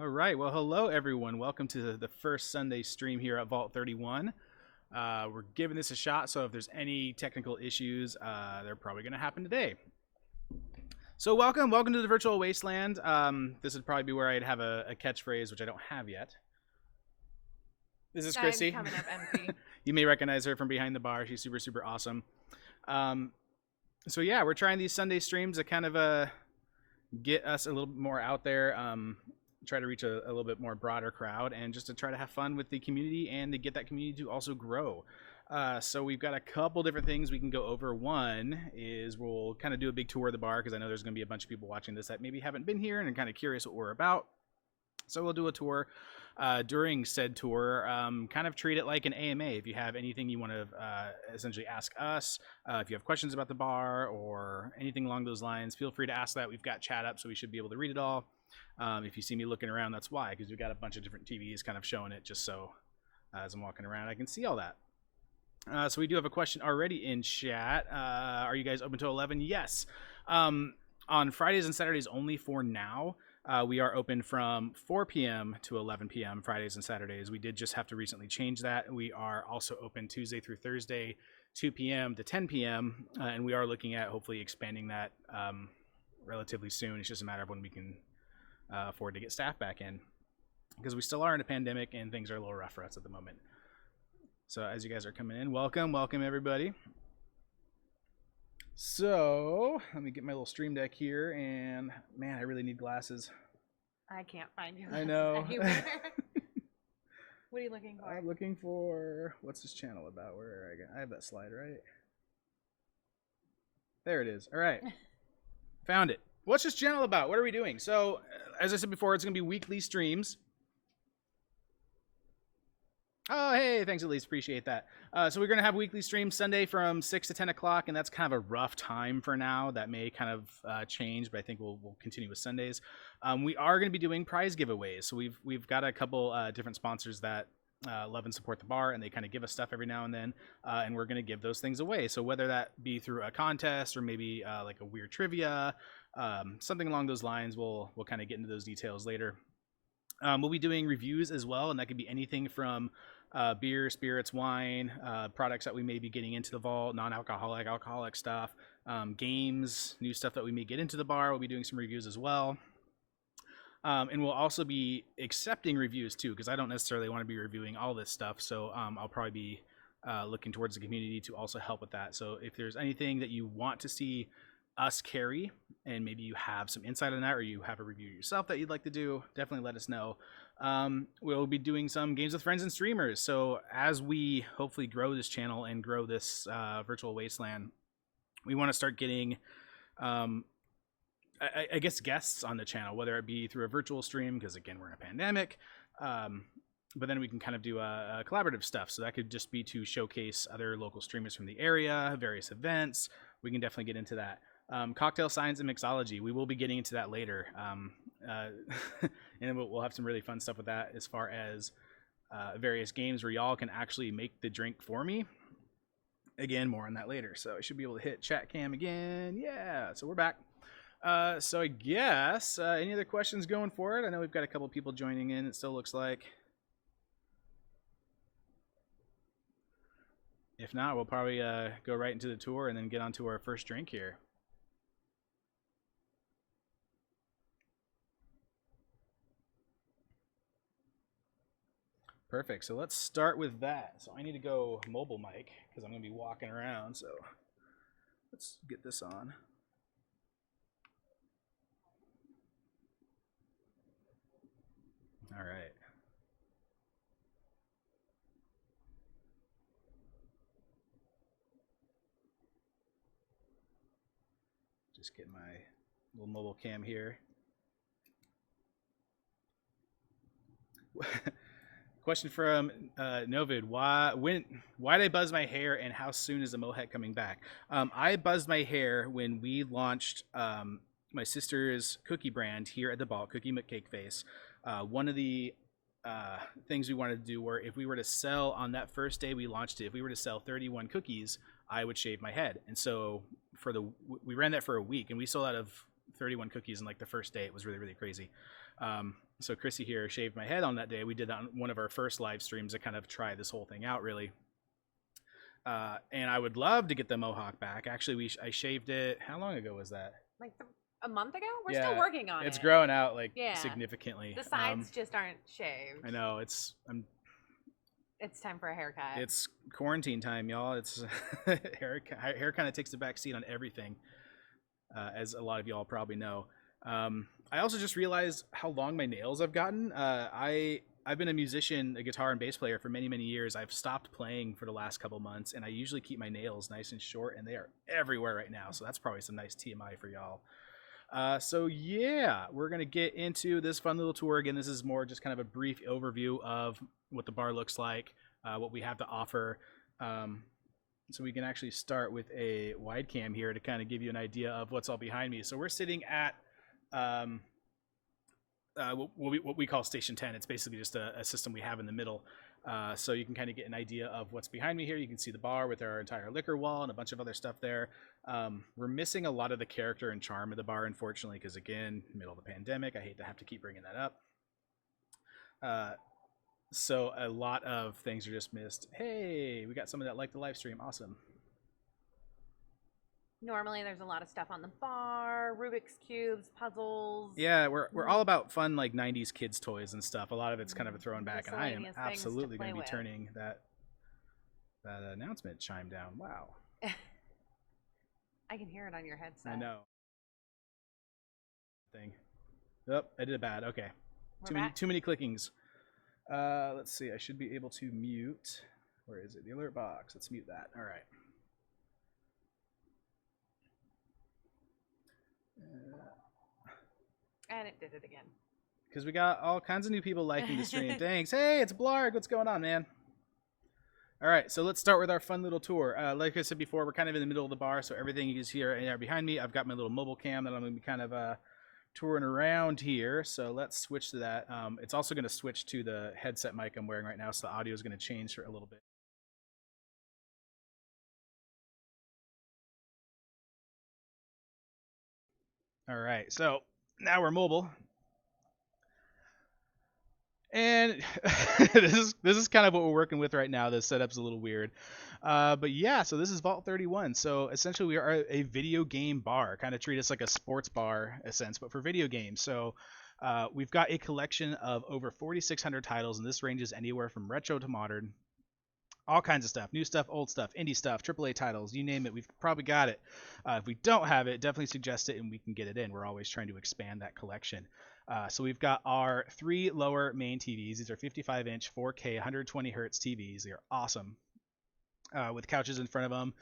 All right. Well, hello, everyone. Welcome to the first Sunday stream here at Vault 31. We're giving this a shot, so if there's any technical issues, they're probably going to happen today. So welcome to the virtual Wasteland. This would probably be where I'd have a catchphrase, which I don't have yet. This is Chrissy. I'm coming up empty. You may recognize her from behind the bar. She's super awesome. So yeah, we're trying these Sunday streams to kind of get us a little bit more out there. Try to reach a little bit more broader crowd, and just to try to have fun with the community and to get that community to also grow. So we've got a couple different things we can go over. One is we'll kind of do a big tour of the bar, because I know there's going to be a bunch of people watching this that maybe haven't been here and are kind of curious what we're about. So we'll do a tour. During said tour, kind of treat it like an AMA. If you have anything you want to essentially ask us, if you have questions about the bar or anything along those lines, feel free to ask that. We've got chat up, so we should be able to read it all. If you see me looking around, that's why, because we've got a bunch of different TVs kind of showing it, just so as I'm walking around I can see all that. So we do have a question already in chat. Are you guys open to 11? Yes. On Fridays and Saturdays only for now. We are open from 4 p.m. to 11 p.m. Fridays and Saturdays. We did just have to recently change that. We are also open Tuesday through Thursday, 2 p.m. to 10 p.m. And we are looking at hopefully expanding that relatively soon. It's just a matter of when we can afford to get staff back in, because we still are in a pandemic and things are a little rough for us at the moment. So as you guys are coming in, welcome everybody. So let me get my little stream deck here, and man, I really need glasses. I can't find you. I know. Anywhere. What are you looking for? I'm looking for, what's this channel about? I have that slide, right? There it is. All right. Found it. What's this channel about? What are we doing? So, as I said before, it's going to be weekly streams. Oh, hey, thanks, Elise. Appreciate that. So we're going to have weekly streams Sunday from 6 to 10 o'clock, and that's kind of a rough time for now. That may kind of change, but I think we'll continue with Sundays. We are going to be doing prize giveaways. So we've got a couple different sponsors that love and support the bar, and they kind of give us stuff every now and then, and we're going to give those things away. So whether that be through a contest or maybe like a weird trivia, something along those lines, we'll kind of get into those details later. We'll be doing reviews as well, and that could be anything from beer, spirits, wine, products that we may be getting into the vault, non-alcoholic, alcoholic stuff, games, new stuff that we may get into the bar. We'll be doing some reviews as well. And we'll also be accepting reviews too, because I don't necessarily want to be reviewing all this stuff. So I'll probably be looking towards the community to also help with that. So if there's anything that you want to see us carry, and maybe you have some insight on that, or you have a review yourself that you'd like to do, definitely let us know. We'll be doing some games with friends and streamers. So as we hopefully grow this channel and grow this virtual Wasteland, we want to start getting I guess guests on the channel, whether it be through a virtual stream, because again, we're in a pandemic, but then we can kind of do a collaborative stuff. So that could just be to showcase other local streamers from the area, various events. We can definitely get into that. Cocktail science and mixology, we will be getting into that later. And we'll have some really fun stuff with that, as far as various games where y'all can actually make the drink for me. Again, more on that later. So I should be able to hit chat cam again. Yeah, so we're back. So I guess, any other questions going forward? I know we've got a couple people joining in, it still looks like. If not, we'll probably go right into the tour and then get on to our first drink here. Perfect. So let's start with that. So I need to go mobile mic, because I'm going to be walking around. So let's get this on. All right. Just get my little mobile cam here. Question from Novid: Why did I buzz my hair, and how soon is the mohawk coming back? I buzzed my hair when we launched my sister's cookie brand here at the Vault, Cookie McCakeface. One of the things we wanted to do were, if we were to sell on that first day we launched it, if we were to sell 31 cookies, I would shave my head. And so we ran that for a week, and we sold out of 31 cookies in like the first day. It was really crazy. So Chrissy here shaved my head on that day. We did that on one of our first live streams to kind of try this whole thing out, really. And I would love to get the mohawk back. Actually, I shaved it. How long ago was that? Like a month ago? We're Yeah, still working on it. It's growing out like Yeah. significantly. The sides just aren't shaved. I know It's time for a haircut. It's quarantine time, y'all. It's hair kind of takes the back seat on everything, as a lot of y'all probably know. I also just realized how long my nails I've gotten. I've been a musician, a guitar and bass player for many, many years. I've stopped playing for the last couple months, and I usually keep my nails nice and short, and they are everywhere right now. So that's probably some nice TMI for y'all. So yeah, we're going to get into this fun little tour. Again, this is more just kind of a brief overview of what the bar looks like, what we have to offer. So we can actually start with a wide cam here to kind of give you an idea of what's all behind me. So we're sitting at what we call Station 10. It's basically just a system we have in the middle. So you can kind of get an idea of what's behind me here. You can see the bar with our entire liquor wall and a bunch of other stuff there. We're missing a lot of the character and charm of the bar, unfortunately, because again, middle of the pandemic, I hate to have to keep bringing that up. So a lot of things are just missed. Hey, we got someone that liked the live stream. Awesome. Normally, there's a lot of stuff on the bar, Rubik's cubes, puzzles. Yeah, we're all about fun, like 90s kids toys and stuff. A lot of it's kind of a throwing back, and I am absolutely going to be turning that announcement chime down. Wow. I can hear it on your headset. I know. Thing. Oh, I did it bad. Okay. Too many clickings. Let's see. I should be able to mute. Where is it? The alert box. Let's mute that. All right. And it did it again. Because we got all kinds of new people liking the stream. Thanks. Hey, it's Blarg. What's going on, man? All right, so let's start with our fun little tour. Like I said before, we're kind of in the middle of the bar, so everything is here and behind me. I've got my little mobile cam that I'm going to be kind of touring around here. So let's switch to that. It's also going to switch to the headset mic I'm wearing right now, so the audio is going to change for a little bit. All right, so now we're mobile. And this is kind of what we're working with right now. The setup's a little weird. But yeah, so this is Vault 31. So essentially we are a video game bar. Kind of treat us like a sports bar, in a sense, but for video games. So we've got a collection of over 4,600 titles, and this ranges anywhere from retro to modern. All kinds of stuff, new stuff, old stuff, indie stuff, AAA titles, you name it, we've probably got it. If we don't have it, definitely suggest it and we can get it in. We're always trying to expand that collection. So we've got our 3 lower main TVs. These are 55-inch, 4K, 120 hertz TVs. They are awesome. With couches in front of them.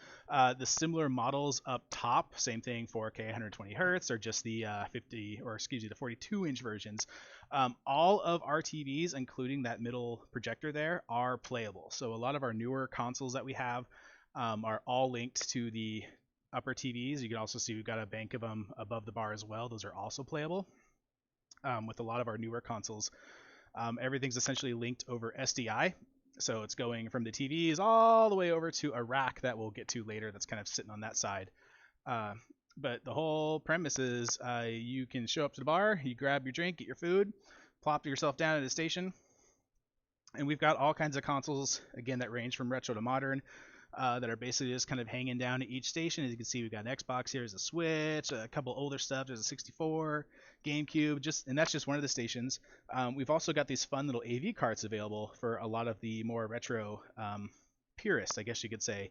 The similar models up top, same thing, 4K, 120 hertz, or just the the 42-inch versions. All of our TVs, including that middle projector there, are playable. So a lot of our newer consoles that we have are all linked to the upper TVs. You can also see we've got a bank of them above the bar as well. Those are also playable. With a lot of our newer consoles, everything's essentially linked over SDI. So it's going from the TVs all the way over to a rack that we'll get to later that's kind of sitting on that side. But the whole premise is you can show up to the bar, you grab your drink, get your food, plop yourself down at a station, and we've got all kinds of consoles, again, that range from retro to modern, that are basically just kind of hanging down at each station. As you can see, we've got an Xbox here, there's a Switch, a couple older stuff, there's a 64, GameCube, and that's just one of the stations. We've also got these fun little AV carts available for a lot of the more retro purists, I guess you could say.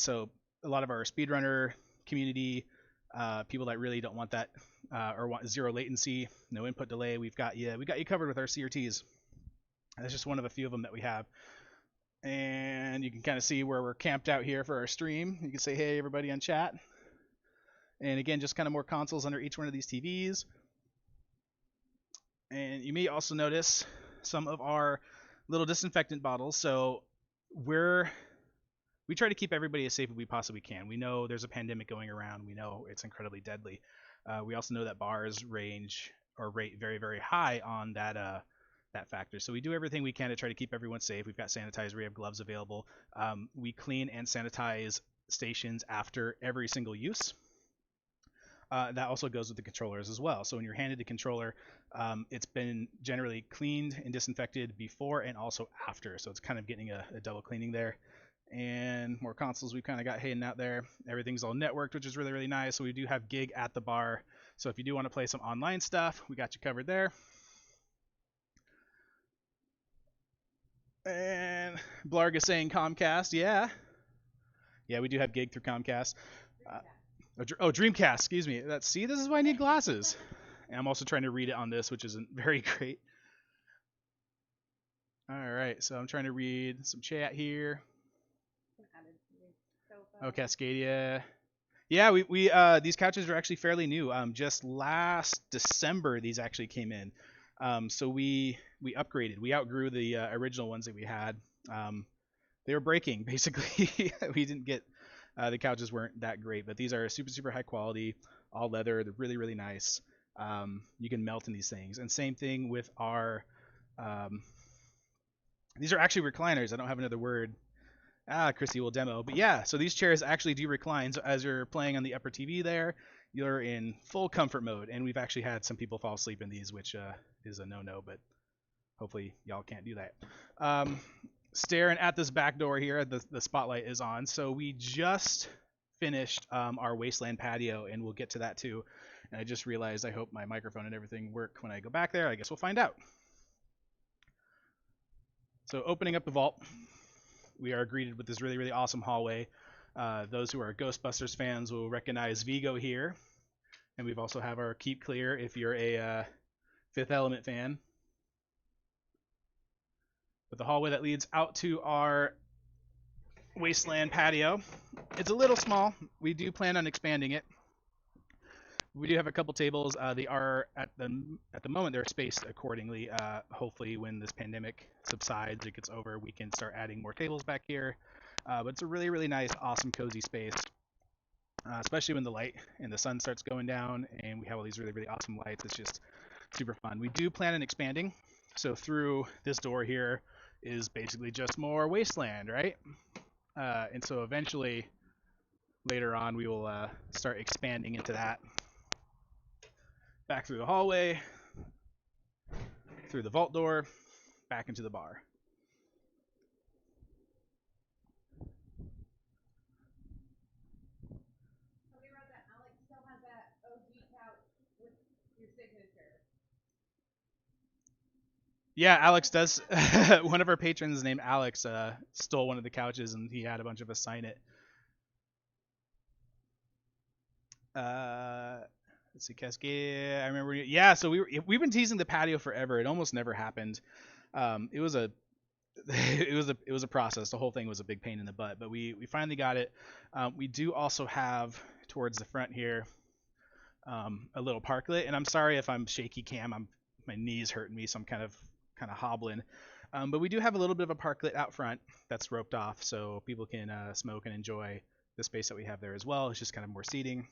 So a lot of our speedrunner community, people that really don't want that or want zero latency, no input delay, we got you covered with our CRTs. That's just one of a few of them that we have. And you can kind of see where we're camped out here for our stream. You can say, hey, everybody on chat. And again, just kind of more consoles under each one of these TVs. And you may also notice some of our little disinfectant bottles. So we try to keep everybody as safe as we possibly can. We know there's a pandemic going around. We know it's incredibly deadly. We also know that bars rate very, very high on that factor. So we do everything we can to try to keep everyone safe. We've got sanitizer, we have gloves available. We clean and sanitize stations after every single use. that also goes with the controllers as well. So when you're handed the controller, it's been generally cleaned and disinfected before and also after. So it's kind of getting a double cleaning there. And more consoles we've kind of got hidden out there. Everything's all networked, which is really, really nice. So we do have gig at the bar. So if you do want to play some online stuff, we got you covered there. And Blarg is saying Comcast. Yeah, we do have gig through Comcast. Dreamcast. Excuse me. See, this is why I need glasses. And I'm also trying to read it on this, which isn't very great. All right, so I'm trying to read some chat here. Oh, Cascadia. Yeah, we these couches are actually fairly new. Just last December these actually came in. So we upgraded. We outgrew the original ones that we had. They were breaking basically. We didn't get the couches weren't that great, but these are super high quality, all leather. They're really, really nice. You can melt in these things. And same thing with our these are actually recliners. I don't have another word. Chrissy will demo. But yeah, so these chairs actually do recline. So as you're playing on the upper TV there, you're in full comfort mode. And we've actually had some people fall asleep in these, which is a no-no, but hopefully y'all can't do that. Staring at this back door here, the spotlight is on. So we just finished our Wasteland patio, and we'll get to that too. And I just realized I hope my microphone and everything work when I go back there. I guess we'll find out. So opening up the vault, we are greeted with this really, really awesome hallway. Those who are Ghostbusters fans will recognize Vigo here. And we've also have our Keep Clear if you're a Fifth Element fan. But the hallway that leads out to our Wasteland patio, it's a little small. We do plan on expanding it. We do have a couple tables. They are at the moment they're spaced accordingly. Hopefully, when this pandemic subsides, it gets over, we can start adding more tables back here. But it's a really, really nice, awesome, cozy space, especially when the light and the sun starts going down, and we have all these really, really awesome lights. It's just super fun. We do plan on expanding, so through this door here is basically just more Wasteland, right? And so eventually, later on, we will start expanding into that. Back through the hallway, through the vault door, back into the bar. Somebody wrote that Alex still has that OG couch with your signature. Yeah, Alex does. One of our patrons named Alex stole one of the couches, and he had a bunch of us sign it. Let's see, Cascade. I remember. Yeah, so we've been teasing the patio forever. It almost never happened. It was a it was a process. The whole thing was a big pain in the butt, but we finally got it. We do also have towards the front here a little parklet, and I'm sorry if I'm shaky cam. My knees hurting me, so I'm kind of hobbling. But we do have a little bit of a parklet out front that's roped off, so people can smoke and enjoy the space that we have there as well. It's just kind of more seating.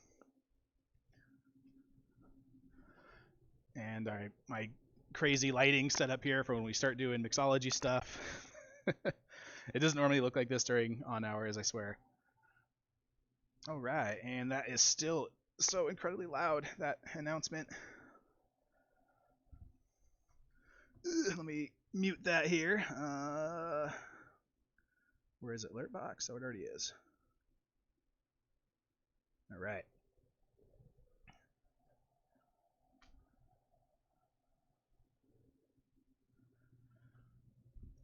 And my crazy lighting set up here for when we start doing mixology stuff. It doesn't normally look like this during on hours, I swear. All right, and that is still so incredibly loud, that announcement. Let me mute that here. Where is it? Alert box? Oh, it already is. All right.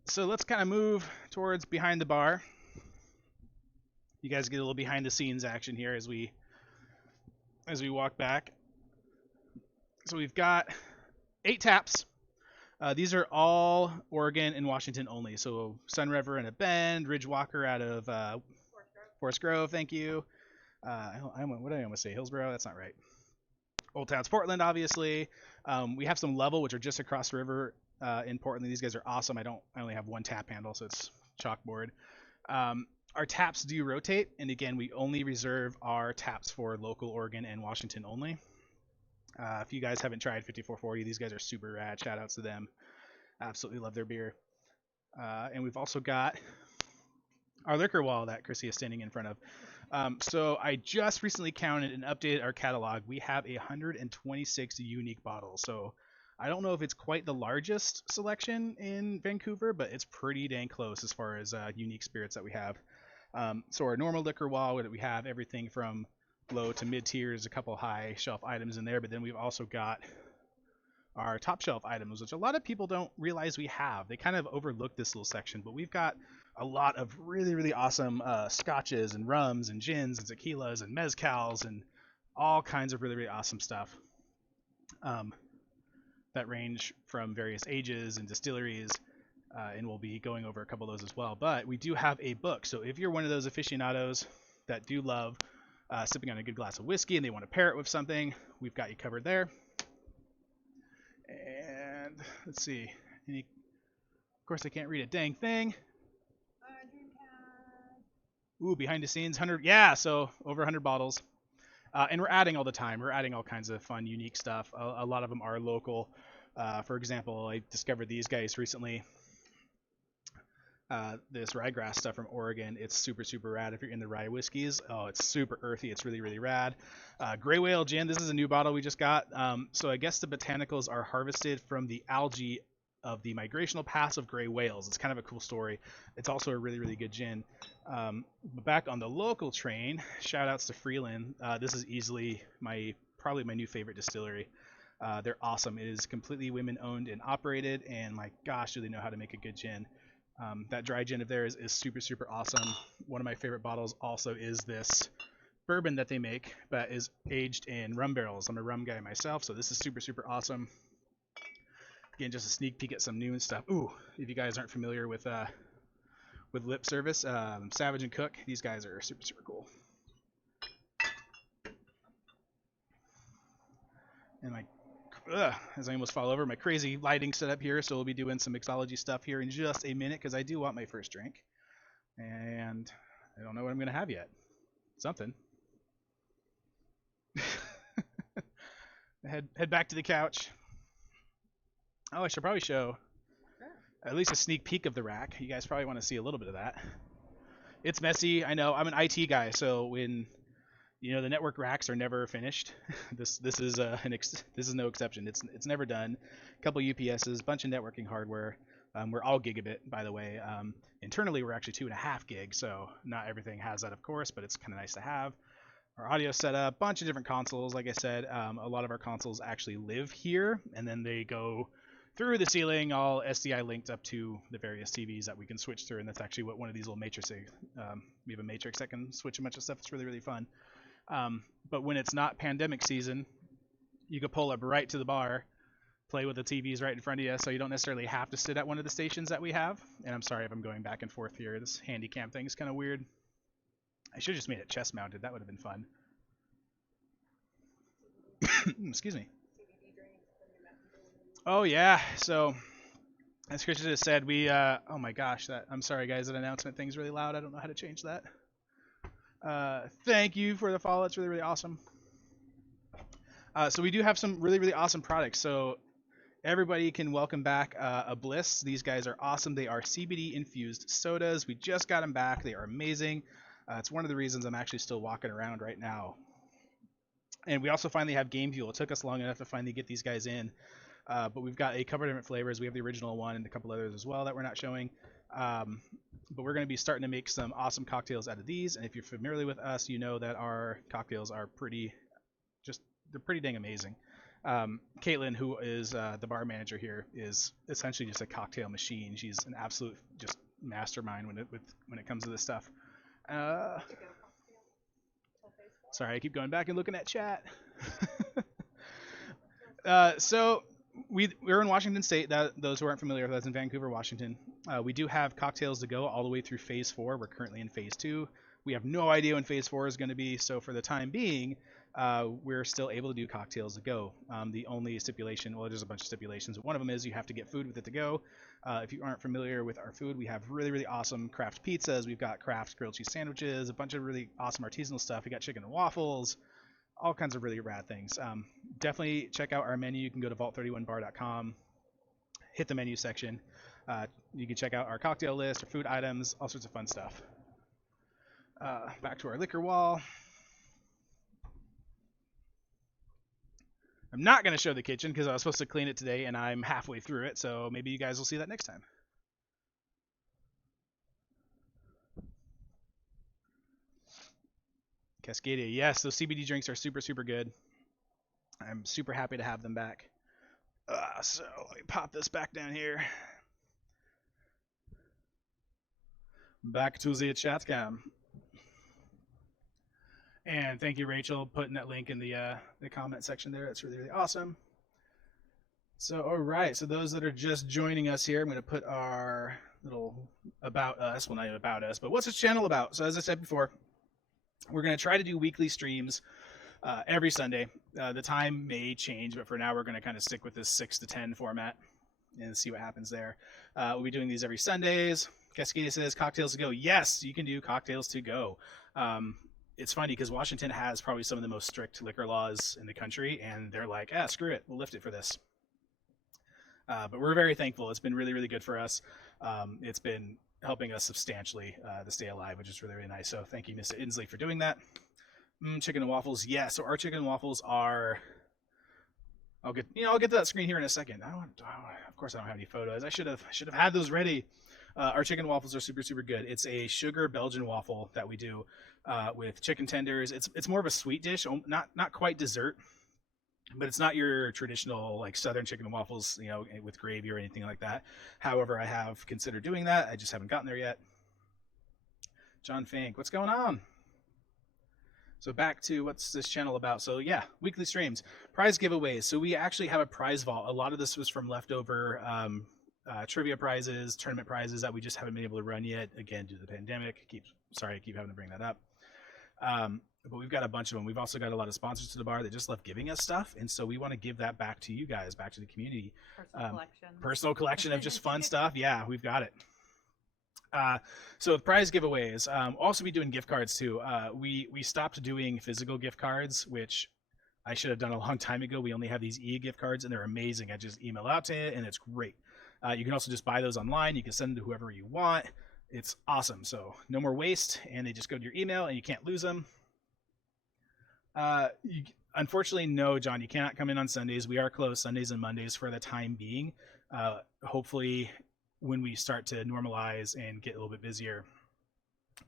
So let's kind of move towards behind the bar. You guys get a little behind the scenes action here as we walk back. So we've got 8 taps. These are all Oregon and Washington only. So Sunriver and a Bend, Ridge Walker out of Forest Grove, thank you. What did I almost say? Hillsboro? That's not right. Old Towns, Portland, obviously. We have some Level, which are just across the river in Portland. These guys are awesome. I only have one tap handle, so it's chalkboard. Our taps do rotate, and again, we only reserve our taps for local Oregon and Washington only. If you guys haven't tried 5440, these guys are super rad. Shout outs to them. Absolutely love their beer. And we've also got our liquor wall that Chrissy is standing in front of. So I just recently counted and updated our catalog. We have 126 unique bottles. So I don't know if it's quite the largest selection in Vancouver, but it's pretty dang close as far as unique spirits that we have. So our normal liquor wall, we have everything from low to mid tiers, a couple high shelf items in there, but then we've also got our top shelf items, which a lot of people don't realize we have. They kind of overlook this little section, but we've got a lot of really, really awesome scotches and rums and gins and tequilas and mezcals and all kinds of really, really awesome stuff that range from various ages and distilleries. And we'll be going over a couple of those as well. But we do have a book. So if you're one of those aficionados that do love sipping on a good glass of whiskey and they want to pair it with something, we've got you covered there. And let's see. Of course, I can't read a dang thing. Ooh, behind the scenes, 100. Yeah, so over 100 bottles. And we're adding all the time. We're adding all kinds of fun, unique stuff. A lot of them are local. For example, I discovered these guys recently. This ryegrass stuff from Oregon. It's super, super rad if you're into rye whiskeys. Oh, it's super earthy. It's really, really rad. Gray Whale Gin. This is a new bottle we just got. So I guess the botanicals are harvested from the algae of the migrational paths of gray whales. It's kind of a cool story. It's also a really, really good gin. But back on the local train, shout outs to Freeland. This is easily probably my new favorite distillery. They're awesome. It is completely women owned and operated, and my gosh, do they know how to make a good gin. That dry gin of theirs is super, super awesome. One of my favorite bottles also is this bourbon that they make, but is aged in rum barrels. I'm a rum guy myself, so this is super, super awesome. Again, just a sneak peek at some new stuff. Ooh, if you guys aren't familiar with lip service, Savage and Cook, these guys are super, super cool. And as I almost fall over, my crazy lighting setup here, so we'll be doing some mixology stuff here in just a minute, because I do want my first drink. And I don't know what I'm going to have yet. Something. Head back to the couch. Oh, I should probably show at least a sneak peek of the rack. You guys probably want to see a little bit of that. It's messy. I know. I'm an IT guy, so when the network racks are never finished. This is no exception. It's never done. A couple UPSs, bunch of networking hardware. We're all gigabit, by the way. Internally, we're actually 2.5 gig, so not everything has that, of course, but it's kind of nice to have. Our audio setup, bunch of different consoles. Like I said, a lot of our consoles actually live here, and then they go through the ceiling, all SDI linked up to the various TVs that we can switch through, and that's actually what one of these little matrices. We have a matrix that can switch a bunch of stuff. It's really, really fun. But when it's not pandemic season, you could pull up right to the bar, play with the TVs right in front of you, so you don't necessarily have to sit at one of the stations that we have. And I'm sorry if I'm going back and forth here. This handy cam thing is kind of weird. I should have just made it chest mounted. That would have been fun. Excuse me. Oh yeah, so as Christian just said, we oh my gosh, I'm sorry guys, that announcement thing's really loud. I don't know how to change that. Thank you for the follow. It's really, really awesome. So we do have some really, really awesome products. So everybody can welcome back a Bliss. These guys are awesome. They are CBD infused sodas. We just got them back. They are amazing. It's one of the reasons I'm actually still walking around right now. And we also finally have Game Fuel. It took us long enough to finally get these guys in. But we've got a couple of different flavors. We have the original one and a couple others as well that we're not showing. But we're going to be starting to make some awesome cocktails out of these. And if you're familiar with us, you know that our cocktails are they're pretty dang amazing. Caitlin, who is the bar manager here, is essentially just a cocktail machine. She's an absolute just mastermind when it comes to this stuff. Sorry, I keep going back and looking at chat. So we're in Washington State. Those who aren't familiar with us, in Vancouver, Washington. We do have cocktails to go all the way through Phase 4. We're currently in Phase 2. We have no idea when Phase 4 is going to be, so for the time being, we're still able to do cocktails to go. The only stipulation, well, there's a bunch of stipulations. One of them is you have to get food with it to go. If you aren't familiar with our food, we have really, really awesome craft pizzas. We've got craft grilled cheese sandwiches, a bunch of really awesome artisanal stuff. We got chicken and waffles, all kinds of really rad things. Definitely check out our menu. You can go to vault31bar.com, hit the menu section. You can check out our cocktail list, our food items, all sorts of fun stuff. Back to our liquor wall. I'm not going to show the kitchen because I was supposed to clean it today and I'm halfway through it, so maybe you guys will see that next time. Cascadia, yes, those CBD drinks are super, super good. I'm super happy to have them back. So let me pop this back down here. Back to the chat cam. And thank you, Rachel, putting that link in the comment section there. That's really, really awesome. So, all right. So those that are just joining us here, I'm going to put our little about us. Well, not even about us, but what's this channel about? So as I said before, we're going to try to do weekly streams every Sunday. The time may change, but for now, we're going to kind of stick with this 6 to 10 format and see what happens there. We'll be doing these every Sundays. Cascadia says cocktails to go. Yes, you can do cocktails to go. It's funny because Washington has probably some of the most strict liquor laws in the country, and they're like, screw it, we'll lift it for this. But we're very thankful. It's been really, really good for us. It's been helping us substantially to stay alive, which is really, really nice. So thank you, Mr. Inslee, for doing that. Chicken and waffles, yeah. So our chicken and waffles are. I'll get to that screen here in a second. Of course, I don't have any photos. I should have had those ready. Our chicken waffles are super, super good. It's a sugar Belgian waffle that we do with chicken tenders. It's more of a sweet dish, not quite dessert, but it's not your traditional like Southern chicken and waffles, with gravy or anything like that. However, I have considered doing that. I just haven't gotten there yet. John Fink, what's going on? So back to what's this channel about? So yeah, weekly streams, prize giveaways. So we actually have a prize vault. A lot of this was from leftover trivia prizes, tournament prizes that we just haven't been able to run yet. Again, due to the pandemic. I keep having to bring that up. But we've got a bunch of them. We've also got a lot of sponsors to the bar that just love giving us stuff, and so we want to give that back to you guys, back to the community. Personal collection of just fun stuff. Yeah, we've got it. So with prize giveaways, also be doing gift cards too. We stopped doing physical gift cards, which I should have done a long time ago. We only have these e-gift cards, and they're amazing. I just email out to it, and it's great. You can also just buy those online. You can send them to whoever you want. It's awesome. So no more waste, and they just go to your email, and you can't lose them. Unfortunately, no, John, you cannot come in on Sundays. We are closed Sundays and Mondays for the time being. Hopefully, when we start to normalize and get a little bit busier,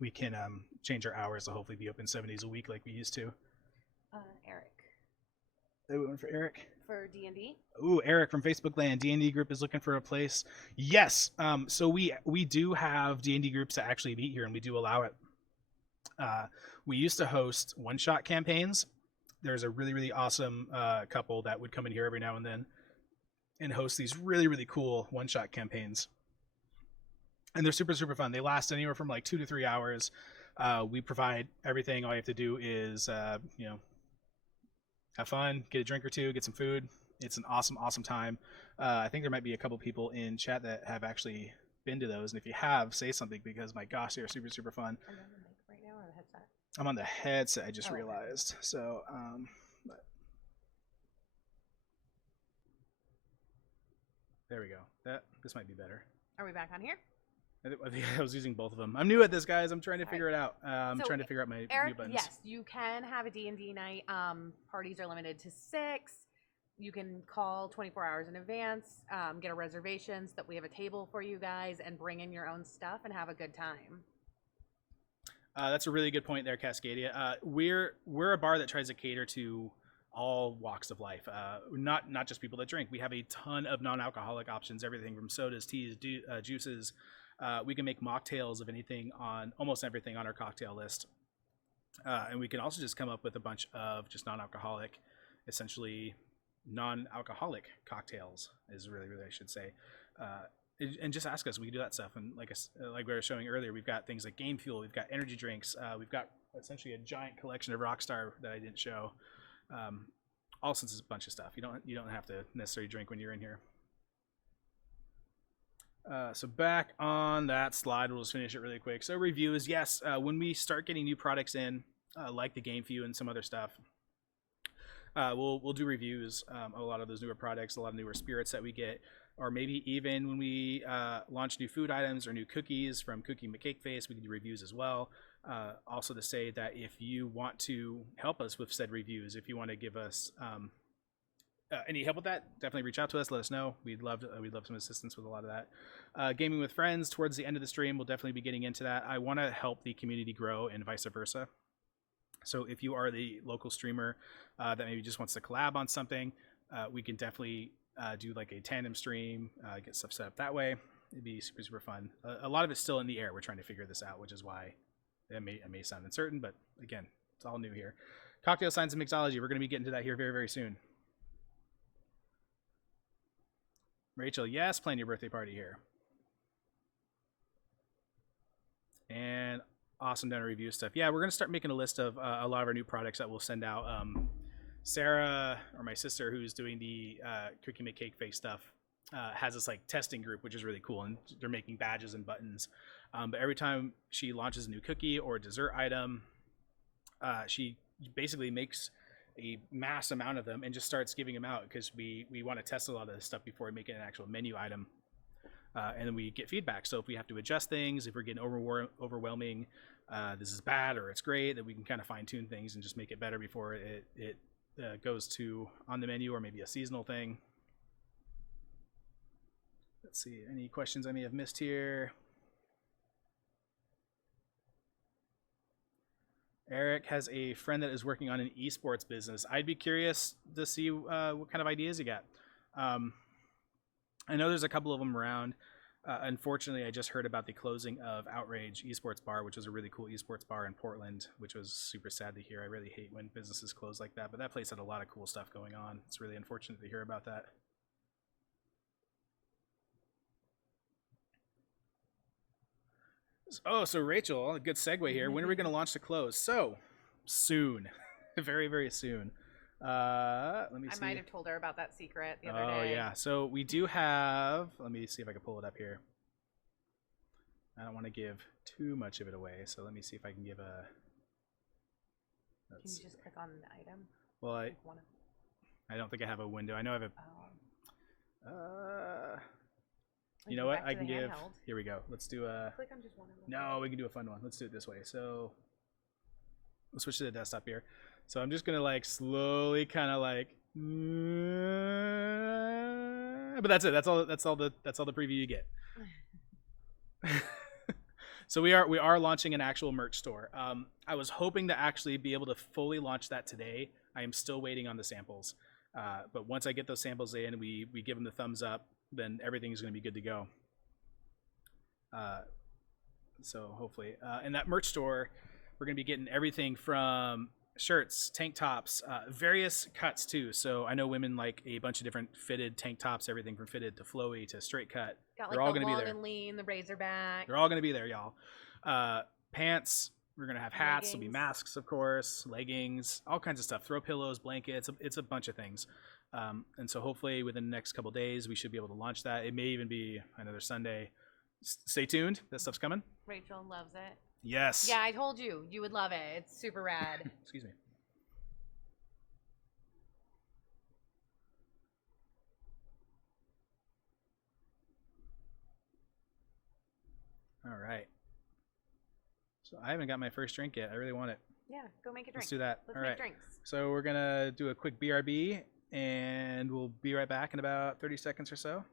we can change our hours to hopefully be open 7 days a week like we used to. Eric. They went for Eric? For D&D? Ooh, Eric from Facebook Land. D&D group is looking for a place. Yes. So we do have D&D groups that actually meet here, and we do allow it. We used to host one-shot campaigns. There's a really, really awesome couple that would come in here every now and then and host these really, really cool one-shot campaigns. And they're super, super fun. They last anywhere from like 2 to 3 hours. We provide everything. All you have to do is, have fun, get a drink or two, get some food. It's an awesome, awesome time. I think there might be a couple people in chat that have actually been to those. And if you have, say something because, my gosh, they are super, super fun. Are you on the mic right now or the headset? I'm on the headset, I just realized. Okay. So, there we go. This might be better. Are we back on here? I think I was using both of them. I'm new at this, guys. I'm trying to figure it out. I'm trying to figure out my Eric, new buttons. Yes, you can have a D&D night. Parties are limited to 6. You can call 24 hours in advance, get a reservation so that we have a table for you guys, and bring in your own stuff and have a good time. That's a really good point there, Cascadia. We're a bar that tries to cater to all walks of life, not just people that drink. We have a ton of non-alcoholic options, everything from sodas, teas, juices. We can make mocktails of almost everything on our cocktail list. And we can also just come up with a bunch of just non-alcoholic, essentially non-alcoholic cocktails is really, I should say. And just ask us, we can do that stuff. And like we were showing earlier, we've got things like Game Fuel, we've got energy drinks, we've got essentially a giant collection of Rockstar that I didn't show. All since it's a bunch of stuff. You don't have to necessarily drink when you're in here. So back on that slide, we'll just finish it really quick. So reviews, yes, when we start getting new products in, like the Game View and some other stuff, we'll do reviews of a lot of those newer products, a lot of newer spirits that we get, or maybe even when we launch new food items or new cookies from Cookie McCakeface, we can do reviews as well. Also to say that if you want to help us with said reviews, if you want to give us any help with that, definitely reach out to us. Let us know. We'd love some assistance with a lot of that. Gaming with friends towards the end of the stream, we'll definitely be getting into that. I want to help the community grow and vice versa. So if you are the local streamer that maybe just wants to collab on something, we can definitely do like a tandem stream, get stuff set up that way. It'd be super, super fun. A lot of it's still in the air. We're trying to figure this out, which is why it may sound uncertain, but again, it's all new here. Cocktail science and mixology. We're going to be getting to that here very, very soon. Rachel, yes, plan your birthday party here. And awesome donor review stuff. Yeah, we're going to start making a list of a lot of our new products that we'll send out. Sarah, or my sister, who's doing the Cookie Make Cake Face stuff, has this like testing group, which is really cool, and they're making badges and buttons. But every time she launches a new cookie or a dessert item, she basically makes a mass amount of them and just starts giving them out, because we want to test a lot of this stuff before we make it an actual menu item. And then we get feedback. So if we have to adjust things, if we're getting overwhelming, this is bad or it's great, that we can kind of fine tune things and just make it better before it goes to on the menu or maybe a seasonal thing. Let's see, any questions I may have missed here? Eric has a friend that is working on an esports business. I'd be curious to see what kind of ideas you got. I know there's a couple of them around. Unfortunately, I just heard about the closing of Outrage Esports Bar, which was a really cool esports bar in Portland, which was super sad to hear. I really hate when businesses close like that, but that place had a lot of cool stuff going on. It's really unfortunate to hear about that. Oh, so Rachel, a good segue here. When are we going to launch the close? So, soon. Very, very soon. Let me see. I might have told her about that secret the other day. Oh, yeah. So we do have, let me see if I can pull it up here. I don't want to give too much of it away, so let me see if I can give a... Can you just click on the item? Well, I don't think I have a window. I know I have a... you know what? I can give... Handheld. Here we go. Let's do a... Click on just one of them. No, we can do a fun one. Let's do it this way. So let's switch to the desktop here. So I'm just gonna like slowly kind of like, but that's it. That's all the preview you get. So we are launching an actual merch store. I was hoping to actually be able to fully launch that today. I am still waiting on the samples. But once I get those samples in, we give them the thumbs up, then everything's gonna be good to go. So hopefully, in that merch store, we're gonna be getting everything from shirts, tank tops, various cuts too. So I know women like a bunch of different fitted tank tops, everything from fitted to flowy to straight cut. Got like they're all the going to long be there. And lean, the razorback. They're all going to be there, y'all. Pants. We're going to have hats. There'll be masks, of course, leggings, all kinds of stuff. Throw pillows, blankets. It's a bunch of things. And so hopefully within the next couple days, we should be able to launch that. It may even be another Sunday. Stay tuned. That stuff's coming. Rachel loves it. Yes. Yeah, I told you. You would love it. It's super rad. Excuse me. All right. So I haven't got my first drink yet. I really want it. Yeah, go make a drink. Let's do that. Let's All make right. drinks. So we're going to do a quick BRB, and we'll be right back in about 30 seconds or so.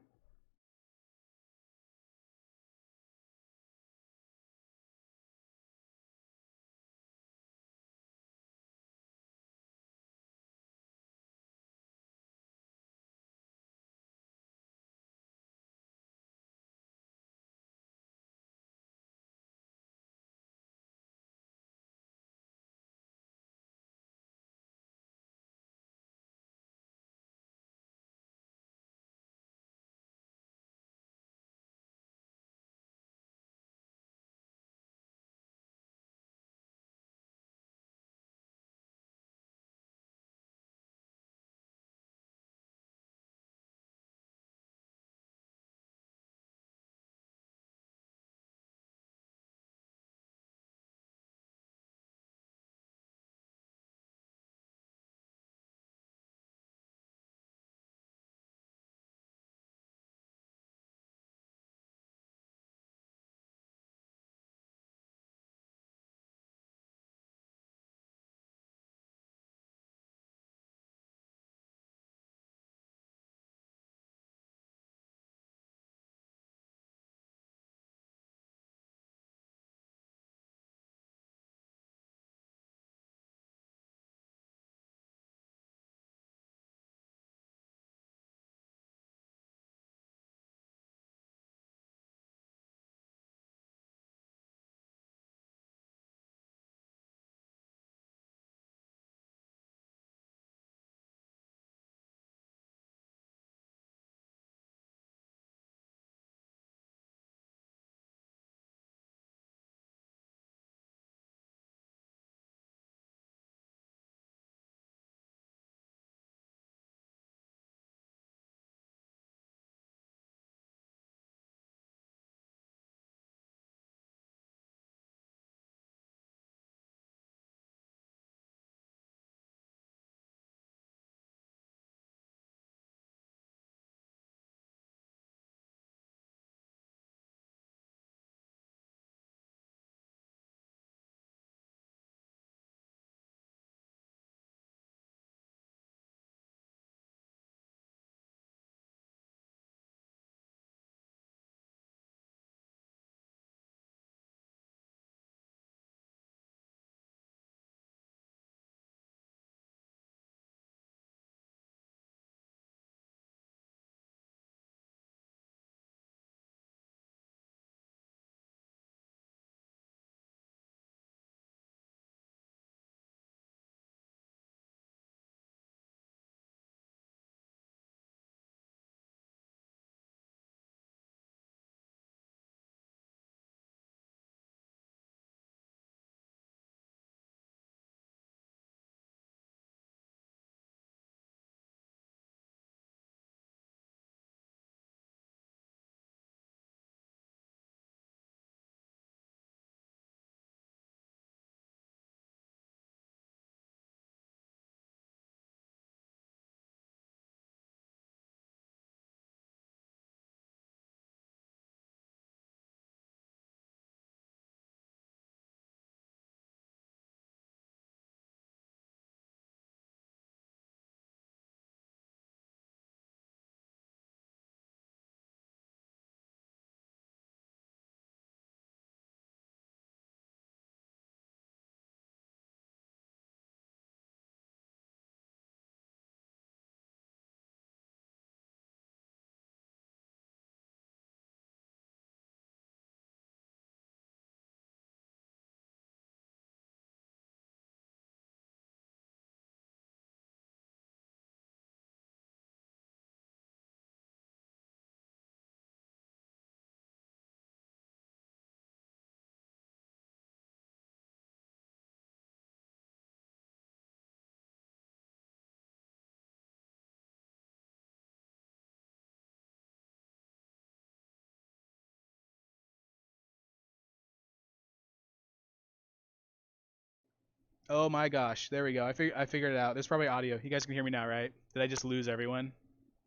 Oh my gosh. There we go. I figured it out. There's probably audio. You guys can hear me now, right? Did I just lose everyone?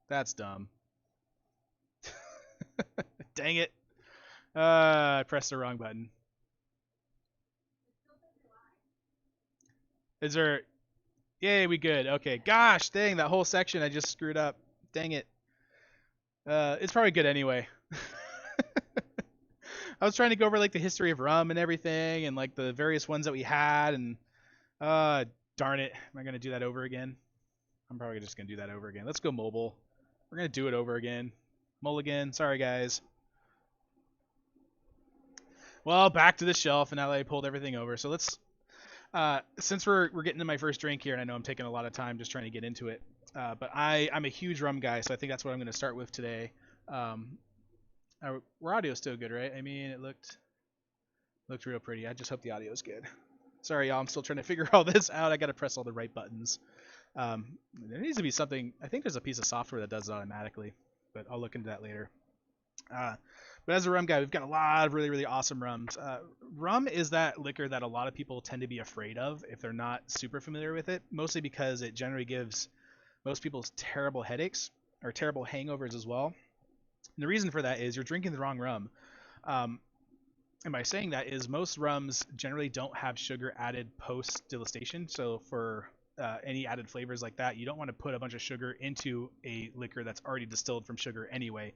That's dumb. Dang it. I pressed the wrong button. Is there... Yay, we good. Okay. Gosh, dang, that whole section I just screwed up. Dang it. It's probably good anyway. I was trying to go over like the history of rum and everything and like the various ones that we had and darn it. Am I going to do that over again? I'm probably just going to do that over again. Let's go mobile. We're going to do it over again. Mulligan. Sorry, guys. Well, back to the shelf, and now that I pulled everything over. So let's, since we're getting to my first drink here, and I know I'm taking a lot of time just trying to get into it, but I'm a huge rum guy, so I think that's what I'm going to start with today. Our audio's still good, right? I mean, it looked real pretty. I just hope the audio's good. Sorry, y'all. I'm still trying to figure all this out. I got to press all the right buttons. There needs to be something. I think there's a piece of software that does it automatically, but I'll look into that later. But as a rum guy, we've got a lot of really, really awesome rums. Rum is that liquor that a lot of people tend to be afraid of if they're not super familiar with it, mostly because it generally gives most people terrible headaches or terrible hangovers as well. And the reason for that is you're drinking the wrong rum. And by saying that is most rums generally don't have sugar added post distillation. So for any added flavors like that, you don't want to put a bunch of sugar into a liquor that's already distilled from sugar anyway.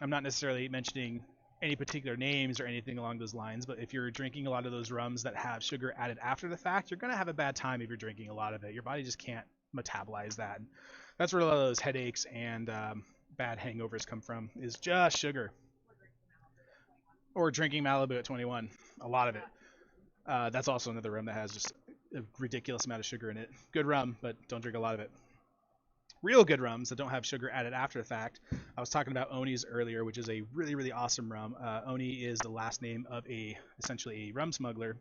I'm not necessarily mentioning any particular names or anything along those lines, but if you're drinking a lot of those rums that have sugar added after the fact, you're going to have a bad time if you're drinking a lot of it. Your body just can't metabolize that. And that's where a lot of those headaches and bad hangovers come from, is just sugar. Or drinking Malibu at 21. A lot of it. That's also another rum that has just a ridiculous amount of sugar in it. Good rum, but don't drink a lot of it. Real good rums that don't have sugar added after the fact. I was talking about Oni's earlier, which is a really, really awesome rum. Oni is the last name of essentially a rum smuggler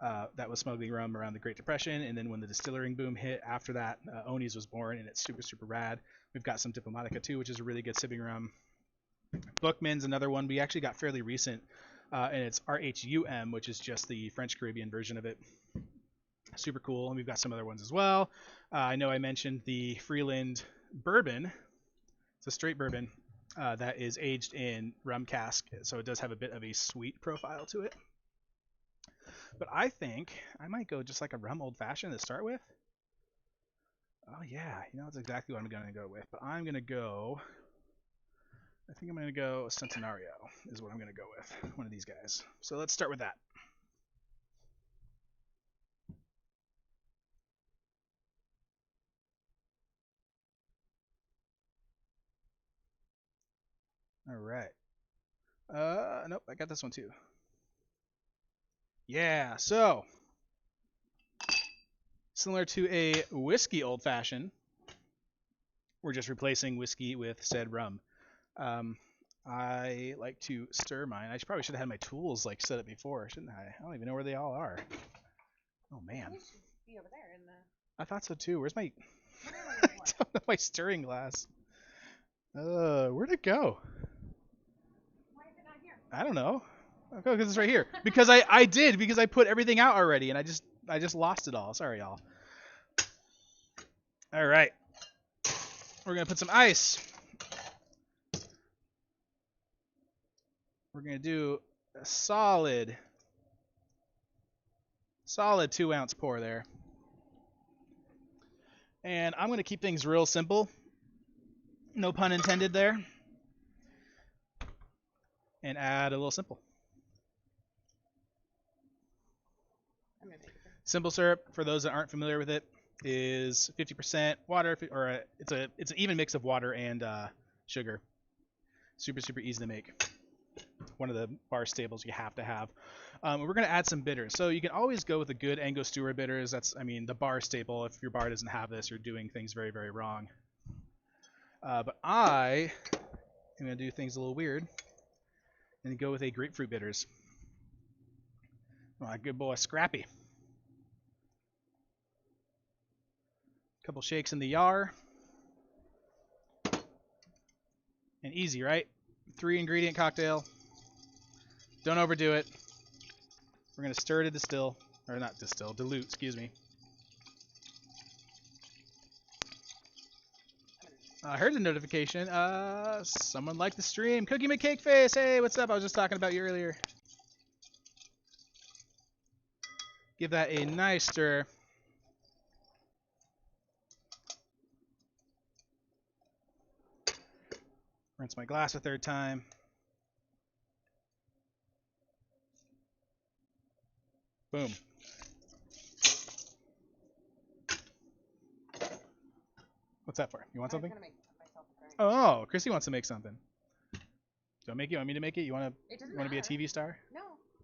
that was smuggling rum around the Great Depression. And then when the distilling boom hit after that, Oni's was born, and it's super, super rad. We've got some Diplomatica too, which is a really good sipping rum. Bookman's another one we actually got fairly recent, and it's RHUM, which is just the French Caribbean version of it. Super cool. And we've got some other ones as well. I know I mentioned the Freeland bourbon. It's a straight bourbon that is aged in rum cask, so it does have a bit of a sweet profile to it. But I think I might go just like a rum old fashioned to start with. Oh yeah, that's exactly what I'm going to go with. But I'm going to go... I think I'm going to go Centenario is what I'm going to go with. One of these guys. So let's start with that. All right. Nope, I got this one too. Yeah, so similar to a whiskey old fashioned, we're just replacing whiskey with said rum. I like to stir mine. I probably should have had my tools like set up before, shouldn't I? I don't even know where they all are. Oh man. It should be over there in the... I thought so too. Where's my... I don't know my stirring glass. Where'd it go? Why is it not here? I don't know. Okay, because it's right here. Because I put everything out already, and I just lost it all. Sorry, y'all. All right. We're gonna put some ice. We're gonna do a solid 2-ounce pour there. And I'm gonna keep things real simple. No pun intended there. And add a little simple. Simple syrup, for those that aren't familiar with it, is 50% water, or it's an even mix of water and sugar. Super, super easy to make. One of the bar staples you have to have. We're going to add some bitters. So you can always go with a good Angostura bitters. That's, the bar staple. If your bar doesn't have this, you're doing things very, very wrong. But I am going to do things a little weird and go with a grapefruit bitters. My good boy, Scrappy. Couple shakes in the yar. And easy, right? 3-ingredient cocktail. Don't overdo it. We're going to stir to distill. Or not distill, dilute, excuse me. I heard the notification. Someone liked the stream. Cookie McCakeface, hey, what's up? I was just talking about you earlier. Give that a nice stir. Rinse my glass a third time. Boom. What's that for? You want something? Make myself a drink. Oh, Chrissy wants to make something. Do I make it? You want me to make it? You want It doesn't to be a matter. TV star? No.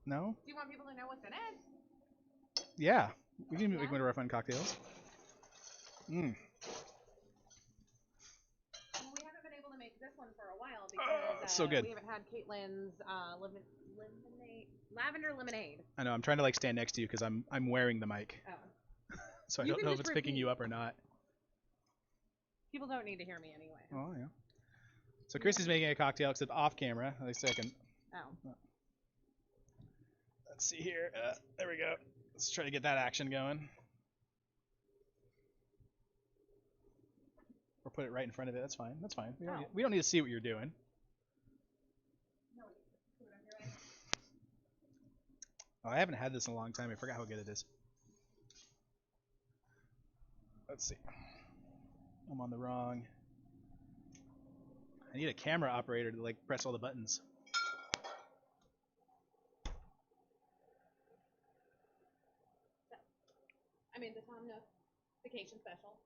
No? Do you want people to know what's in it? Yeah. We can make one of our fun cocktails. Well, we haven't been able to make this one for a while because so good. we haven't had Caitlin's lavender lemonade. I know. I'm trying to like stand next to you because I'm wearing the mic, Oh. so I You don't can know if just it's picking you repeat. up or not. People don't need to hear me anyway. Oh yeah. So Chrissy's making a cocktail, except off camera. At least I can. Oh. Let's see here. There we go. Let's try to get that action going. Or put it right in front of it. That's fine. That's fine. We don't need to see what you're doing. Oh, I haven't had this in a long time. I forgot how good it is. Let's see. I'm on the wrong. I need a camera operator to like press all the buttons. I made the Tom Nook vacation special.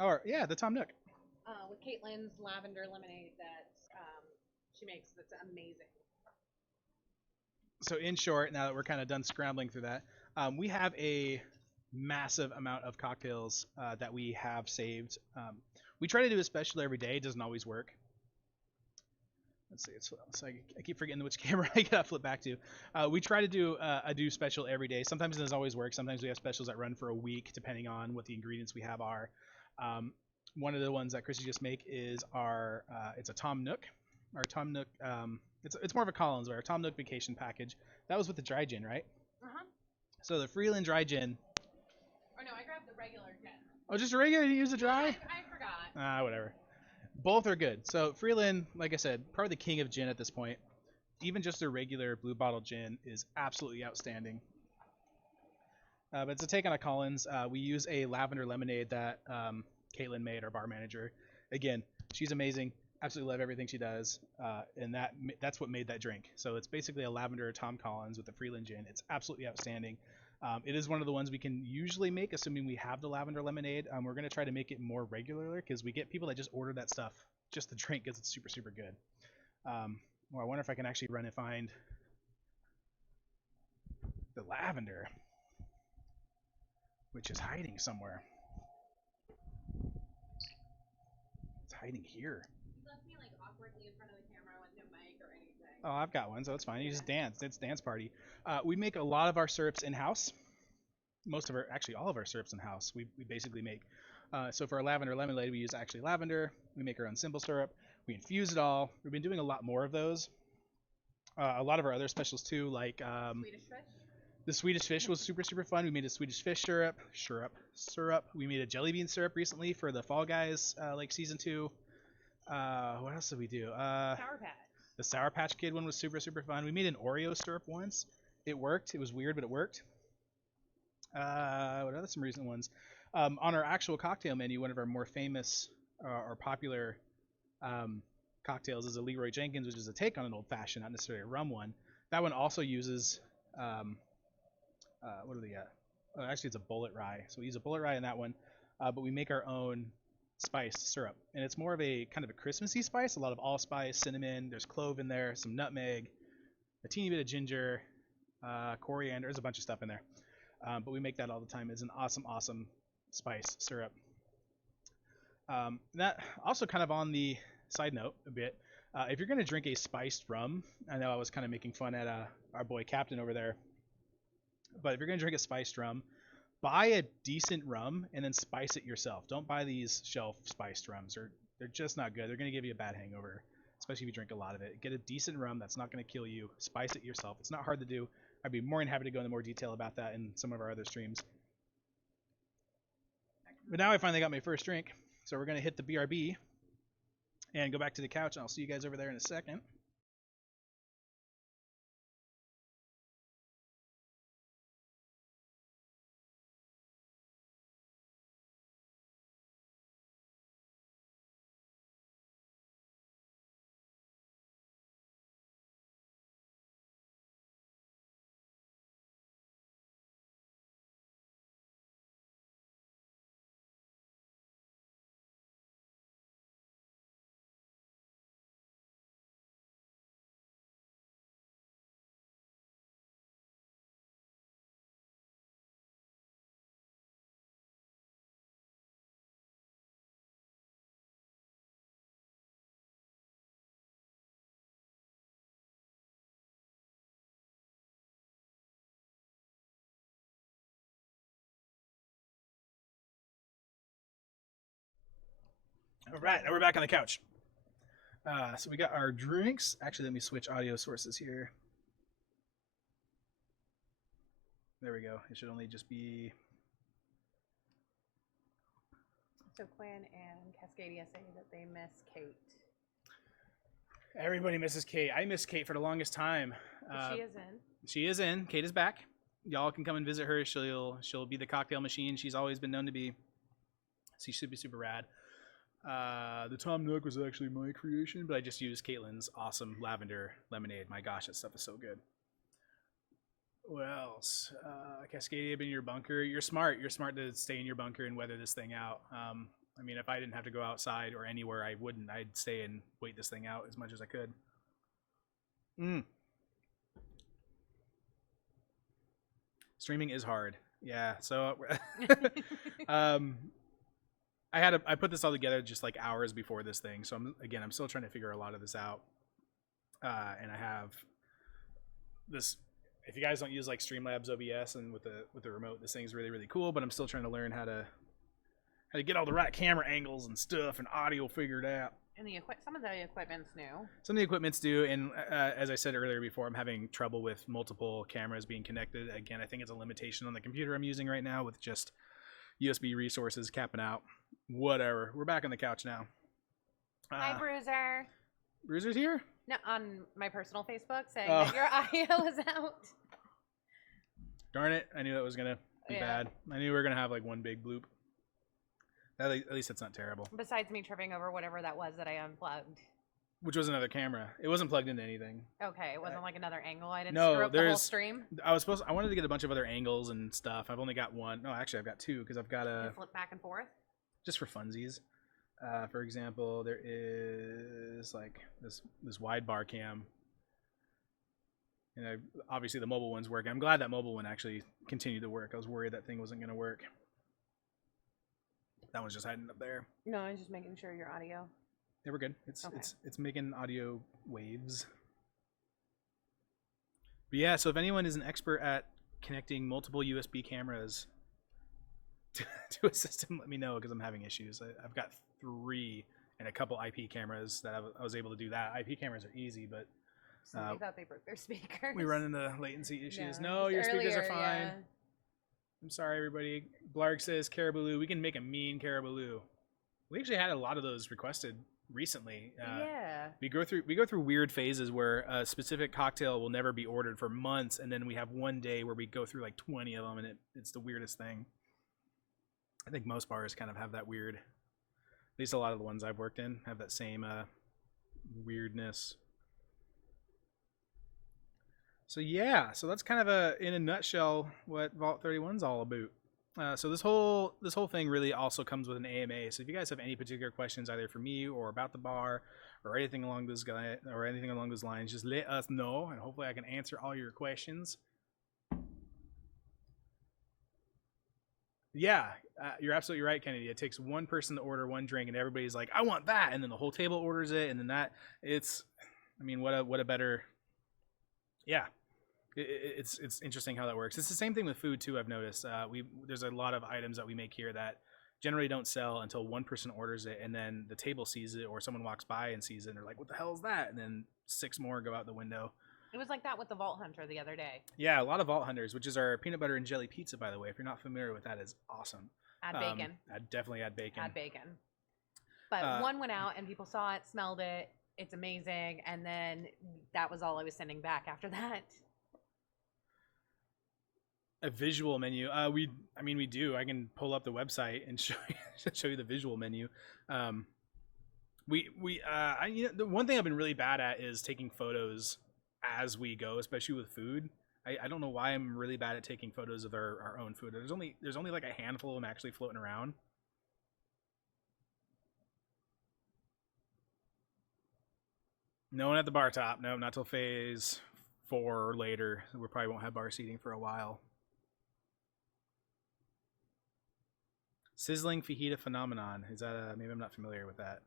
Oh, yeah, the Tom Nook. With Caitlin's lavender lemonade that she makes that's amazing. So in short, now that we're kind of done scrambling through that, we have a massive amount of cocktails that we have saved. We try to do a special every day. It doesn't always work. Let's see. So I keep forgetting which camera I gotta flip back to. We try to do a do special every day. Sometimes it doesn't always work. Sometimes we have specials that run for a week, depending on what the ingredients we have are. One of the ones that Chrissy just make is our it's a Tom Nook. Our Tom Nook. It's more of a Collins, but our Tom Nook vacation package. That was with the dry gin, right? Uh-huh. So the Freeland dry gin. Oh no, I grabbed the regular gin. Oh, just a regular? You didn't use the dry? I forgot. Whatever. Both are good. So Freeland, like I said, probably the king of gin at this point. Even just a regular blue bottle gin is absolutely outstanding. But it's a take on a Collins. We use a lavender lemonade that Caitlin made, our bar manager. Again, she's amazing. Absolutely love everything she does, and that's what made that drink. So it's basically a lavender Tom Collins with a Freeland gin. It's absolutely outstanding. It is one of the ones we can usually make, assuming we have the lavender lemonade. We're going to try to make it more regular because we get people that just order that stuff just to drink because it's super, super good. Well, I wonder if I can actually run and find the lavender, which is hiding somewhere. It's hiding here. You left me like awkwardly in front of the camera with no mic or anything. Oh, I've got one, so it's fine. You just dance. It's dance party. We make a lot of our syrups in-house. Actually all of our syrups in-house. We basically make. So for our lavender lemonade, we use actually lavender. We make our own simple syrup. We infuse it all. We've been doing a lot more of those. A lot of our other specials too, like Swedish fish. the Swedish fish was super, super fun. We made a Swedish fish syrup. We made a jelly bean syrup recently for the Fall Guys, like season 2. What else did we do? Sour Patch. The Sour Patch Kid one was super, super fun. We made an Oreo syrup once. It worked. It was weird, but it worked. What are some recent ones? On our actual cocktail menu, one of our more famous or popular cocktails is a Leroy Jenkins, which is a take on an old fashioned, not necessarily a rum one. That one also uses what do they got? Oh, actually, it's a bullet rye. So we use a bullet rye in that one, but we make our own spiced syrup, and it's more of a kind of a Christmassy spice. A lot of allspice, cinnamon. There's clove in there, some nutmeg, a teeny bit of ginger, coriander. There's a bunch of stuff in there, but we make that all the time. It's an awesome, awesome spice syrup. That also kind of on the side note a bit. If you're going to drink a spiced rum, I know I was kind of making fun at our boy Captain over there, but if you're going to drink a spiced rum, buy a decent rum and then spice it yourself. Don't buy these shelf spiced rums. They're just not good. They're going to give you a bad hangover, especially if you drink a lot of it. Get a decent rum that's not going to kill you. Spice it yourself. It's not hard to do. I'd be more than happy to go into more detail about that in some of our other streams. But now I finally got my first drink, so we're going to hit the BRB and go back to the couch, and I'll see you guys over there in a second. All right, now we're back on the couch. So we got our drinks. Actually, let me switch audio sources here. There we go. It should only just be... So Quinn and Cascadia say that they miss Kate. Everybody misses Kate. I miss Kate for the longest time. But she is in. She is in. Kate is back. Y'all can come and visit her. She'll be the cocktail machine she's always been known to be. She should be super rad. The Tom Nook was actually my creation, but I just used Caitlin's awesome lavender lemonade. My gosh, that stuff is so good. What else? Cascadia, been in your bunker. You're smart. You're smart to stay in your bunker and weather this thing out. I mean, if I didn't have to go outside or anywhere, I wouldn't. I'd stay and wait this thing out as much as I could. Streaming is hard. Yeah. So, I put this all together just like hours before this thing. So I'm still trying to figure a lot of this out. And I have this. If you guys don't use like Streamlabs OBS and with the remote, this thing's really, really cool. But I'm still trying to learn how to get all the right camera angles and stuff and audio figured out. And some of the equipment's new. Some of the equipment's new, and as I said earlier before, I'm having trouble with multiple cameras being connected. Again, I think it's a limitation on the computer I'm using right now with just USB resources capping out. Whatever. We're back on the couch now. Hi, Bruiser. Bruiser's here? No, on my personal Facebook saying that your audio is out. Darn it. I knew that was going to be bad. I knew we were going to have like one big bloop. At least it's not terrible. Besides me tripping over whatever that was that I unplugged. Which was another camera. It wasn't plugged into anything. Okay, it wasn't like another angle. I didn't No, screw up the whole stream. I wanted to get a bunch of other angles and stuff. I've only got one. No, actually, I've got two because I've got You flip back and forth. just for funsies. For example, there is like this wide bar cam, and obviously the mobile one's working. I'm glad that mobile one actually continued to work. I was worried that thing wasn't going to work. That one's just hiding up there. No, I was just making sure your audio. Yeah, we're good. It's making audio waves. But yeah, so if anyone is an expert at connecting multiple USB cameras to a system, let me know because I'm having issues. I've got 3 and a couple IP cameras that I was able to do that. IP cameras are easy, but Somebody thought they broke their speakers. we run into latency issues. No, your speakers are fine. Yeah. I'm sorry, everybody. Blarg says Caribou. We can make a mean Caribou. We actually had a lot of those requested recently. Yeah. We go through weird phases where a specific cocktail will never be ordered for months, and then we have one day where we go through like 20 of them, and it's the weirdest thing. I think most bars kind of have that weird. At least a lot of the ones I've worked in have that same weirdness. So yeah, so that's kind of in a nutshell what Vault 31's all about. So this whole thing really also comes with an AMA. So if you guys have any particular questions either for me or about the bar or anything along those lines, just let us know, and hopefully I can answer all your questions. Yeah, you're absolutely right, Kennedy. It takes one person to order one drink, and everybody's like, "I want that," and then the whole table orders it, and then that. I mean, what a better. Yeah. It's interesting how that works. It's the same thing with food too. I've noticed. There's a lot of items that we make here that generally don't sell until one person orders it, and then the table sees it, or someone walks by and sees it, and they're like, "What the hell is that?" And then 6 more go out the window. It was like that with the Vault Hunter the other day. Yeah, a lot of Vault Hunters, which is our peanut butter and jelly pizza, by the way. If you're not familiar with that, is awesome. Add bacon. I'd definitely add bacon. Add bacon. But one went out and people saw it, smelled it. It's amazing. And then that was all I was sending back after that. A visual menu. We do. I can pull up the website and show you the visual menu. The one thing I've been really bad at is taking photos as we go, especially with food. I don't know why I'm really bad at taking photos of our own food. There's only like a handful of them actually floating around. No one at the bar top. No, not till phase 4 or later. We probably won't have bar seating for a while. Sizzling fajita phenomenon. Is that maybe I'm not familiar with that.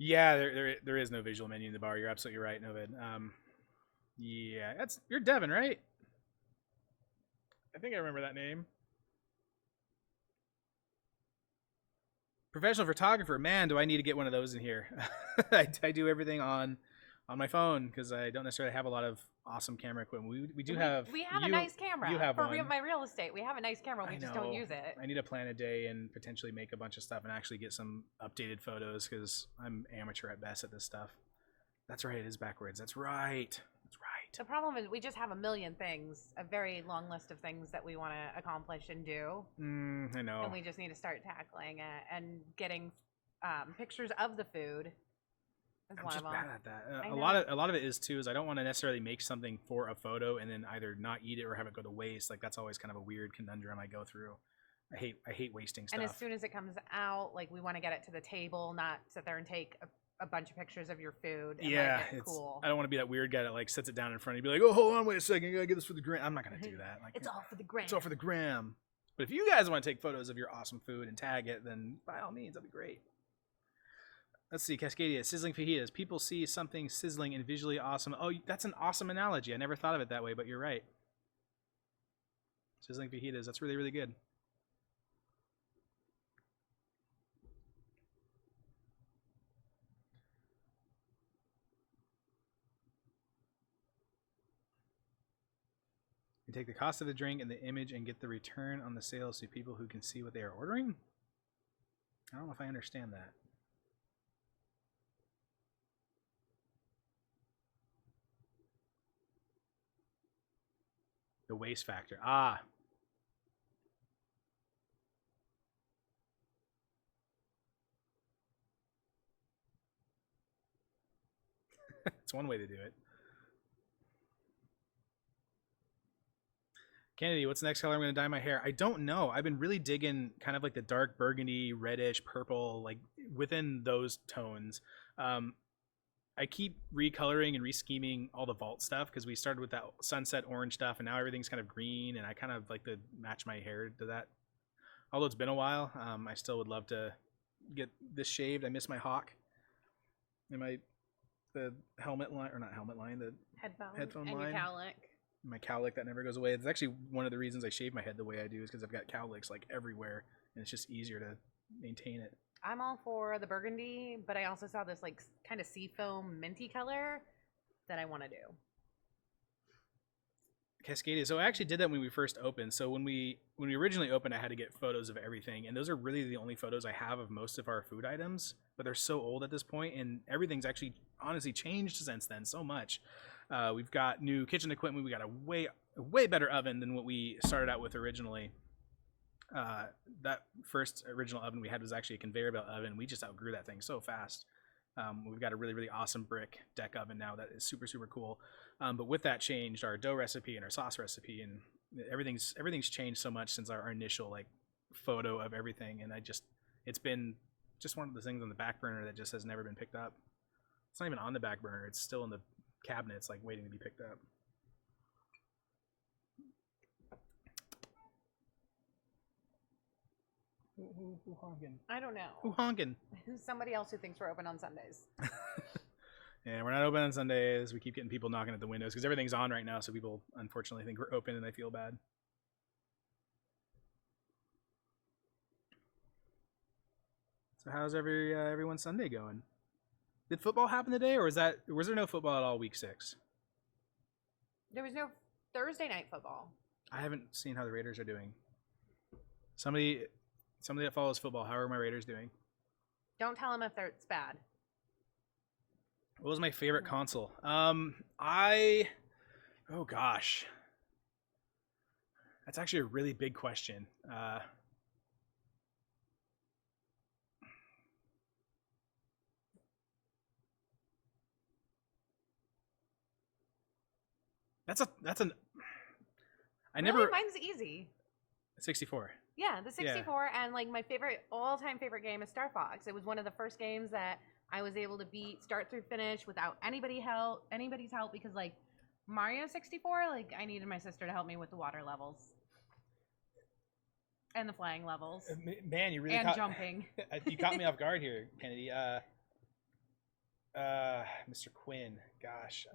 Yeah, there is no visual menu in the bar. You're absolutely right, Novid. Yeah, you're Devin, right? I think I remember that name. Professional photographer. Man, do I need to get one of those in here. I do everything on my phone because I don't necessarily have a lot of awesome camera equipment. We have a nice camera. You have for one. my real estate. We have a nice camera. We just don't use it. I need to plan a day and potentially make a bunch of stuff and actually get some updated photos because I'm amateur at best at this stuff. That's right. It is backwards. That's right. That's right. The problem is we just have a million things, a very long list of things that we want to accomplish and do. I know. And we just need to start tackling it and getting pictures of the food. I'm just bad at that. A lot of it is too is I don't want to necessarily make something for a photo and then either not eat it or have it go to waste. Like that's always kind of a weird conundrum I go through. I hate wasting stuff. And as soon as it comes out, like we want to get it to the table, not sit there and take a bunch of pictures of your food. And yeah, it's cool. I don't want to be that weird guy that like sets it down in front of you, be like, oh, hold on, wait a second, I gotta get this for the gram. I'm not gonna do that. Like, it's all for the gram. It's all for the gram. But if you guys want to take photos of your awesome food and tag it, then by all means, that'd be great. Let's see, Cascadia, sizzling fajitas. People see something sizzling and visually awesome. Oh, that's an awesome analogy. I never thought of it that way, but you're right. Sizzling fajitas, that's really, really good. You take the cost of the drink and the image and get the return on the sale so people who can see what they are ordering? I don't know if I understand that. The waste factor. Ah. It's one way to do it. Kennedy, what's the next color I'm going to dye my hair? I don't know. I've been really digging kind of like the dark burgundy, reddish, purple, like within those tones. I keep recoloring and rescheming all the vault stuff because we started with that sunset orange stuff and now everything's kind of green and I kind of like to match my hair to that. Although it's been a while, I still would love to get this shaved. I miss my hawk and the helmet line, or not helmet line, the headphone and line. Your cowlick. My cowlick that never goes away. It's actually one of the reasons I shave my head the way I do is because I've got cowlicks like everywhere and it's just easier to maintain it. I'm all for the burgundy, but I also saw this like kind of seafoam minty color that I want to do. Cascadia. So I actually did that when we first opened. So when we originally opened, I had to get photos of everything, and those are really the only photos I have of most of our food items. But they're so old at this point, and everything's actually honestly changed since then so much. We've got new kitchen equipment. We got a way better oven than what we started out with originally. That first original oven we had was actually a conveyor belt oven. We just outgrew that thing so fast. We've got a really, really awesome brick deck oven now that is super, super cool. But with that changed our dough recipe and our sauce recipe, and everything's changed so much since our initial like photo of everything. And it's been just one of the things on the back burner that just has never been picked up. It's not even on the back burner. It's still in the cabinets, like waiting to be picked up. Who honking? I don't know. Who honking? Somebody else who thinks we're open on Sundays. Yeah, we're not open on Sundays. We keep getting people knocking at the windows because everything's on right now, so people unfortunately think we're open and they feel bad. So how's everyone's Sunday going? Did football happen today, or was there no football at all week 6? There was no Thursday night football. I haven't seen how the Raiders are doing. Somebody that follows football, how are my Raiders doing? Don't tell them if it's bad. What was my favorite console? Oh gosh, that's actually a really big question. I Really? never Mine's easy. 64. Yeah, the 64, and like my all-time favorite game is Star Fox. It was one of the first games that I was able to beat start through finish without anybody's help because like Mario 64, like I needed my sister to help me with the water levels and the flying levels. Man, you really and jumping. You caught me off guard here, Kennedy. Mr. Quinn, gosh.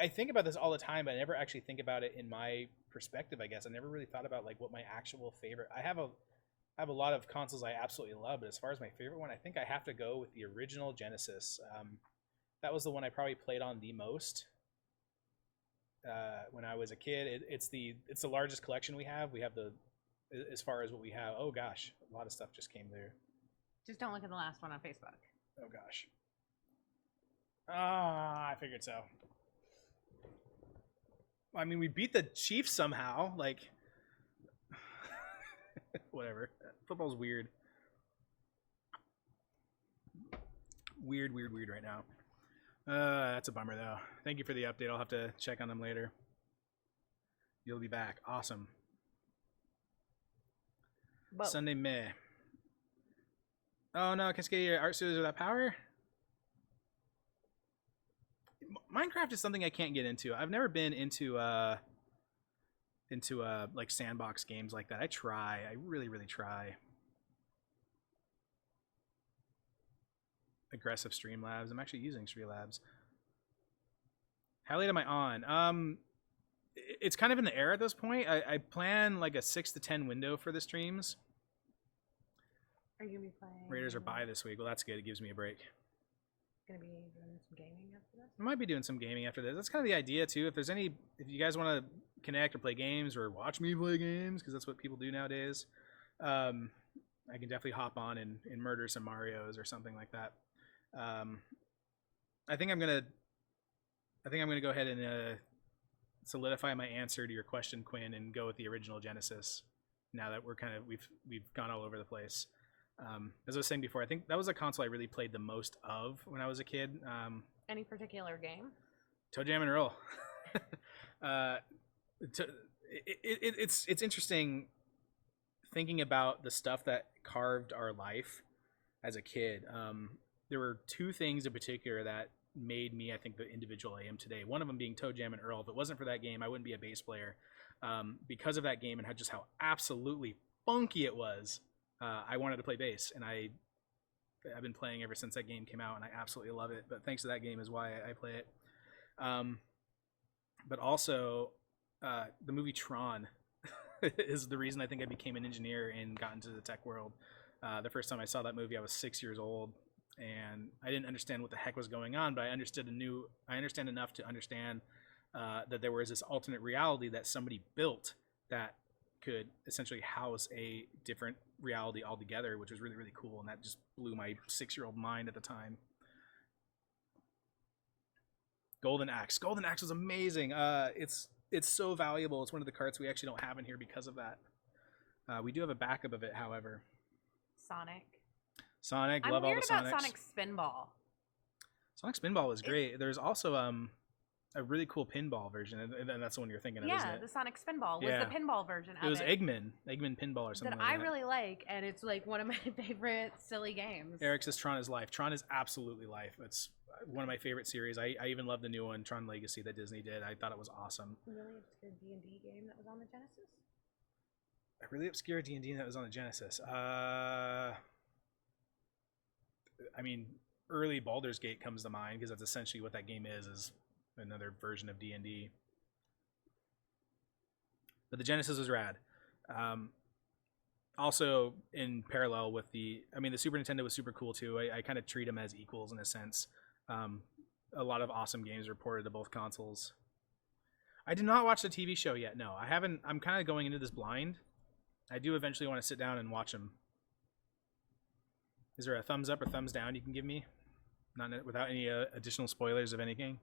I think about this all the time, but I never actually think about it in my perspective, I guess. I never really thought about like what my actual favorite. I have a lot of consoles I absolutely love, but as far as my favorite one, I think I have to go with the original Genesis. That was the one I probably played on the most when I was a kid. It's the largest collection we have. We have as far as what we have. Oh gosh, a lot of stuff just came there. Just don't look at the last one on Facebook. Oh gosh. I figured so. I mean, we beat the Chiefs somehow. Like, whatever. Football's weird. Weird right now. That's a bummer, though. Thank you for the update. I'll have to check on them later. You'll be back. Awesome. Whoa. Sunday, May. Oh, no. Can I get your art studios without power? Minecraft is something I can't get into. I've never been into like sandbox games like that. I really try. Aggressive Streamlabs. I'm actually using Streamlabs. How late am I on? It's kind of in the air at this point. I plan like a 6 to 10 window for the streams. Are you gonna be playing? Raiders are bye this week. Well, that's good. It gives me a break. Gonna be doing some gaming after this? I might be doing some gaming after this. That's kind of the idea too. If you guys want to connect or play games or watch me play games, because that's what people do nowadays, I can definitely hop on and murder some Marios or something like that. I think I'm gonna go ahead and solidify my answer to your question, Quinn, and go with the original Genesis. Now that we've gone all over the place. As I was saying before, I think that was a console I really played the most of when I was a kid. Any particular game? Toe Jam and Earl. It's interesting thinking about the stuff that carved our life as a kid. There were 2 things in particular that made me, I think, the individual I am today. One of them being Toe Jam and Earl. If it wasn't for that game, I wouldn't be a bass player. Because of that game and how just how absolutely funky it was, I wanted to play bass, and I've been playing ever since that game came out, and I absolutely love it. But thanks to that game is why I play it. But also, the movie Tron is the reason I think I became an engineer and got into the tech world. The first time I saw that movie, I was 6 years old, and I didn't understand what the heck was going on, but I understand enough to understand that there was this alternate reality that somebody built that could essentially house a different reality altogether, which was really, really cool, and that just blew my 6-year-old mind at the time. Golden Axe was amazing. It's so valuable. It's one of the carts we actually don't have in here because of that. We do have a backup of it, however. Sonic, love all the Sonics. I'm weird about Sonic Spinball. Sonic Spinball was great. There's also a really cool pinball version, and that's the one you're thinking of, isn't it? Yeah, the Sonic Spinball was the pinball version of it. It was Eggman Pinball or something that like that. I really like, and it's like one of my favorite silly games. Eric says Tron is life. Tron is absolutely life. It's one of my favorite series. I even love the new one, Tron Legacy, that Disney did. I thought it was awesome. Really obscure D&D game that was on the Genesis? A really obscure D&D that was on the Genesis. I mean, early Baldur's Gate comes to mind, because that's essentially what that game is another version of D&D. But the Genesis was rad. also in parallel with the Super Nintendo was super cool too. I kind of treat them as equals in a sense. A lot of awesome games are ported to both consoles. I did not watch the TV show yet. No, I haven't. I'm kind of going into this blind. I do eventually want to sit down and watch them. Is there a thumbs up or thumbs down you can give me? Not without any additional spoilers of anything.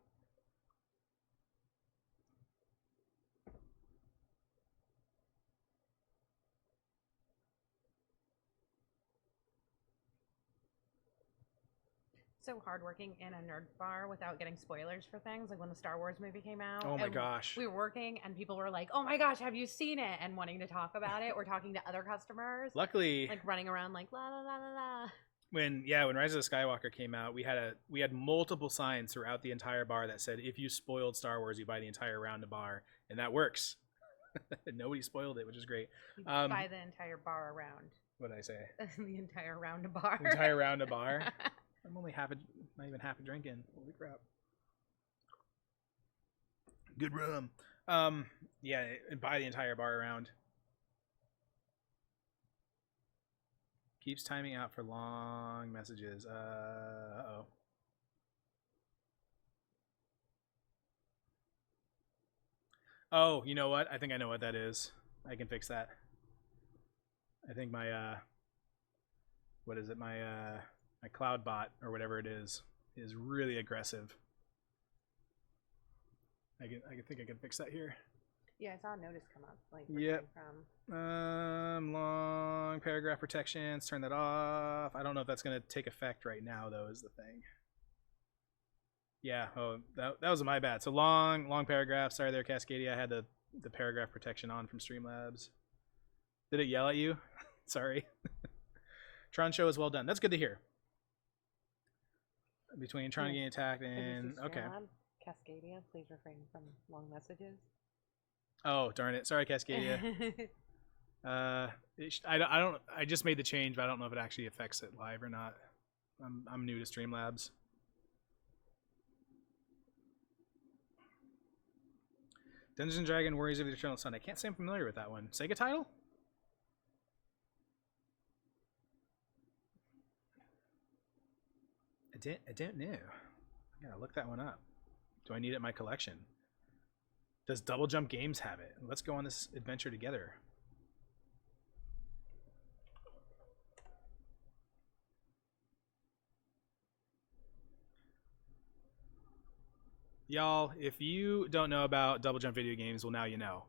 So hard working in a nerd bar without getting spoilers for things, like when the Star Wars movie came out. Oh my gosh. We were working and people were like, oh my gosh, have you seen it? And wanting to talk about it or talking to other customers. Luckily, like running around like la la la la la. When Rise of the Skywalker came out, we had multiple signs throughout the entire bar that said, if you spoiled Star Wars, you buy the entire round of bar, and that works. Nobody spoiled it, which is great. You buy the entire bar around. What did I say? The entire round of bar. The entire round of bar. I'm only not even half a drink in. Holy crap. Good rum. Yeah, buy the entire bar around. Keeps timing out for long messages. Uh-oh. Oh, you know what? I think I know what that is. I can fix that. I think my what is it? My cloud bot or whatever it is really aggressive. I think I can fix that here. Yeah, I saw a notice come up. Like, yep. From... Long paragraph protections. Turn that off. I don't know if that's gonna take effect right now though. Is the thing. Yeah. Oh, that was my bad. So long paragraph. Sorry there, Cascadia. I had the paragraph protection on from Streamlabs. Did it yell at you? Sorry. Tron show is well done. That's good to hear. Between trying to get attacked and okay. Cascadia, please refrain from long messages. Oh darn it! Sorry, Cascadia. I just made the change, but I don't know if it actually affects it live or not. I'm new to Streamlabs. Dungeons and Dragons: Warriors of the Eternal Sun. I can't say I'm familiar with that one. Sega title? I don't know. I gotta look that one up. Do I need it in my collection? Does Double Jump Games have it? Let's go on this adventure together. Y'all, if you don't know about Double Jump video games, well, now you know.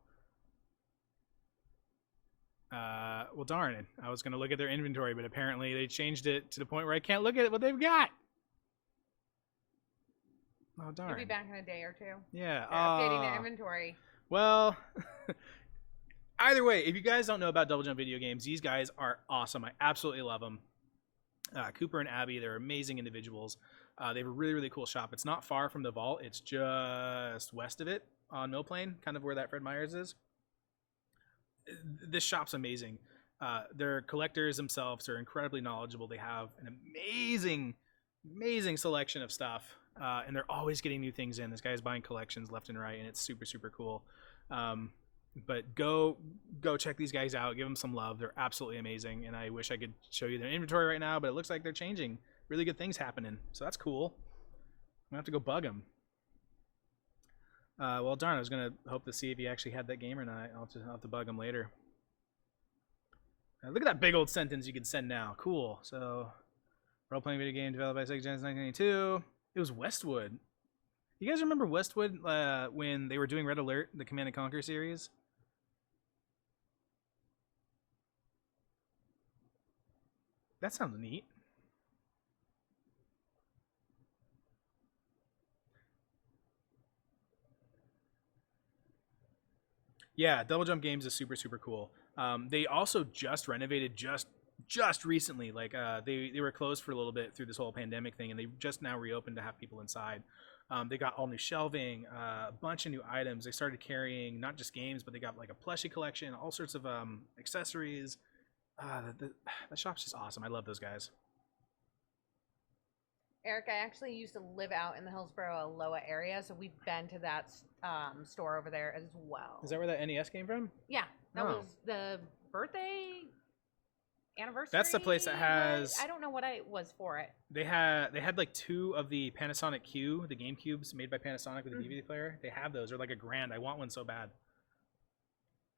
Well, darn it. I was going to look at their inventory, but apparently they changed it to the point where I can't look at what they've got. Oh, darn. You'll be back in a day or two. Yeah. They're updating their inventory. Well, either way, if you guys don't know about Double Jump video games, these guys are awesome. I absolutely love them. Cooper and Abby, they're amazing individuals. They have a really, really cool shop. It's not far from the vault. It's just west of it on Mill Plain, kind of where that Fred Meyer's is. This shop's amazing. Their collectors themselves are incredibly knowledgeable. They have an amazing selection of stuff. And they're always getting new things in. This guy's buying collections left and right, and it's super, super cool. But go check these guys out. Give them some love. They're absolutely amazing, and I wish I could show you their inventory right now, but it looks like they're changing. Really good things happening, so that's cool. I'm going to have to go bug them. Well, darn, I was going to hope to see if he actually had that game or not. I'll have to bug him later. Look at that big old sentence you can send now. Cool. So, role-playing video game developed by Sega Genesis 1992. It was Westwood. You guys remember Westwood when they were doing Red Alert, the Command & Conquer series? That sounds neat. Yeah, Double Jump Games is super, super cool. They also just renovated just recently. Like they were closed for a little bit through this whole pandemic thing, and they just now reopened to have people inside. They got all new shelving, a bunch of new items. They started carrying not just games, but they got like a plushie collection, all sorts of accessories. The shop's just awesome. I love those guys. Eric, I actually used to live out in the Hillsboro, Aloha area, so we've been to that store over there as well. Is that where that NES came from? Yeah, that was the birthday anniversary. That's the place that has. I don't know what I was for it. They had like 2 of the Panasonic Q, the GameCubes made by Panasonic with a DVD player. They have those. They're like $1,000. I want one so bad.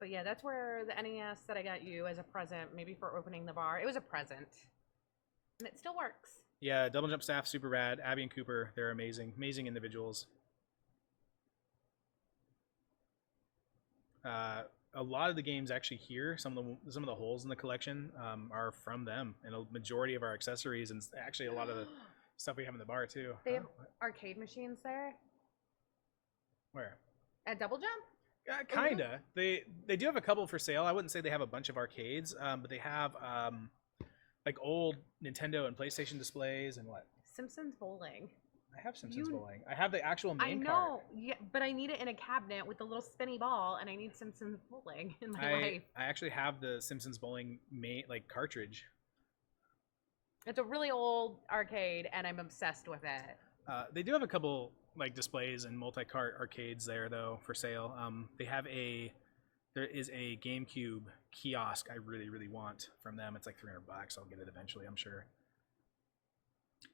But yeah, that's where the NES that I got you as a present, maybe for opening the bar. It was a present, and it still works. Yeah, Double Jump staff super rad. Abby and Cooper, they're amazing, amazing individuals. A lot of the games actually here, some of the holes in the collection are from them, and a majority of our accessories and actually a lot of the stuff we have in the bar too. They have arcade machines there Where? at Double Jump. Kinda. They do have a couple for sale. I wouldn't say they have a bunch of arcades, but they have like old Nintendo and PlayStation displays and what? Simpsons Bowling. I have Simpsons Bowling. I have the actual main card. I know, yeah, but I need it in a cabinet with a little spinny ball, and I need Simpsons Bowling in my life. I actually have the Simpsons Bowling cartridge. It's a really old arcade, and I'm obsessed with it. They do have a couple like displays and multi-cart arcades there though for sale. There is a GameCube kiosk I really want from them. It's like $300. I'll get it eventually, I'm sure.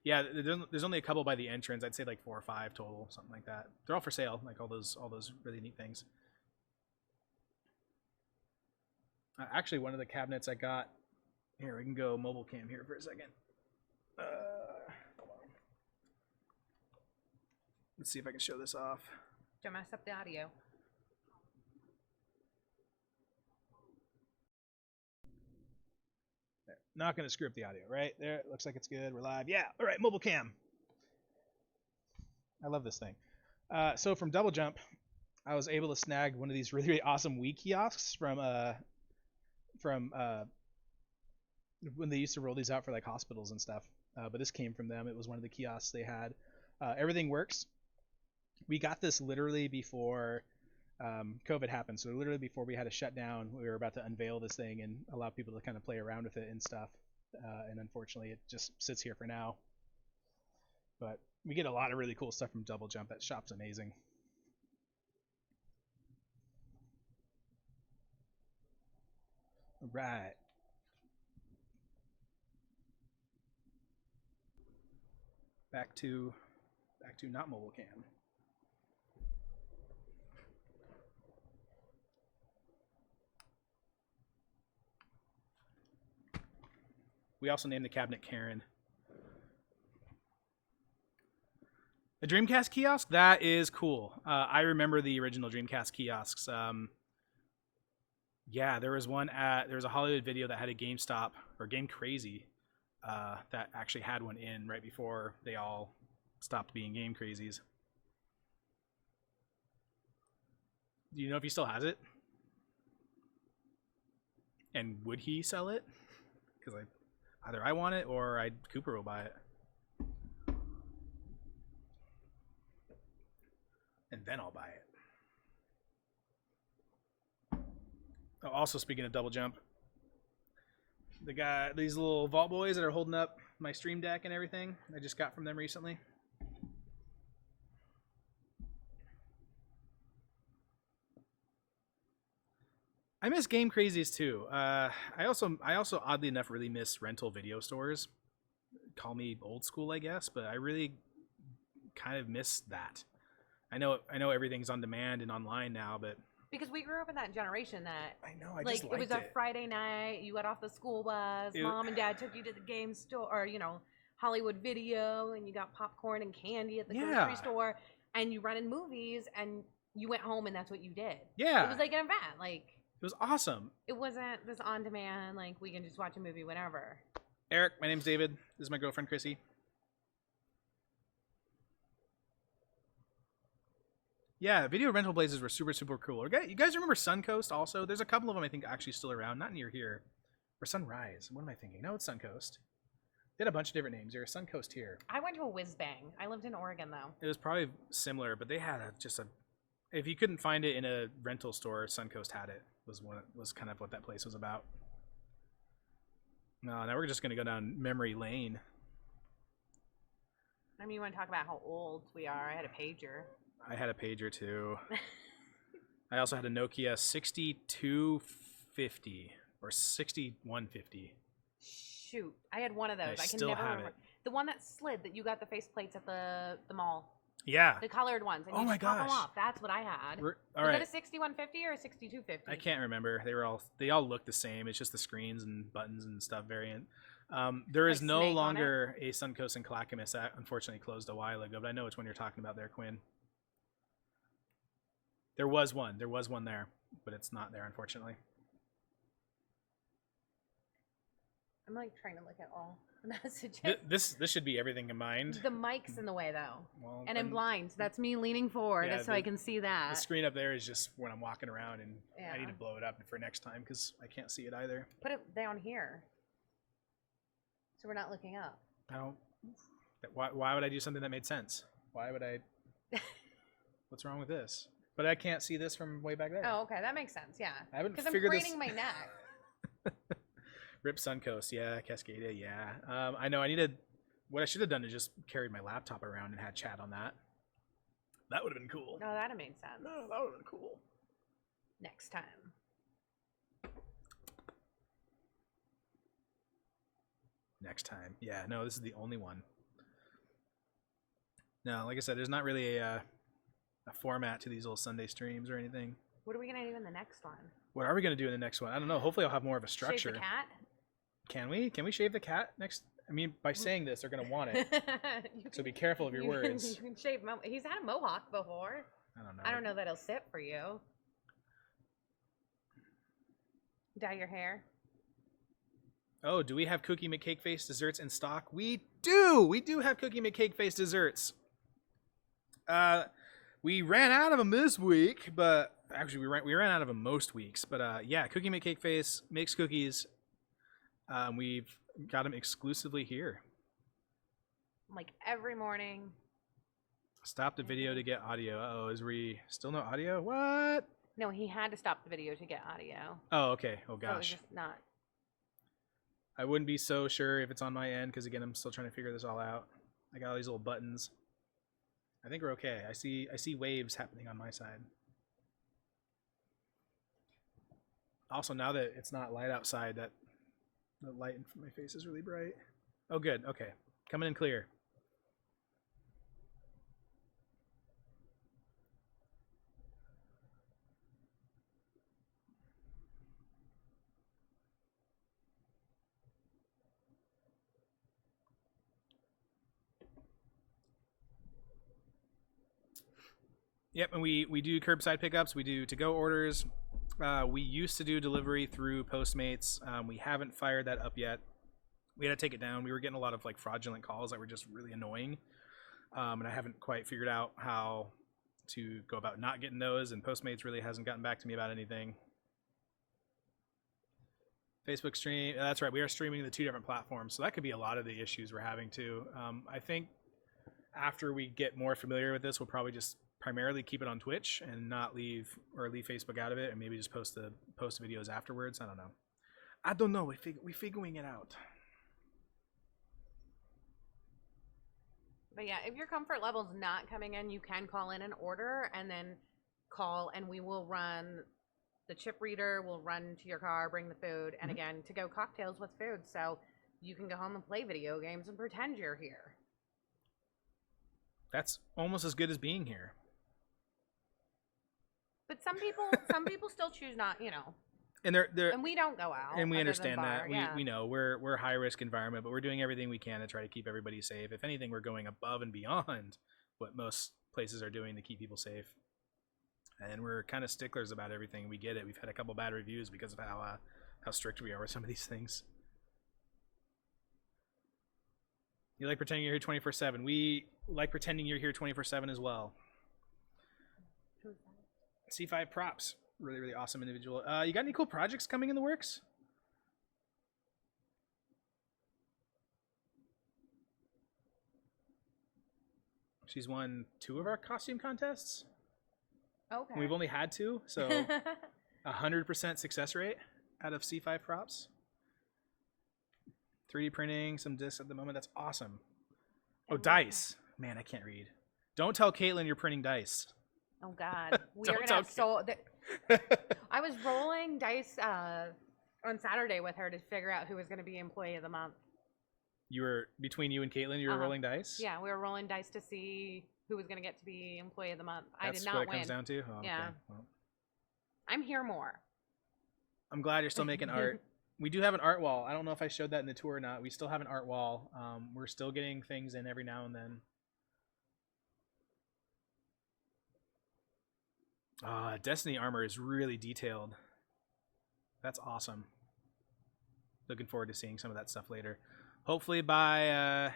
Yeah, there's only a couple by the entrance. I'd say like 4 or 5 total, something like that. They're all for sale, like all those really neat things. Actually, one of the cabinets I got here, we can go mobile cam here for a second. Hold on. Let's see if I can show this off. Don't mess up the audio. There. Not going to screw up the audio, right? There, it looks like it's good. We're live. Yeah, all right, mobile cam. I love this thing. So from Double Jump, I was able to snag one of these really awesome Wii kiosks from when they used to roll these out for like hospitals and stuff. But this came from them. It was one of the kiosks they had. Everything works. We got this literally before COVID happened. So literally before we had to shut down, we were about to unveil this thing and allow people to kind of play around with it and stuff. And unfortunately, it just sits here for now. But we get a lot of really cool stuff from Double Jump. That shop's amazing. All right. Back to not mobile cam. We also named the cabinet Karen. The Dreamcast kiosk, that is cool. I remember the original Dreamcast kiosks. Yeah, there was a Hollywood Video that had a GameStop or Game Crazy that actually had one in right before they all stopped being Game Crazies. Do you know if he still has it? And would he sell it? Because either I want it or Cooper will buy it. And then I'll buy it. Oh, also, speaking of Double Jump, these little Vault Boys that are holding up my Stream Deck and everything, I just got from them recently. I miss Game Crazies too. I also oddly enough really miss rental video stores. Call me old school, I guess, but I really kind of miss that. I know everything's on demand and online now, but because we grew up in that generation that I know I just liked it was a Friday night, you got off the school bus, mom and dad took you to the game store or Hollywood Video, and you got popcorn and candy at the grocery store, and you rented movies and you went home and that's what you did. Yeah, it was like an event. Like it was awesome. It wasn't this on demand like we can just watch a movie whenever. Eric, my name's David. This is my girlfriend Chrissy. Yeah, video rental places were super, super cool. You guys remember Suncoast also? There's a couple of them I think actually still around. Not near here. Or Sunrise. What am I thinking? No, it's Suncoast. They had a bunch of different names. There's Suncoast here. I went to a Whiz Bang. I lived in Oregon, though. It was probably similar, but they had if you couldn't find it in a rental store, Suncoast had it. Was kind of what that place was about. No, now we're just going to go down memory lane. I mean, you want to talk about how old we are. I had a pager. I had a pager too. I also had a Nokia 6250 or 6150. Shoot, I had one of those. I can still never have remember. it. The one that slid, that you got the faceplates at the mall. Yeah. The colored ones. And Oh you my just pop them gosh. off. That's what I had. All Was right. it a 6150 or a 6250? I can't remember. They all look the same. It's just the screens and buttons and stuff variant. There is Like no Snake on longer a Suncoast and Clackamas. That unfortunately closed a while ago, but I know which one you're talking about there, Quinn. There was one there, but it's not there, unfortunately. I'm like trying to look at all the messages. This should be everything combined. The mic's in the way though. Well, And in blinds. That's me leaning forward Yeah, so I can see that. The screen up there is just when I'm walking around, and I need Yeah. to blow it up for next time because I can't see it either. Put it down here. So we're not looking up. I don't. Why would I do something that made sense? Why would I? What's wrong with this? But I can't see this from way back there. Oh, okay. That makes sense. Yeah. I haven't Because I'm figured this. craning my neck. Rip Suncoast, yeah, Cascadia, yeah. I know. What I should have done is just carried my laptop around and had chat on that. That would have been cool. No, that'd have made sense. No, that would have been cool. Next time. Next time, yeah. No, this is the only one. No, like I said, there's not really a format to these little Sunday streams or anything. What are we gonna do in the next one? What are we gonna do in the next one? I don't know. Hopefully, I'll have more of a structure. Shave the cat? Can we? Can we shave the cat next? I mean, by saying this, they're gonna want it. So be careful of your words. You can shave. He's had a mohawk before. I don't know. I don't know that he'll sit for you. Dye your hair. Oh, do we have Cookie McCake Face desserts in stock? We do. We do have Cookie McCake Face desserts. We ran out of them this week, but actually we ran out of them most weeks. But yeah, Cookie McCake Face makes cookies. We've got them exclusively here. Like every morning. Stop the video to get audio. Uh-oh, is we still no audio? What? No, he had to stop the video to get audio. Oh, okay. Oh So it was gosh. just not. I wouldn't be so sure if it's on my end because again, I'm still trying to figure this all out. I got all these little buttons. I think we're okay. I see waves happening on my side. Also, now that it's not light outside, that the light in my face is really bright. Oh, good. Okay, coming in clear. Yep, and we do curbside pickups. We do to-go orders. We used to do delivery through Postmates. We haven't fired that up yet. We had to take it down. We were getting a lot of like fraudulent calls that were just really annoying, and I haven't quite figured out how to go about not getting those. And Postmates really hasn't gotten back to me about anything. Facebook stream. That's right. We are streaming the 2 different platforms, so that could be a lot of the issues we're having too. I think after we get more familiar with this, we'll probably just primarily keep it on Twitch and not leave Facebook out of it, and maybe just post videos afterwards. I don't know. We're figuring it out. But yeah, if your comfort level's not coming in, you can call in an order and then call, and we will run the chip reader. We'll run to your car, bring the food, and again, to go cocktails with food, so you can go home and play video games and pretend you're here. That's almost as good as being here. But some people still choose not, And and we don't go out. and we other understand than that. bar, yeah. We know we're a high risk environment, but we're doing everything we can to try to keep everybody safe. If anything, we're going above and beyond what most places are doing to keep people safe. And we're kind of sticklers about everything. We get it. We've had a couple bad reviews because of how strict we are with some of these things. You like pretending you're here 24/7. We like pretending you're here 24/7 as well. Who's that? C5 Props. Really, really awesome individual. You got any cool projects coming in the works? She's won 2 of our costume contests. Okay. We've only had 2, so 100% success rate out of C5 Props. 3D printing, some discs at the moment. That's awesome. Oh, dice. Man, I can't read. Don't tell Caitlin you're printing dice. Oh God, we are Don't gonna have tell I was rolling dice on Saturday with her to figure out who was going to be Employee of the Month. You were between you and Caitlin. You were rolling dice. Yeah, we were rolling dice to see who was going to get to be Employee of the Month. I That's did not what it win. comes down to. Oh, Yeah. Okay. Well, I'm here more. I'm glad you're still making art. We do have an art wall. I don't know if I showed that in the tour or not. We still have an art wall. We're still getting things in every now and then. Destiny armor is really detailed. That's awesome. Looking forward to seeing some of that stuff later. Hopefully by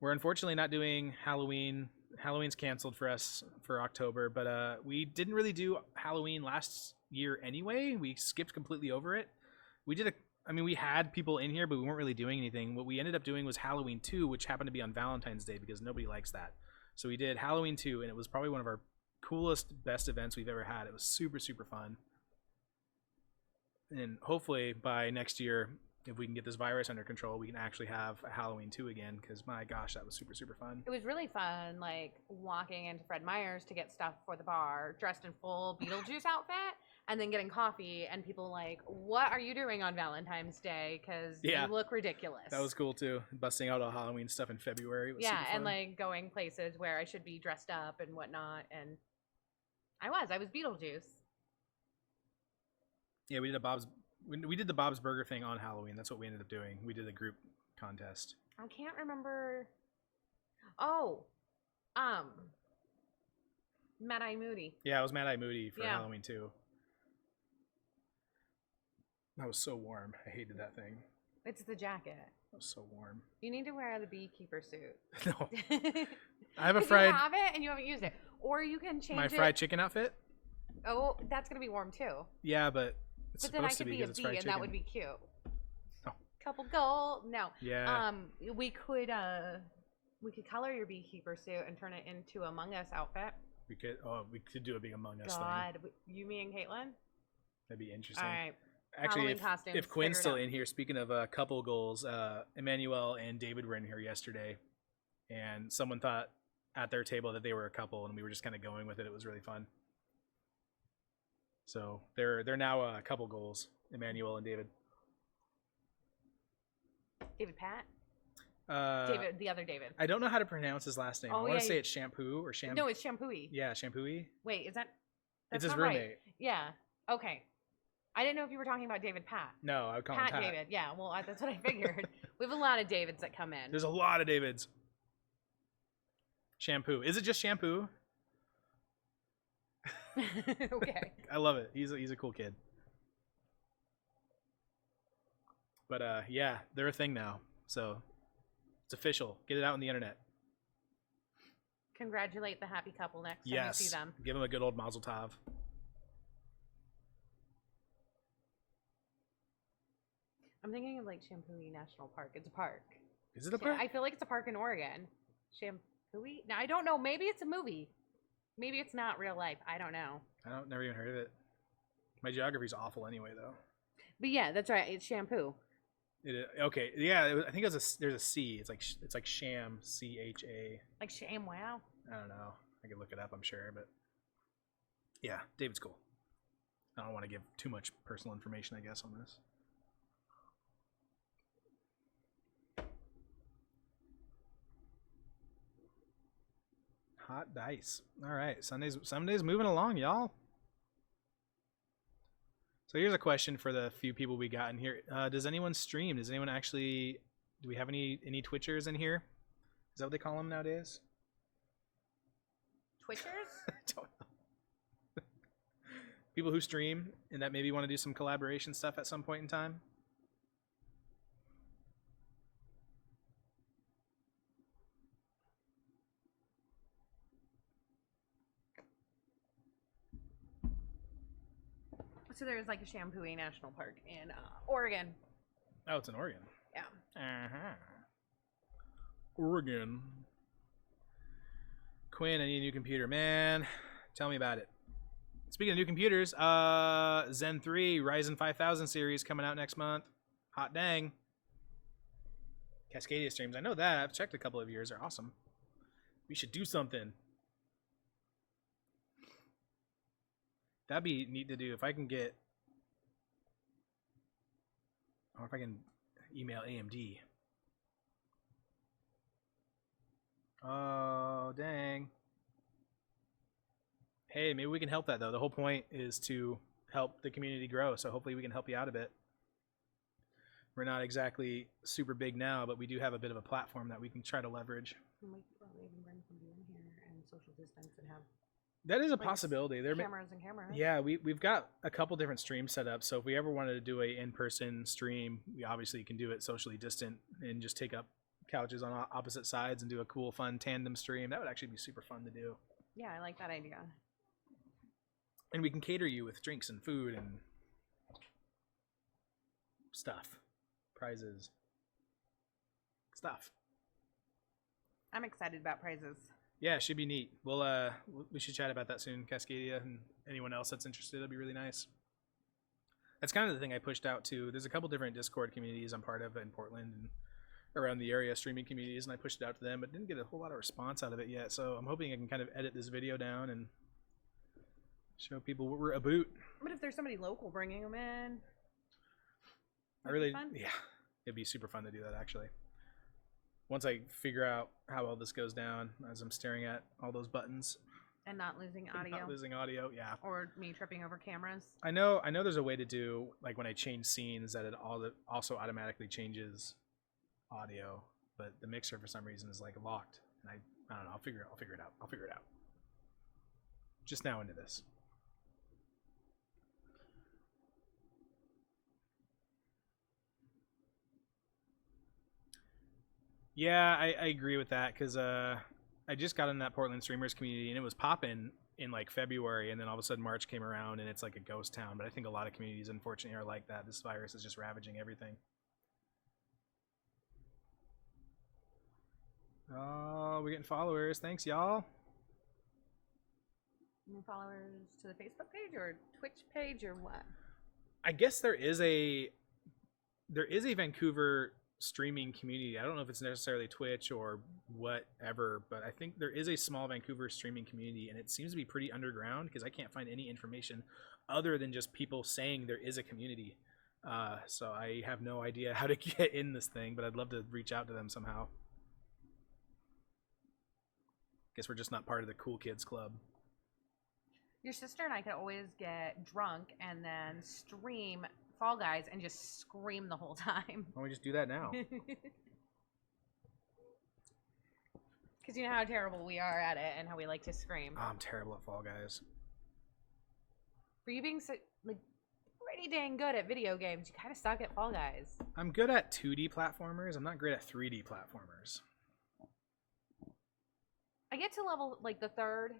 we're unfortunately not doing Halloween. Halloween's canceled for us for October, but we didn't really do Halloween last year anyway. We skipped completely over it. We had people in here, but we weren't really doing anything. What we ended up doing was Halloween 2, which happened to be on Valentine's Day because nobody likes that. So we did Halloween 2, and it was probably one of our coolest, best events we've ever had. It was super, super fun. And hopefully by next year, if we can get this virus under control, we can actually have a Halloween 2 again, because my gosh, that was super, super fun. It was really fun, like walking into Fred Meyer's to get stuff for the bar, dressed in full Beetlejuice outfit, and then getting coffee, and people like, what are you doing on Valentine's Day? Because you look ridiculous. That was cool too. Busting out all Halloween stuff in February. Was super fun. And like going places where I should be dressed up and whatnot, and I was Beetlejuice. Yeah, we did the Bob's Burger thing on Halloween. That's what we ended up doing. We did a group contest. I can't remember. Oh, Mad Eye Moody. Yeah, it was Mad Eye Moody for Halloween too. That was so warm. I hated that thing. It's the jacket. It was so warm. You need to wear the beekeeper suit. No. I have a fried. You have it and you haven't used it, or you can change my fried chicken outfit. Oh, that's gonna be warm too. Yeah, but it's but then I supposed to could be be a because it's bee, fried and chicken. that would be cute. No. Couple gold. No. Yeah. We could color your beekeeper suit and turn it into Among Us outfit. We could do a big Among Us God, thing. you, me, and Caitlin. That'd be interesting. All right. Actually, costumes, if Quinn's still in here, speaking of couple goals, Emmanuel and David were in here yesterday, and someone thought at their table that they were a couple, and we were just kind of going with it. It was really fun. So they're now a couple goals, Emmanuel and David. David Pat? David, the other David. I don't know how to pronounce his last name. I want to say it's Shampoo or Shampoo. No, it's Shampooey. Yeah, Shampooey. Wait, is that? It's his roommate. Right. Yeah. Okay. I didn't know if you were talking about David Pat. No, I would call him Pat. David. Yeah. Well, that's what I figured. We have a lot of Davids that come in. There's a lot of Davids. Shampoo. Is it just Shampoo? Okay. I love it. He's a cool kid. But yeah, they're a thing now. So it's official. Get it out on the internet. Congratulate the happy couple next time you see them. Give them a good old Mazel Tov. I'm thinking of like Shampooey National Park. It's a park. Is it a park? I feel like it's a park in Oregon. Shampooey? Now I don't know. Maybe it's a movie. Maybe it's not real life. I don't know. Never even heard of it. My geography's awful anyway, though. But yeah, that's right. It's shampoo. Okay. Yeah, I think there's a C. It's like Sham, CHA. Like Sham Wow. I don't know. I could look it up. I'm sure, but yeah, David's cool. I don't want to give too much personal information, I guess, on this. Hot dice. All right, Sunday's moving along, y'all. So here's a question for the few people we got in here. Does anyone stream? Does anyone actually? Do we have any Twitchers in here? Is that what they call them nowadays? Twitchers? I don't know. People who stream and that maybe want to do some collaboration stuff at some point in time. So there's like a Shampooey National Park in Oregon. Oh, it's in Oregon. Yeah. Oregon. Quinn, I need a new computer. Man, tell me about it. Speaking of new computers, Zen 3 Ryzen 5000 series coming out next month. Hot dang. Cascadia streams. I know that. I've checked a couple of yours. They're awesome. We should do something. That'd be neat to do if I can get if I can email AMD. Oh, dang. Hey, maybe we can help that, though. The whole point is to help the community grow, so hopefully we can help you out a bit. We're not exactly super big now, but we do have a bit of a platform that we can try to leverage. We could probably even bring somebody in here and social distance and have That is a like, possibility. cameras and cameras. Yeah, we've got a couple different streams set up, so if we ever wanted to do a in-person stream, we obviously can do it socially distant and just take up couches on opposite sides and do a cool, fun tandem stream. That would actually be super fun to do. Yeah, I like that idea. And we can cater you with drinks and food and stuff, prizes, stuff. I'm excited about prizes. Yeah, it should be neat. We should chat about that soon, Cascadia, and anyone else that's interested. That'd be really nice. That's kind of the thing I pushed out to. There's a couple different Discord communities I'm part of in Portland and around the area, streaming communities, and I pushed it out to them, but didn't get a whole lot of response out of it yet. So I'm hoping I can kind of edit this video down and show people what we're about. But if there's somebody local bringing them in, Yeah, it'd be super fun to do that actually. Once I figure out how all this goes down, as I'm staring at all those buttons and not losing audio. Not losing audio, yeah. Or me tripping over cameras. I know there's a way to do, like when I change scenes, that it also automatically changes audio, but the mixer for some reason is like locked. And I don't know, I'll figure it out. Just now into this. Yeah, I agree with that, because I just got in that Portland streamers community and it was popping in like February, and then all of a sudden March came around and it's like a ghost town. But I think a lot of communities unfortunately are like that. This virus is just ravaging everything. Oh, we're getting followers. Thanks, y'all. New followers to the Facebook page or Twitch page or what? I guess there is a Vancouver streaming community. I don't know if it's necessarily Twitch or whatever, but I think there is a small Vancouver streaming community, and it seems to be pretty underground because I can't find any information other than just people saying there is a community. So I have no idea how to get in this thing, but I'd love to reach out to them somehow. Guess we're just not part of the cool kids club. Your sister and I could always get drunk and then stream Fall Guys and just scream the whole time. Why don't we just do that now? Because you know how terrible we are at it and how we like to scream. Oh, I'm terrible at Fall Guys. For you being so, like, pretty dang good at video games, you kind of suck at Fall Guys. I'm good at 2D platformers. I'm not great at 3D platformers. I get to level like the third,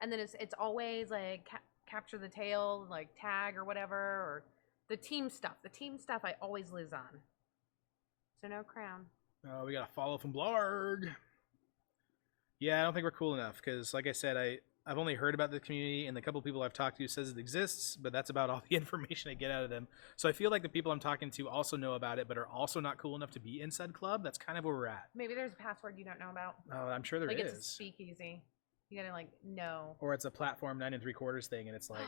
and then it's always like capture the tail, like tag or whatever, or the team stuff. The team stuff I always lose on. So no crown. Oh, we got a follow from Blarg. Yeah, I don't think we're cool enough because, like I said, I've only heard about the community, and the couple people I've talked to says it exists, but that's about all the information I get out of them. So I feel like the people I'm talking to also know about it, but are also not cool enough to be in said club. That's kind of where we're at. Maybe there's a password you don't know about. Oh, I'm sure there is. Like it's a speakeasy. You gotta like know. Or it's a platform 9 3/4 thing, and it's like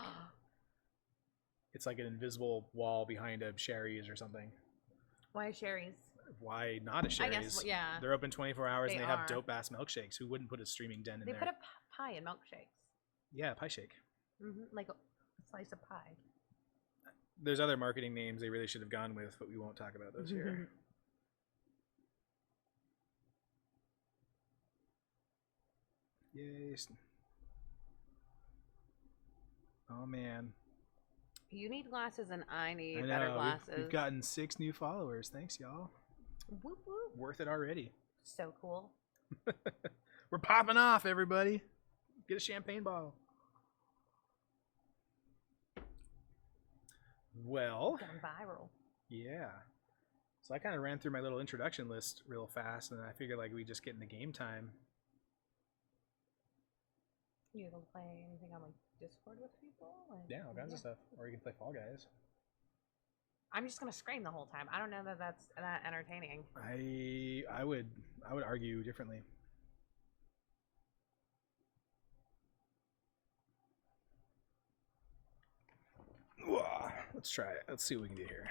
it's like an invisible wall behind a Sherry's or something. Why Sherry's? Why not a Sherry's? I guess, yeah. They're open 24 hours and they have are. dope ass milkshakes. Who wouldn't put a streaming den in They there? put a pie in milkshakes. Yeah, pie shake. Like a slice of pie. There's other marketing names they really should have gone with, but we won't talk about those here. Yay. Oh man. You need glasses and I need I know. better glasses. We've gotten 6 new followers. Thanks, y'all. Whoop, whoop. Worth it already. So cool. We're popping off, everybody. Get a champagne bottle. Well, Gone viral. yeah. So I kind of ran through my little introduction list real fast, and then I figured like we just get into game time. You able to play anything on like Discord with people? Like, Yeah, all kinds of stuff. Or you can play Fall Guys. I'm just gonna scream the whole time. I don't know that that's that entertaining. I would argue differently. Let's try it. Let's see what we can do here.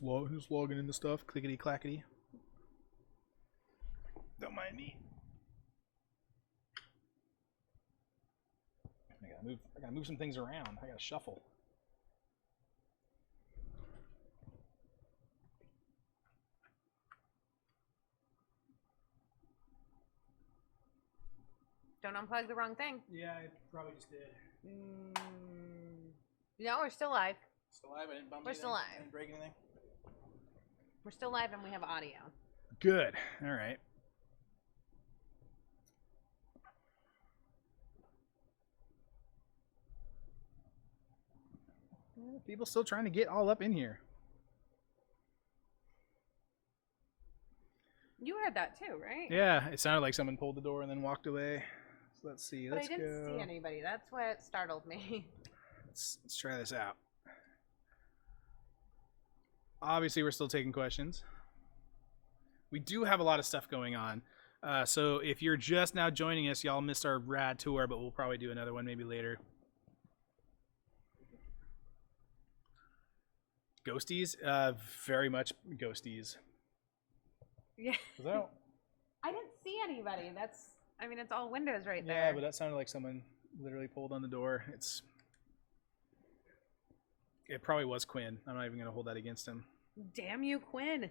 Just logging in the stuff. Clickety clackety. Don't mind me. I gotta move some things around. I gotta shuffle. Don't unplug the wrong thing. Yeah, I probably just did. No, we're still live. Still alive? I didn't bump We're anything? still live. I didn't break anything? We're still live and we have audio. Good. All right. People still trying to get all up in here. You heard that too, right? Yeah, it sounded like someone pulled the door and then walked away. So let's see. But Let's I didn't go. see anybody. That's what startled me. Let's try this out. Obviously, we're still taking questions. We do have a lot of stuff going on. So if you're just now joining us, y'all missed our rad tour, but we'll probably do another one maybe later. Ghosties? Very much ghosties. Yeah. So, I didn't see anybody. I mean, it's all windows right there. yeah, but that sounded like someone literally pulled on the door. It probably was Quinn. I'm not even going to hold that against him. Damn you, Quinn.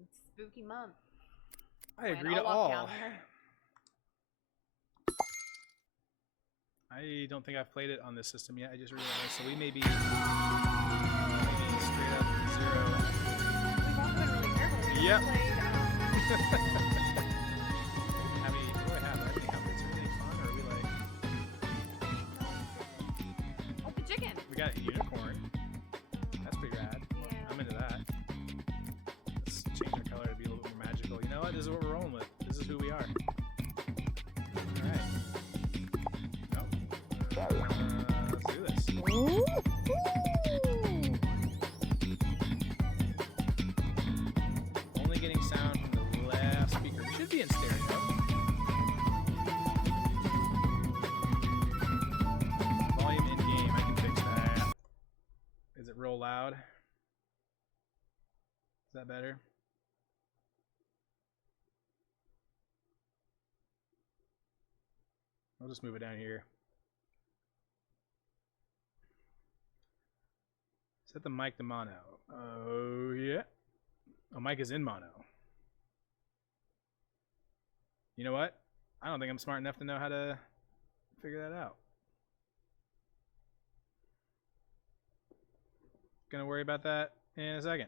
It's spooky month. I Quinn, agree I'll to walk all. down there. I don't think I've played it on this system yet. I just realized. So we may be straight up 0. We've also been really nervous. We Yep. played, How many? What do I have? I think how many? Is it really fun, or are we like? oh, the chicken. We got a unicorn. That's pretty rad. Yeah. I'm into that. Let's change our color to be a little bit more magical. You know what? This is what we're rolling with. This is who we are. All right. Nope. Let's do this. Only getting sound from the left speaker. It should be in stereo. Volume in game. I can fix that. Is it real loud? Is that better? I'll just move it down here. Set the mic to mono. Oh, yeah. Oh, mic is in mono. You know what? I don't think I'm smart enough to know how to figure that out. Gonna worry about that in a second.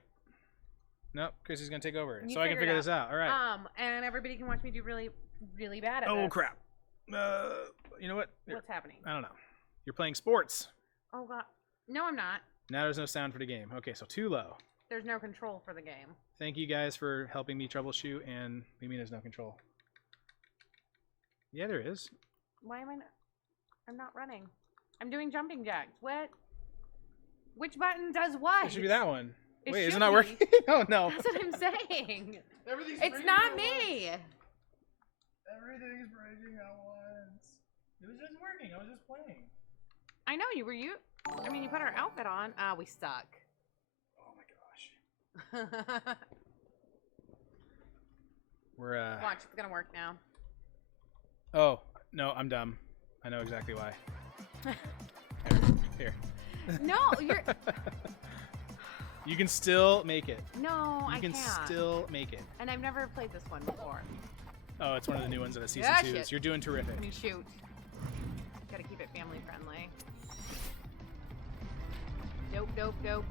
Nope, Chrissy's gonna take over, You so I can figure it figure this out. All right. And everybody can watch me do really, really bad at Oh this. crap. You know what? Here, What's happening? I don't know. You're playing sports. Oh god. No, I'm not. Now there's no sound for the game. Okay, so too low. There's no control for the game. Thank you guys for helping me troubleshoot. And what do you mean there's no control? Yeah, there is. Why am I not? I'm not running. I'm doing jumping jacks. What? Which button does what? It should be that one. It Wait, is it should not be. working? Oh no. That's what I'm saying. Everything's It's not me. Everything's breaking at once. It was just working. I was just playing. I know you were you. I mean, you put our outfit on. Ah, we suck. Oh my gosh. We're Watch, it's gonna work now. Oh, no, I'm dumb. I know exactly why. Here. No, you're. You can still make it. No, I You can can't. still make it. And I've never played this one before. Oh, it's one of the new ones in the season Ah, 2. shit. So you're doing terrific. Let me shoot. Gotta keep it family friendly. Dope, dope, dope.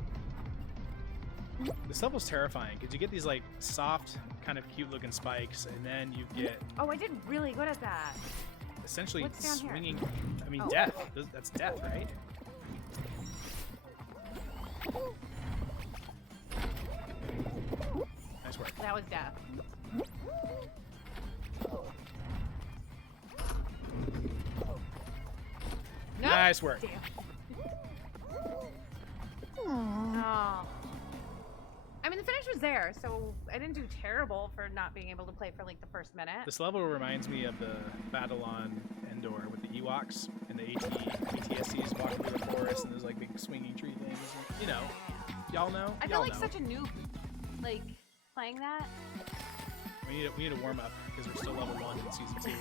This level's terrifying because you get these like soft, kind of cute looking spikes, and then you get Oh, I did really good at that. essentially What's down here? swinging. I mean, Oh. death. That's death, right? Nice work. That was death. No. Nice work. Damn. Oh. I mean, the finish footage was there, so I didn't do terrible for not being able to play for like the first minute. This level reminds me of the battle on Endor with the Ewoks and the ATSCs walking through the forest and there's like big swinging tree things. You know, y'all know. I feel like such a noob, like playing that. We need a warm up because we're still level 1 in season 2.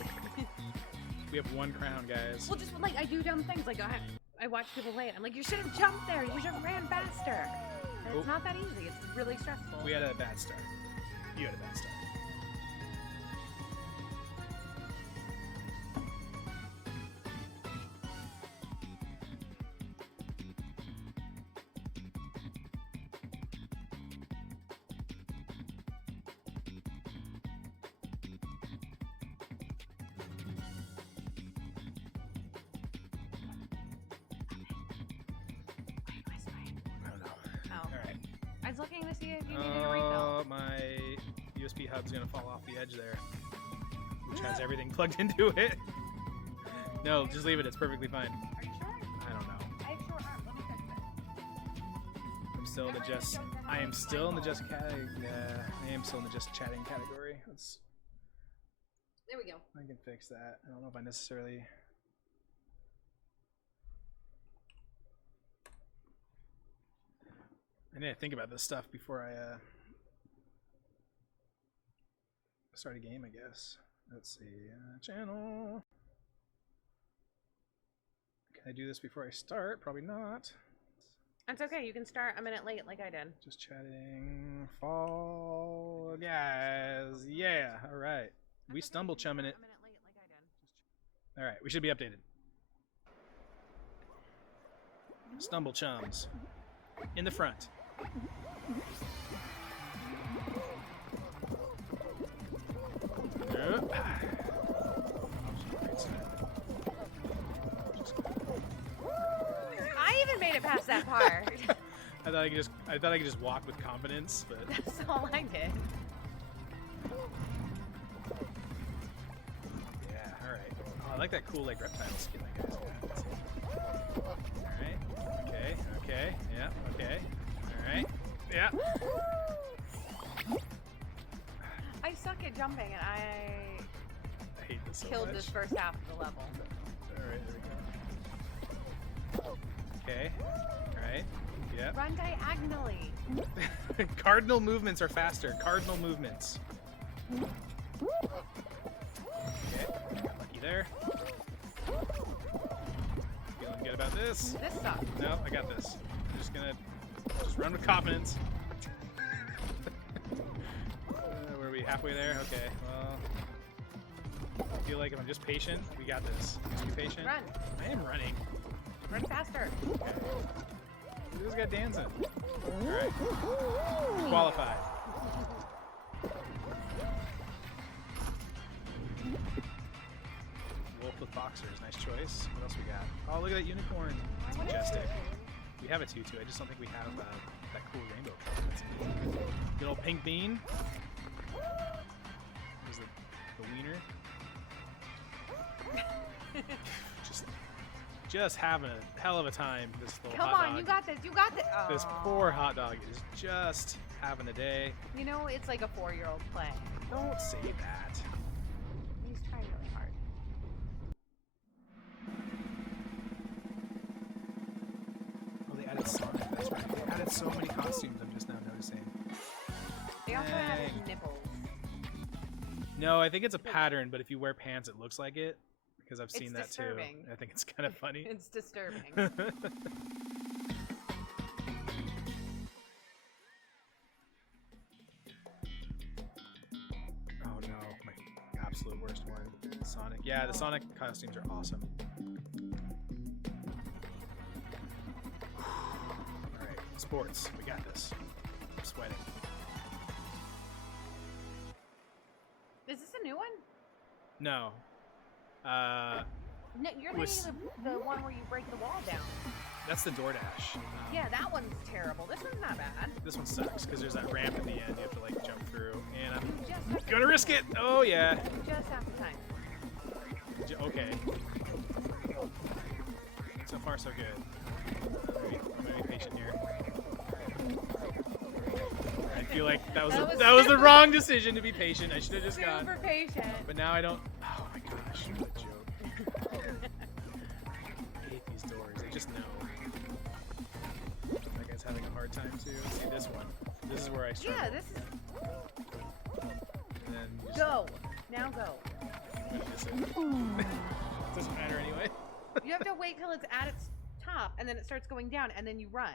We have 1 crown, guys. Well, just like I do dumb things. Like I watch people play it. I'm like, you should have jumped there. You should have ran faster. And it's not that easy. It's really stressful. We had a bad start. You had a bad start. I was looking to see if you needed a refill. My USB hub's gonna fall off the edge there, which has everything plugged into it. No, just leave it. It's perfectly fine. Are you sure? I don't know. I have short arms. Let me fix it. I'm still in the just. I am still in the just chatting category. Let's. There we go. I can fix that. I don't know if I necessarily. I need to think about this stuff before I start a game, I guess. Let's see. Channel. Can I do this before I start? Probably not. That's okay. You can start a minute late like I did. Just chatting. Fall guys. Yeah. All right. We stumble chumming it. A minute late like I did. All right. We should be updated. Stumble chums. In the front. I even made it past that part. I thought I could just walk with confidence, but That's all I did. yeah, all right. Oh, I like that cool like reptile skin that guy's got. All right. Okay. Yeah. Okay. All right. Yeah. I suck at jumping, and I hate this so killed much. this first half of the level. All right. There we go. Okay. All right. Yeah. Run diagonally. Cardinal movements are faster. Cardinal movements. Okay. Got lucky there. Feeling good about this. This sucks. No, I got this. I'm just gonna run with confidence. Were we halfway there? Okay. Well, I feel like if I'm just patient, we got this. Just be patient. Run. I am running. Run faster. Okay. Look at this guy dancing. All right. Qualified. Wolf with boxers. Nice choice. What else we got? Oh, look at that unicorn. It's majestic. We have a tutu. I just don't think we have that cool rainbow color. That's amazing. Good old pink bean. There's the wiener. Just having a hell of a time. This little Come hot on, dog. you got this. You got this. Oh. This poor hot dog is just having a day. You know, it's like a 4-year-old play. Don't say that. He's trying really hard. Oh, they added Sonic. That's right. They added so many costumes. I'm just now noticing. They also added Dang. nipples. No, I think it's a pattern, but if you wear pants, it looks like it. Because I've seen that disturbing. too. I think it's kind of funny. It's disturbing. Oh no, my absolute worst one. Sonic. Yeah, the Sonic costumes are awesome. Alright, sports. We got this. I'm sweating. Is this a new one? No. No, you're thinking of the one where you break the wall down. That's the DoorDash. Yeah, that one's terrible. This one's not bad. This one sucks because there's that ramp in the end you have to like jump through, and I'm You just have to, gonna risk it. Oh yeah. you just have to time. Okay. So far so good. I'm gonna be patient here. I feel like that was That that was was the wrong decision to be patient. I should have just gone. Super patient. But now I don't. Oh my gosh, what a joke. I hate these doors. I just know. That guy's having a hard time too. See this one. This is where I struggle. Yeah, this is. And then you just Go. Now go. miss it. Doesn't matter anyway. You have to wait till it's at its top, and then it starts going down, and then you run.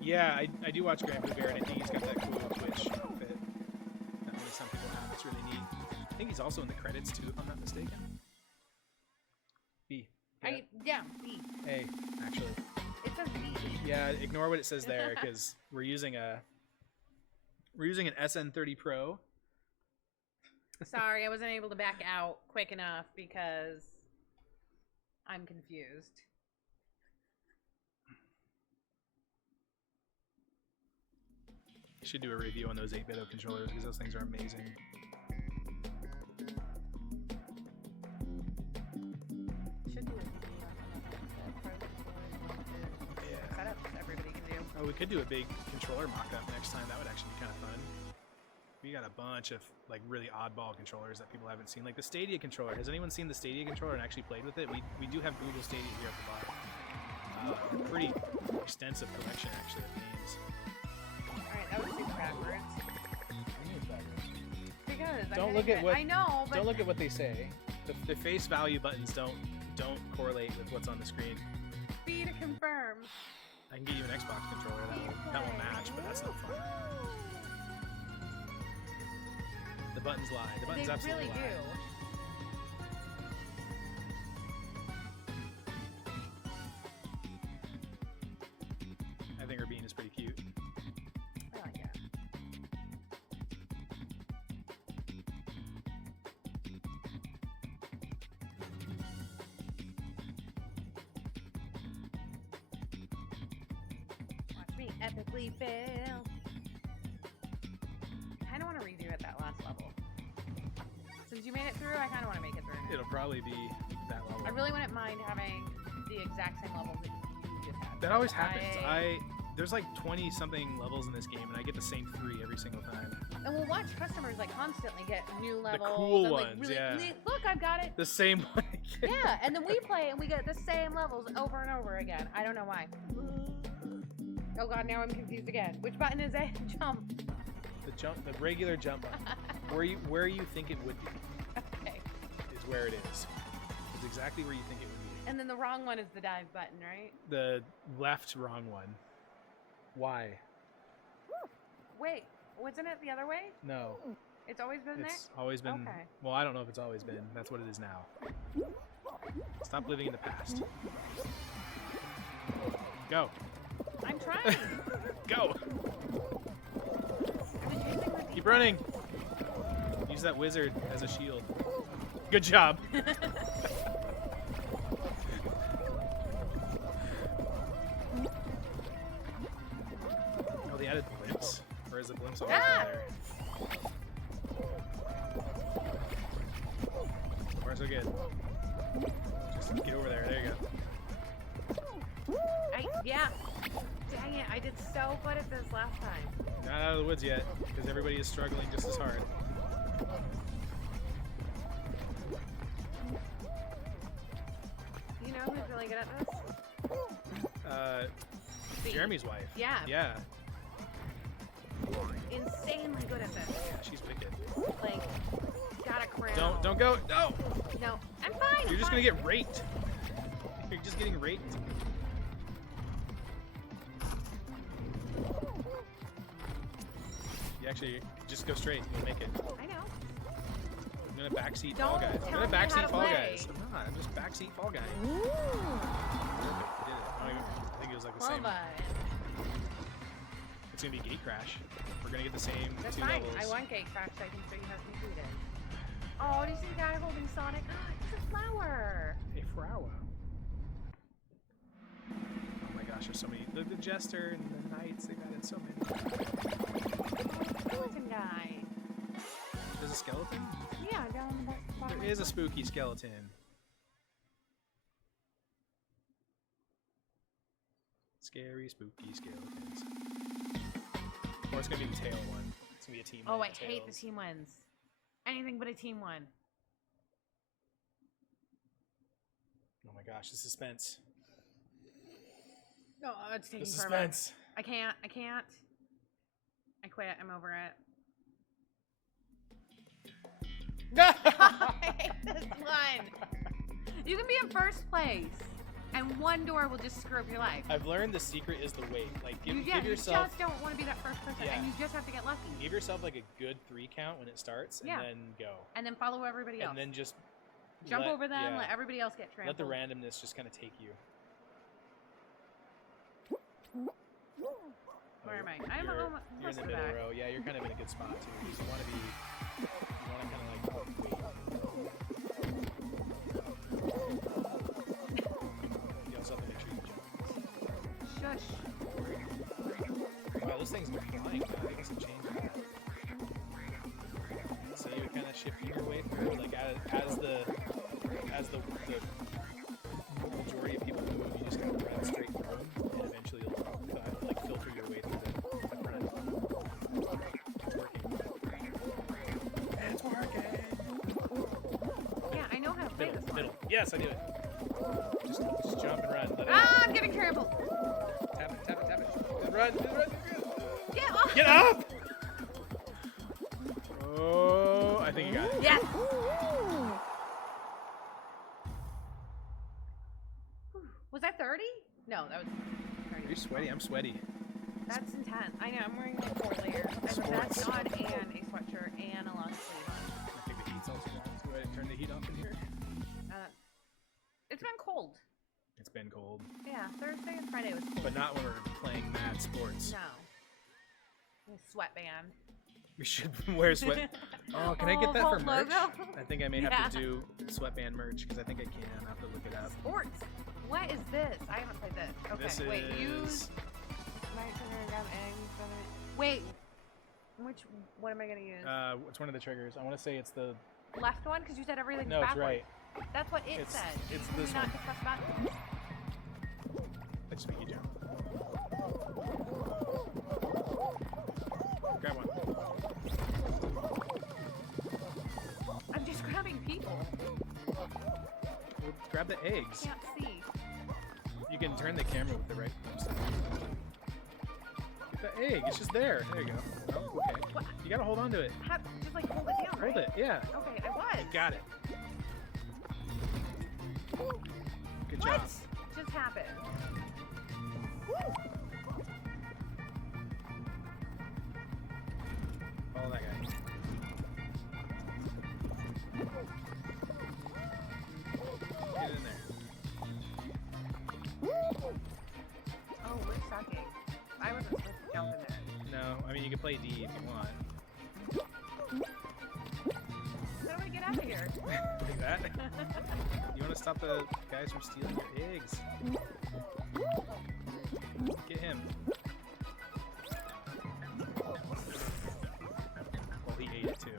Yeah, I do watch Grand Blue Bear, and I think he's got that cool Twitch outfit that only some people have. It's really neat. I think he's also in the credits too, if I'm not mistaken. B. Yeah, B. A, actually. It says B. Yeah, ignore what it says there because we're using an SN30 Pro. Sorry, I wasn't able to back out quick enough because I'm confused. I should do a review on those 8-bit controllers because those things are amazing. Should do a video on Yeah. setups everybody can do. Oh, we could do a big controller mock-up next time. That would actually be kind of fun. We got a bunch of like really oddball controllers that people haven't seen, like the Stadia controller. Has anyone seen the Stadia controller and actually played with it? We do have Google Stadia here at the bar. A pretty extensive collection actually of games. Alright, that was super backwards. Because I'm Don't gonna look at get- what- I know, but Don't look at what they say. The face value buttons don't correlate with what's on the screen. B to confirm. I can get you an Xbox controller that will match, but that's not fun. The buttons lie. The buttons They absolutely really lie. do. I think her bean is pretty cute. I like it. Watch me epically fail. I kind of want to redo it that last level. Since you made it through, I kind of want to make it through. It'll probably be that level. I really wouldn't mind having the exact same levels that you just had. That always happens. There's like 20 something levels in this game, and I get the same 3 every single time. And we'll watch customers like constantly get new levels. cool and, like, ones, really, yeah. Look, I've got it. The same one. Yeah, and then we play and we get the same levels over and over again. I don't know why. Oh god, now I'm confused again. Which button is it? Jump. The regular jump button. where you think it would be Okay. is where it is. It's exactly where you think it would be. And then the wrong one is the dive button, right? The left wrong one. Why? Wait, wasn't it the other way? No. It's always been It's always been. Okay. Well, I don't know if it's always been. That's what it is now. Stop living in the past. Go. there? I'm trying. Go. I was using the Keep running. Use that wizard as a shield. Good job. Oh, they added blimps? Or is the blimps always Ah! there? Far so good. Just get over there. There you go. Yeah. Dang it, I did so good at this last time. Not out of the woods yet, because everybody is struggling just as hard. You know who's really good at this? B. Jeremy's wife. Yeah. Yeah. Insanely good at this. Yeah, she's wicked. Like, got a crown. Don't go. No. No, I'm fine. You're just gonna get raped. You're just getting raped. You actually just go straight. You'll make it. I know. I'm gonna backseat Fall Don't Guys. I'm tell gonna me how backseat to Fall play. Guys. I'm not. I'm just backseat Fall Guy. Ooh. Perfect. I did it. I don't even think it was like the Well, same. but It's gonna be Gate Crash. We're gonna get the same that's 2 fine. levels. I want Gate Crash so I can show you how to complete it. Oh, do you see the guy holding Sonic? It's a flower. A flower. Oh my gosh, there's so many. Look, the Jester and the Knights. They've added so many. Skeleton guy. There's a skeleton. Yeah, down the bottom. There is a spooky skeleton. Scary, spooky skeletons. Or it's gonna be the tail one. It's gonna be a team. Oh, one, I hate the tails. team ones. Anything but a team one. Oh my gosh, the suspense. No, it's The taking forever. suspense. I can't. I can't. I quit. I'm over it. I hate this one. You can be in first place, and one door will just screw up your life. I've learned the secret is the wait. Like give You yourself just don't want to be that first person, Yeah. and you just have to get lucky. give yourself like a good 3 count when it starts, and Yeah. then go, And then follow everybody else. and then just Jump let- over them. yeah, Let everybody else get let the trampled. randomness just kind of take you. Where am I? You're- I'm you're, almost you're in the to middle back. row. Yeah, you're kind of in a good spot too. You want to be. You want to kind of like wait. You also have to make sure you jump. Shush. Wow, this thing's flying now. I guess it changed that. So you're kind of shifting your way through, like as the majority of people move, you just kind of run straight through them, and eventually you'll like filter your way through the front. It's working. Yeah, I know how to play this one. Middle. Yes, I do it. Just jump and run. Let it Ah, I'm getting trampled. Tap it. Just run. Get off. Get up! Oh, I think you got it. Yes. Was that 30? No, that was 30. You're sweaty. I'm sweaty. That's intense. I know. I'm wearing like 4 layers. I have a Sports. vest on and a sweatshirt and a long sleeve on. I think the heat's also on. So I turn the heat off in here. It's been cold. It's been cold, Yeah, Thursday and Friday was cold. but not when we're playing mad sports. No. Sweatband. We should wear sweat. Oh, can I get that for Hulk merch? logo? I think I may have Yeah. to do sweatband merch because I think I can. I'll have to look it up. Sports. What is this? I haven't played this. Okay, This wait. is Use. Wait. What am I gonna use? It's one of the triggers. I want to say it's the. Left one? Because you said everything's No, it's backwards. right. That's what it It's- said. it's Can we this not one. discuss buttons? Let's make you jump. Grab one. I'm just grabbing people. Well, grab the eggs. Can't see. You can turn the camera with the right. Get the egg. It's just there. There you go. Oh, okay. What? You gotta hold on to it. Just like hold it down, right? Hold it. Yeah. Okay, I was. You got it. Good What job. just happened? Follow that guy. Get in there. Oh, we're sucking. I wasn't supposed to jump in there. No, I mean you can play D if you want. How do I get out of here? Like that. You want to stop the guys from stealing your eggs? Get him. Well, he ate it too.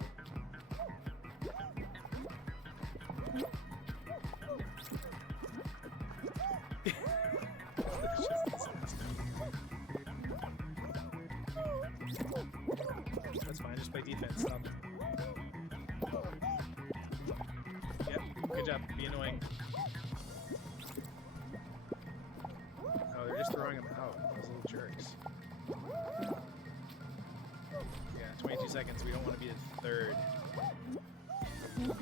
That's fine, just play defense. Stop it. Yep, good job. Be annoying. Oh, they're just throwing them out. Those little jerks. Yeah, 22 seconds. We don't want to be the third. We are.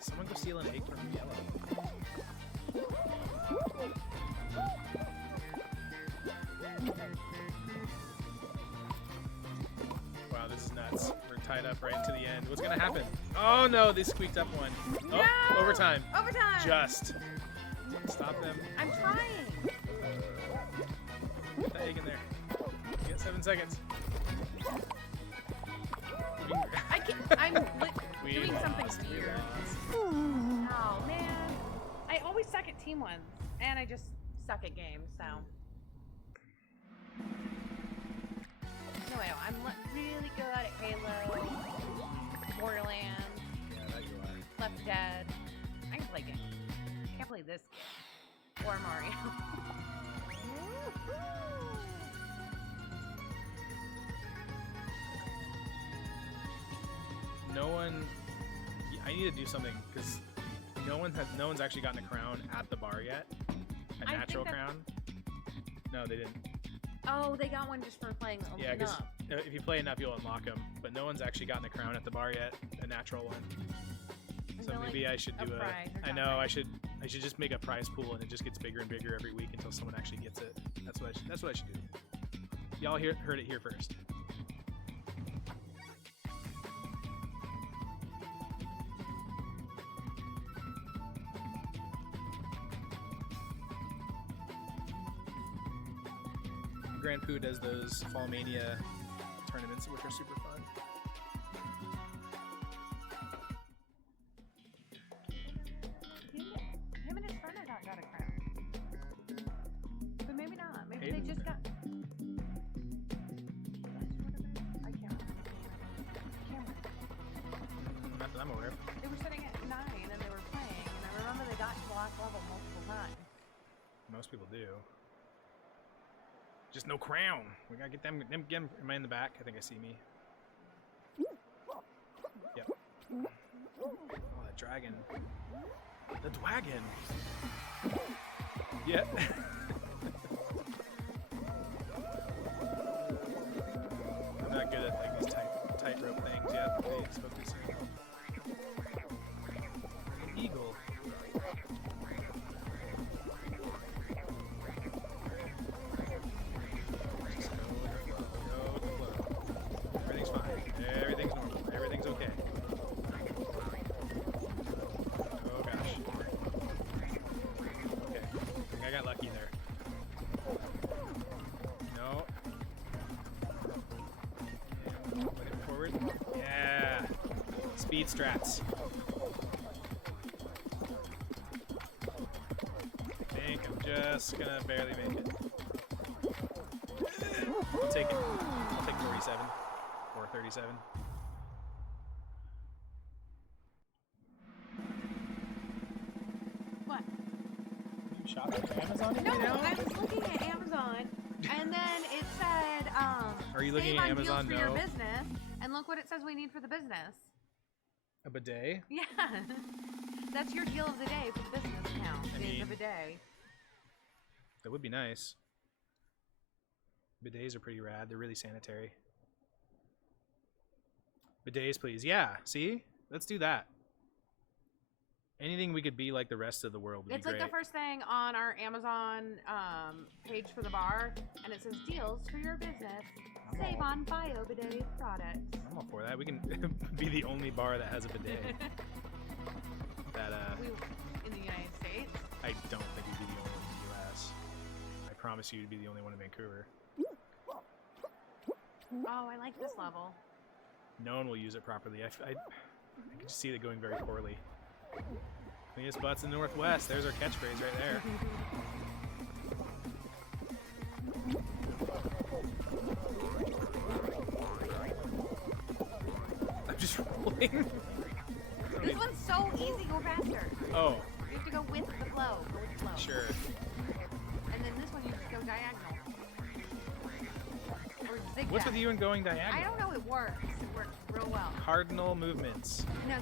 Someone go steal an egg from yellow. Wow, this is nuts. We're tied up right into the end. What's gonna happen? Oh no, they squeaked up one. Oh, No! overtime. Overtime! Just. Stop them. I'm trying. Put the egg in there. You get 7 seconds. I can't. I'm We doing something lost. We weird. lost. Oh man, I always suck at team ones, and I just suck at games. So no, I'm really good at Halo, Borderlands, Yeah, that you are. Left 4 Dead. I can play games. Can't play this game. Or Mario. No one. I need to do something because no one's actually gotten a crown at the bar yet. A I natural think that- crown. No, they didn't. Oh, they got one just for playing Yeah, because enough. if you play enough, you'll unlock them. But no one's actually gotten a crown at the bar yet. A natural one. So No, maybe like, I should a do prize or I know something. I should just make a prize pool and it just gets bigger and bigger every week until someone actually gets it. That's what I should do. Y'all heard it here first. Grand Poo does those Fall Mania tournaments, which are super fun. Him and his friend I thought got a crown. But maybe not. Maybe Hayden they just got- got. I can't remember. Not that I'm aware of. They were sitting at 9 and they were playing, and I remember they got to the last level multiple times. Most people do. Just no crown. We gotta get them. Am I in the back? I think I see me. Yep. Oh, that dragon. The dwagon. Yeah. I'm not good at like these tightrope things yet. They spoke to soon. An eagle. Just go with the flow. Go with the flow. Everything's fine. Everything's normal. Everything's okay. Oh gosh. Okay. I think I got lucky there. No. And put it forward. Yeah. Speed strats. I think I'm just gonna barely make it. I'll take it. I'll take 47 or 37. What? You shopping on Amazon No, right now? I was looking at Amazon, and then it said, Are you looking save at on Amazon? deals for your No. business, and look what it says we need for the business. A bidet? Yeah. That's your deal of the day for the business account, I is mean- a bidet. That would be nice. Bidets are pretty rad. They're really sanitary. Bidets, please. Yeah, see? Let's do that. Anything we could be like the rest of the world would It's be like great. the first thing on our Amazon page for the bar, and it says deals for your business. I'm Save all- on bio bidet products. I'm all for that. We can be the only bar that has a bidet. That we, in the United States. I don't think we'd be the only one in the U.S. I promise you to be the only one in Vancouver. Oh, I like this level. No one will use it properly. I can just see it going very poorly. Cleanest butts in the Northwest. There's our catchphrase right there. I'm just rolling. This one's so easy. Go faster. Oh, You have to go with the flow. Go with the flow. sure. And then this one you just go diagonal. Or zigzag. What's with you and going I diagonal? don't know. It works. It works real well. Cardinal movements. No.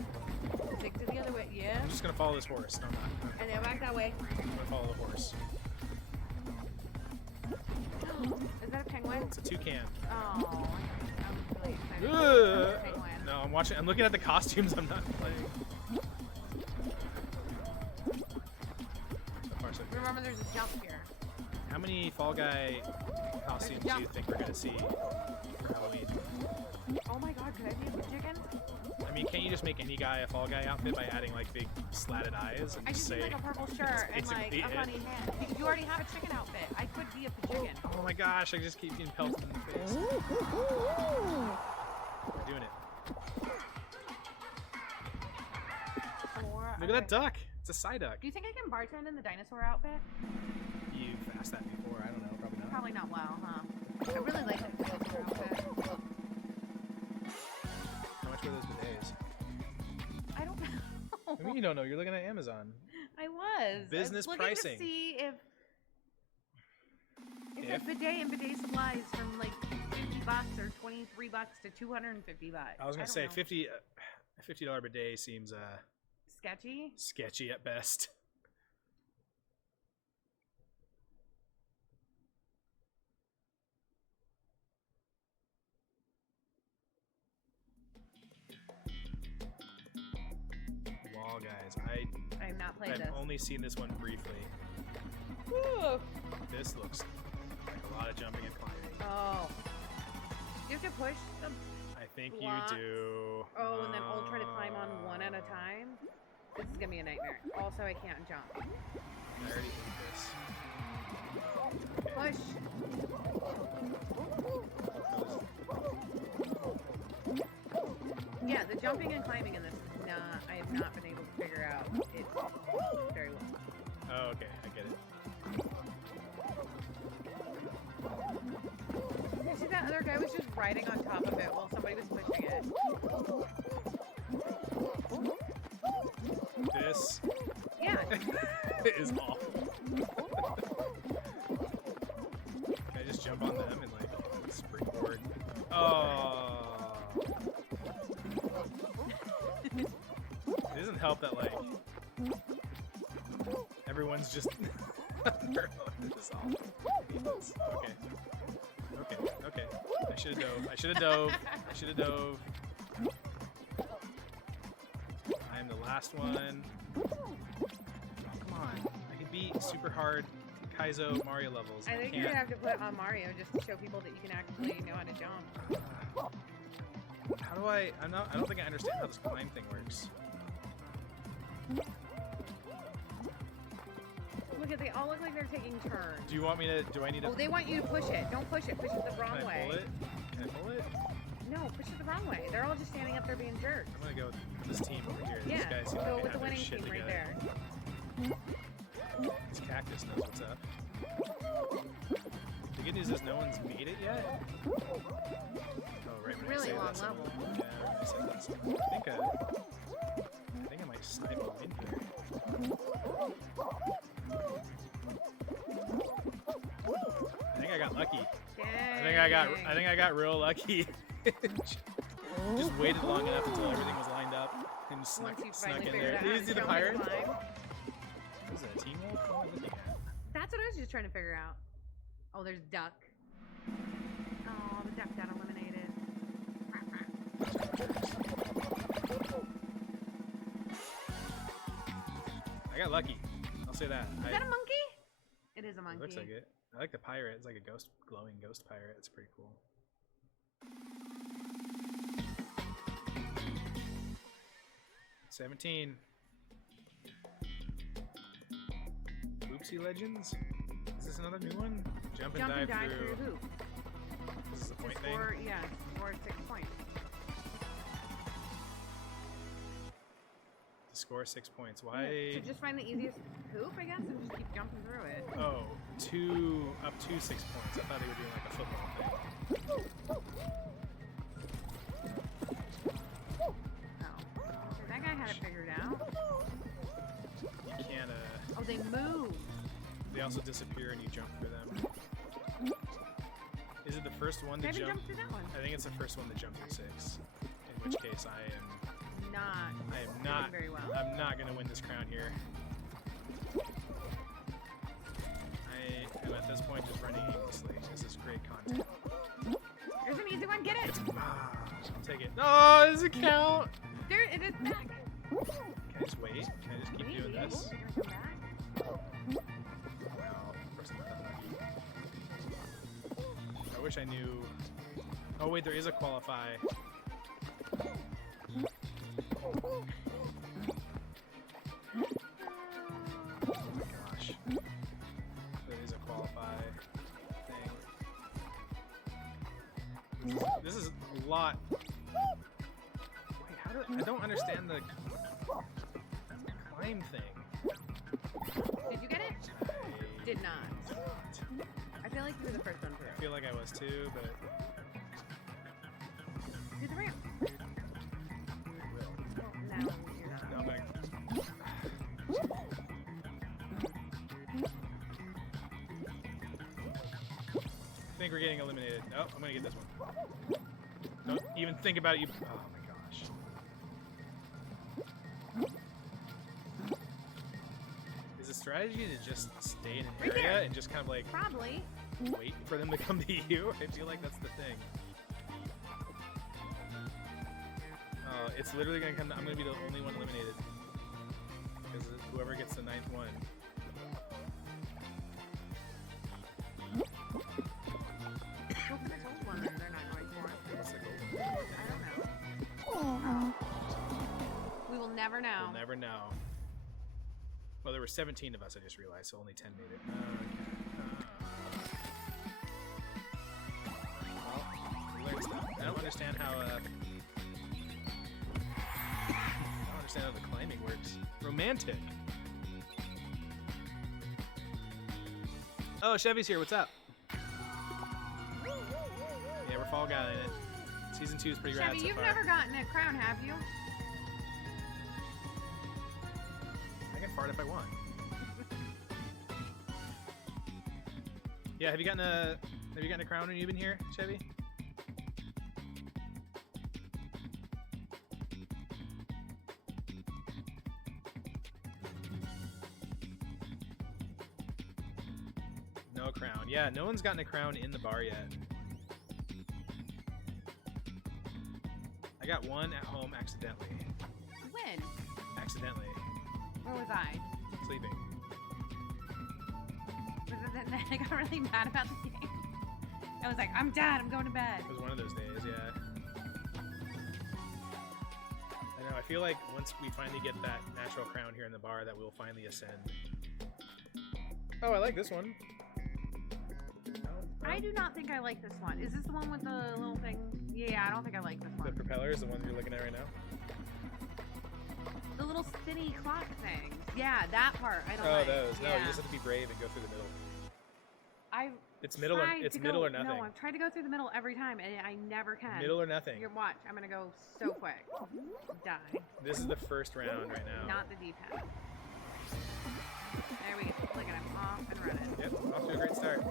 Zig to the other way. Yeah. I'm just gonna follow this horse. No, I'm not. And then back that way. I'm gonna follow the horse. Is that a penguin? It's a toucan. Oh. I was really excited. Ugh. It's a penguin. No, I'm watching. I'm looking at the costumes. I'm not playing. So far, so good. Remember, there's a jump here. How many Fall Guy costumes do you think we're gonna see for Halloween? Oh my god, could I be a chicken? I mean, can't you just make any guy a Fall Guy outfit by adding like big slatted eyes and I just just need say, like a purple shirt and like basically a it. funny head. Because you already have a chicken outfit. I could be a chicken. "Oh my gosh, I just keep getting pelted in the face." We're doing it. Or, Look at that duck. It's a Psyduck. Do you think I can bartend in the dinosaur outfit? You've asked that before. I don't know. Probably not. Probably not well, huh? I really like the dinosaur outfit. How much were those bidets? I don't know. I mean, you don't know. You're looking at Amazon. I was. was. Business I was looking pricing. to see if a bidet and bidet supplies from like $50 or $23 to $250. I was gonna don't say know. a $50 bidet seems Sketchy. sketchy at best. Wall guys, I have not played I've this. only seen this one briefly. Ooh. This looks like a lot of jumping and climbing. Oh. You have to push the. I think blocks. you do. Oh, and then I'll try to climb on one at a time. This is gonna be a nightmare. Also, I can't jump. I already hate this. Push. Yeah, the jumping and climbing in this is not. I have not been able to figure out it very well. Oh, okay, I get it. You see that other guy was just riding on top of it while somebody was pushing it. This Yeah. is awful. Can I just jump on them and like springboard? Oh. It doesn't help that like everyone's just this is awful. I hate this. Okay. Okay. I should have dove. I'm the last one. Come on. I can beat super hard Kaizo Mario levels. I think you're gonna have to put it on Mario just to show people that you can actually know how to jump. How do I don't think I understand how this climb thing works. Look at, they all look like they're taking turns. Do you want me to I need to Oh, they want you to push it. Don't push it. Push it the wrong Can I way. pull it? Can I pull it? No, push it the wrong way. They're all just standing up there being jerks. I'm gonna go with this team over here. Yeah, These guys seem go like they with the have their winning shit team right together. there. This cactus knows what's up. The good news is no one's made it yet. Oh, right when Really I say long that, level. Yeah, right when I said that. I think I might snipe a win here. I think I got lucky. I think I got real lucky. Just waited long enough until everything was lined up and just Once you snuck finally in figured there. out Did how you to see the jump and pirate? climb. Is that a team wolf? What am I looking at? That's what I was just trying to figure out. Oh, there's duck. Oh, the duck got eliminated. I got lucky. I'll say that. Is that a monkey? It is a monkey. It looks like it. I like the pirate. It's like a glowing ghost pirate. It's pretty cool. $17. Oopsie Legends? Is this another new one? Jump and dive through. hoop. This is the point thing. Score, yeah, score 6 points. To score 6 points. Yeah, Why? so just find the easiest hoop, I guess, and just keep jumping through it. Oh, up to 6 points. I thought they were doing like a football thing. Oh. So that guy had it figured out. You can't. Oh, they move. They also disappear and you jump through them. Is it the first one to Maybe jump? jump through that one. I think it's the first one to jump through 6. In which case I am not very well. I'm not gonna win this crown here. I am at this point just running aimlessly. This is great content. There's an easy one. Get it. I'll take it. No, does it count? There it is back. Can I just wait? Can I just keep doing Maybe. this? You're gonna come back. Well, of course I'm not that lucky. I wish I knew. Oh wait, there is a qualify. Oh my gosh. There is a qualify thing. This is a lot. Wait, I don't understand the climb thing. Did you get it? I Did not. I feel like you were the first one through. feel like I was too, but Do the ramp. I will. Well, now you're not. No, I'm gonna... we're getting eliminated. Oh, I'm gonna get this one. Don't even think about it. You. Oh my gosh. Is the strategy to just stay in an Right area there. and just kind of like Probably. wait for them to come to you? I feel like that's the thing. Oh, it's literally gonna come. I'm gonna be the only one eliminated because whoever gets the 9th one. Go for the gold one that they're not going for. What's the goal? I don't know. We will never know. We'll never know. Well, there were 17 of us. I just realized, so only 10 made it. Well, we learned stuff. I don't understand how. I don't understand how the climbing works. Romantic. Oh, Chevy's here. What's up? Yeah, we're Fall Guy in it. Season 2 is pretty rad Chevy, so you've far. never gotten a crown, have you? I can fart if I want. Yeah, have you gotten a crown when you've been here, Chevy? No crown. Yeah, no one's gotten a crown in the bar yet. I got one at home accidentally. When? Accidentally. Where was I? Sleeping. Was it that I got really mad about the game? I was like, I'm done. I'm going to bed. It was one of those days, yeah. I know, I feel like once we finally get that natural crown here in the bar that we'll finally ascend. Oh, I like this one. No, I do not think I like this one. Is this the one with the little thing? Yeah, I don't think I like this The one. propeller is the one you're looking at right now? The little spinny clock thing. Yeah, that part. I don't Oh, like. those. No, Yeah. you just have to be brave and go through the middle. I've It's middle or tried it's to middle go, or nothing. No, I've tried to go through the middle every time, and I never can. Middle or nothing. Your watch. I'm gonna go so quick. Die. This is the first round right now. Not the D-pad. There we go. Look at him off and running. Yep, off to a great start.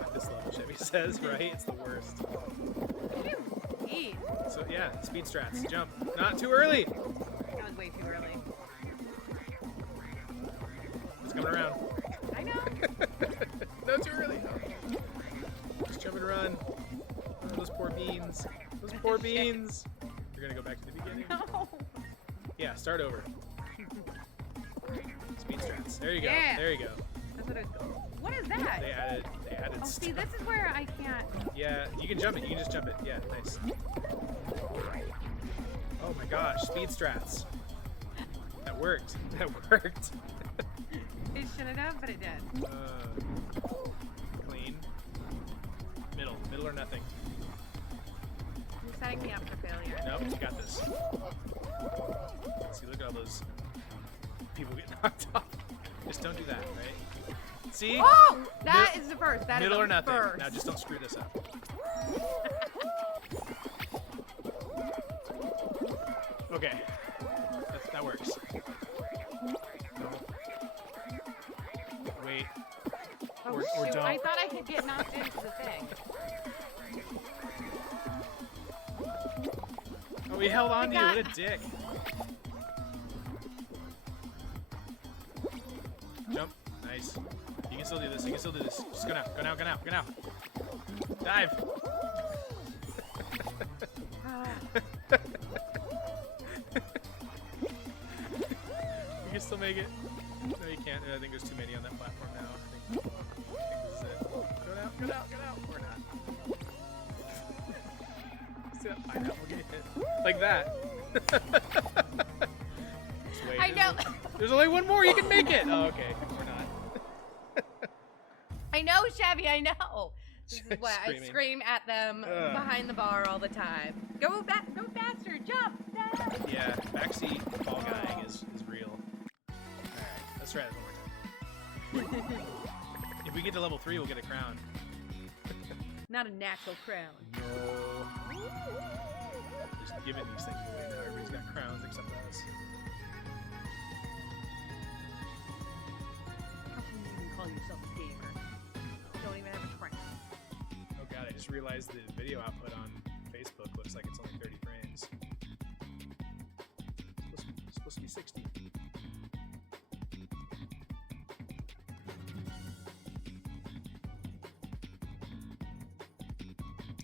At this level, Chevy says, right? It's the worst. Eat. So yeah, speed strats. Jump. Not too early. That was way too early. It's coming around. I know. No, too early. Just jump and run. Oh, those poor beans. Those poor beans. You're gonna go back to the beginning. No. Yeah, start over. Speed strats. There you go. Yeah. There you go. That's what it was. What is that? They added. Oh, see, stuff. this is where I can't. Yeah, you can jump it. You can just jump it. Yeah, nice. Oh my gosh, speed strats. That worked. That worked. It shouldn't have, but it did. Clean. Middle. Middle or nothing. You're setting me up for failure. Nope, you got this. See, look at all those people get knocked off. Just don't do that, right? See? Oh! That is the first. That Middle is or the nothing. first. Now just don't screw this up. Okay. That works. No. Wait. Oh, or shoot. don't. I thought I could get knocked into the thing. Oh, he held on to you. got- What a dick. Jump. Nice. You can still do this. You can still do this. Just go now. Go now. Go now. Go now. Dive. You can still make it. No, you can't. I think there's too many on that platform now. I think this is it. Go now. Go now. Go now. Or not. See that pineapple get hit? Like that. Just wait, I know. There's only one more. You can make it. Oh, okay. Or not. I know, Chevy. I know. This is what I Screaming. scream at them Ugh. behind the bar all the time. Go back. Go faster. Jump. Yeah, backseat ball guying is real. Alright, let's try this one more time. If we get to level 3, we'll get a crown. Not a natural crown. No. Just giving these things away now. Everybody's got crowns except us. How can you even call yourself a gamer? Don't even have a crown. just realized the video output on Facebook looks like it's only 30 frames. It's supposed to be 60.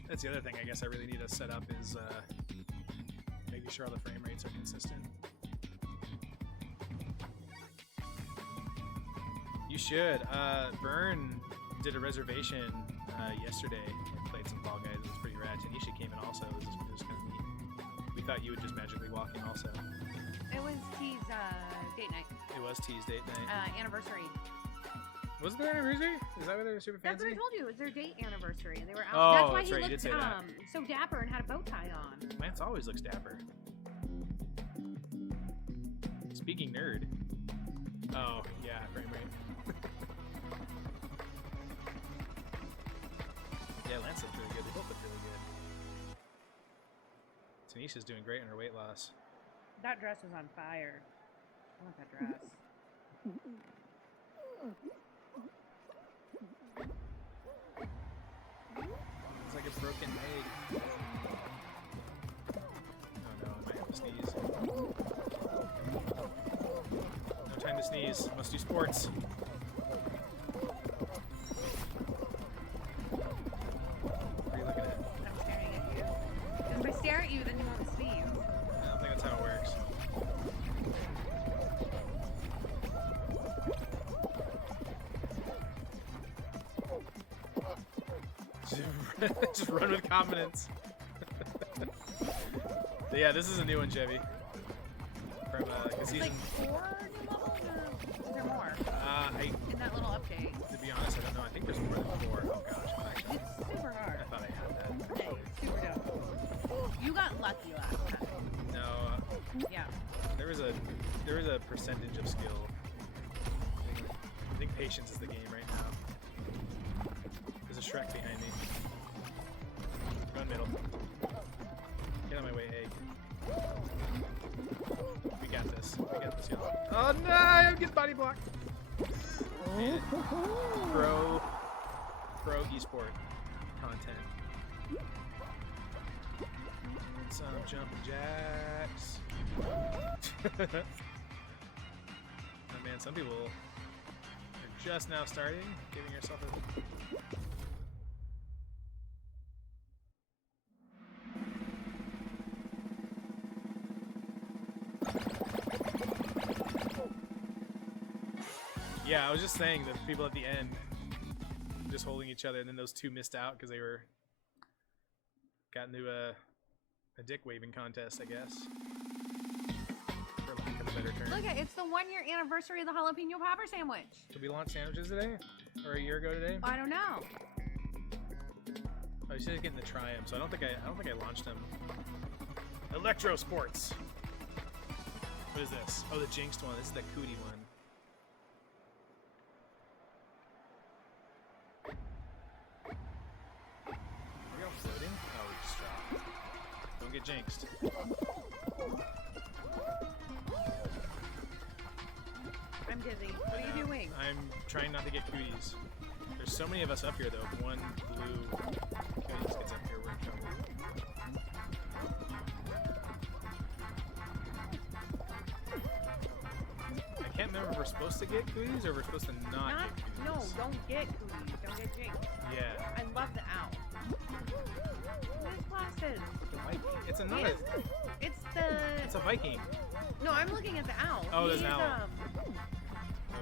That's the other thing I guess I really need to set up is making sure all the frame rates are consistent. You should. Vern did a reservation yesterday and played some Fall Guys. It was pretty rad. Tanisha came in also. It was kind of neat. We thought you would just magically walk in also. It was T's date night. It was T's date night. Anniversary. Was it their anniversary? Is that why they were super That's fancy? what I told you. It was their date anniversary, and they were out. Oh, that's why that's he right, you looked did say that. so dapper and had a bow tie on. Lance always looks dapper. Speaking nerd. Oh, yeah, frame rate. Yeah, Lance looks really good. They both look really good. Tanisha's doing great in her weight loss. That dress was on fire. I want that dress. It's like a broken egg. Oh no, I might have to sneeze. No time to sneeze. Must do sports. What are you looking at? I'm staring at you. And if I stare at you, then you won't sneeze. I don't think that's how it works. Just run with confidence. But yeah, this is a new one, Chevy. From season. Like 4 new levels, or is there more? In that little update. To be honest, I don't know. I think there's more than 4. Oh gosh. It's super hard. I thought I had that. Okay, super dope. You got lucky last time. No. Yeah. There was a percentage of skill. I think patience is the game right now. There's a Shrek behind me. Run middle. Get on my way, egg. We got this. We got this, y'all. Oh no! I'm getting body blocked. Man. Pro esport content. And some jumping jacks. Oh man, some people are just now starting, giving yourself a. Yeah, I was just saying that people at the end just holding each other, and then those two missed out because they got into a dick waving contest, I guess. For lack of a better term. Look, it's the 1-year anniversary of the jalapeno popper sandwich. Did we launch sandwiches today? Or a year ago today? I don't know. Oh, you said getting the Triumph, so I don't think I launched them. Electro Sports. What is this? Oh, the Jinxed one. This is the Cootie one. Are we all floating? Oh, we just dropped. Don't get jinxed. I'm dizzy. What are you doing? I'm trying not to get cooties. There's so many of us up here, though. If one blue cooties gets up here, we're in trouble. I can't remember if we're supposed to get cooties or we're supposed to not get cooties. No, don't get cooties. Don't get jinxed. Yeah. I love the owl. What is glasses? The Viking. It's a not It a, is- It's the. It's a Viking. No, I'm looking at the owl. Oh, there's an He's, owl.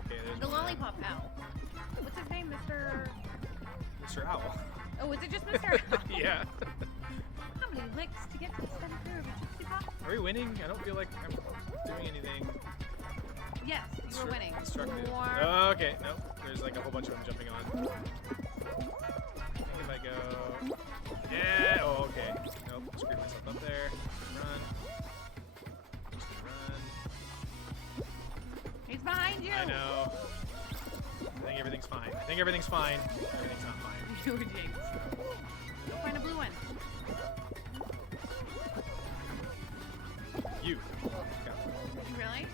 Okay, there's the one there. lollipop owl. What's his name, Mr. Mr. Owl. Oh, is it just Mr. Owl? Yeah. How many licks to get to the center of a Tootsie Pop? Are we winning? I don't feel like I'm doing anything Yes, you were winning. constructive. More. Oh, okay, nope. There's like a whole bunch of them jumping on. I think if I go... Yeah! Oh, okay. Nope, screwed myself up there. Run. Just run. He's behind you. I know. I think everything's fine. I think everything's fine. Everything's not fine. You were jinxed. Go find a blue one. You. Got it. You really? Yeah.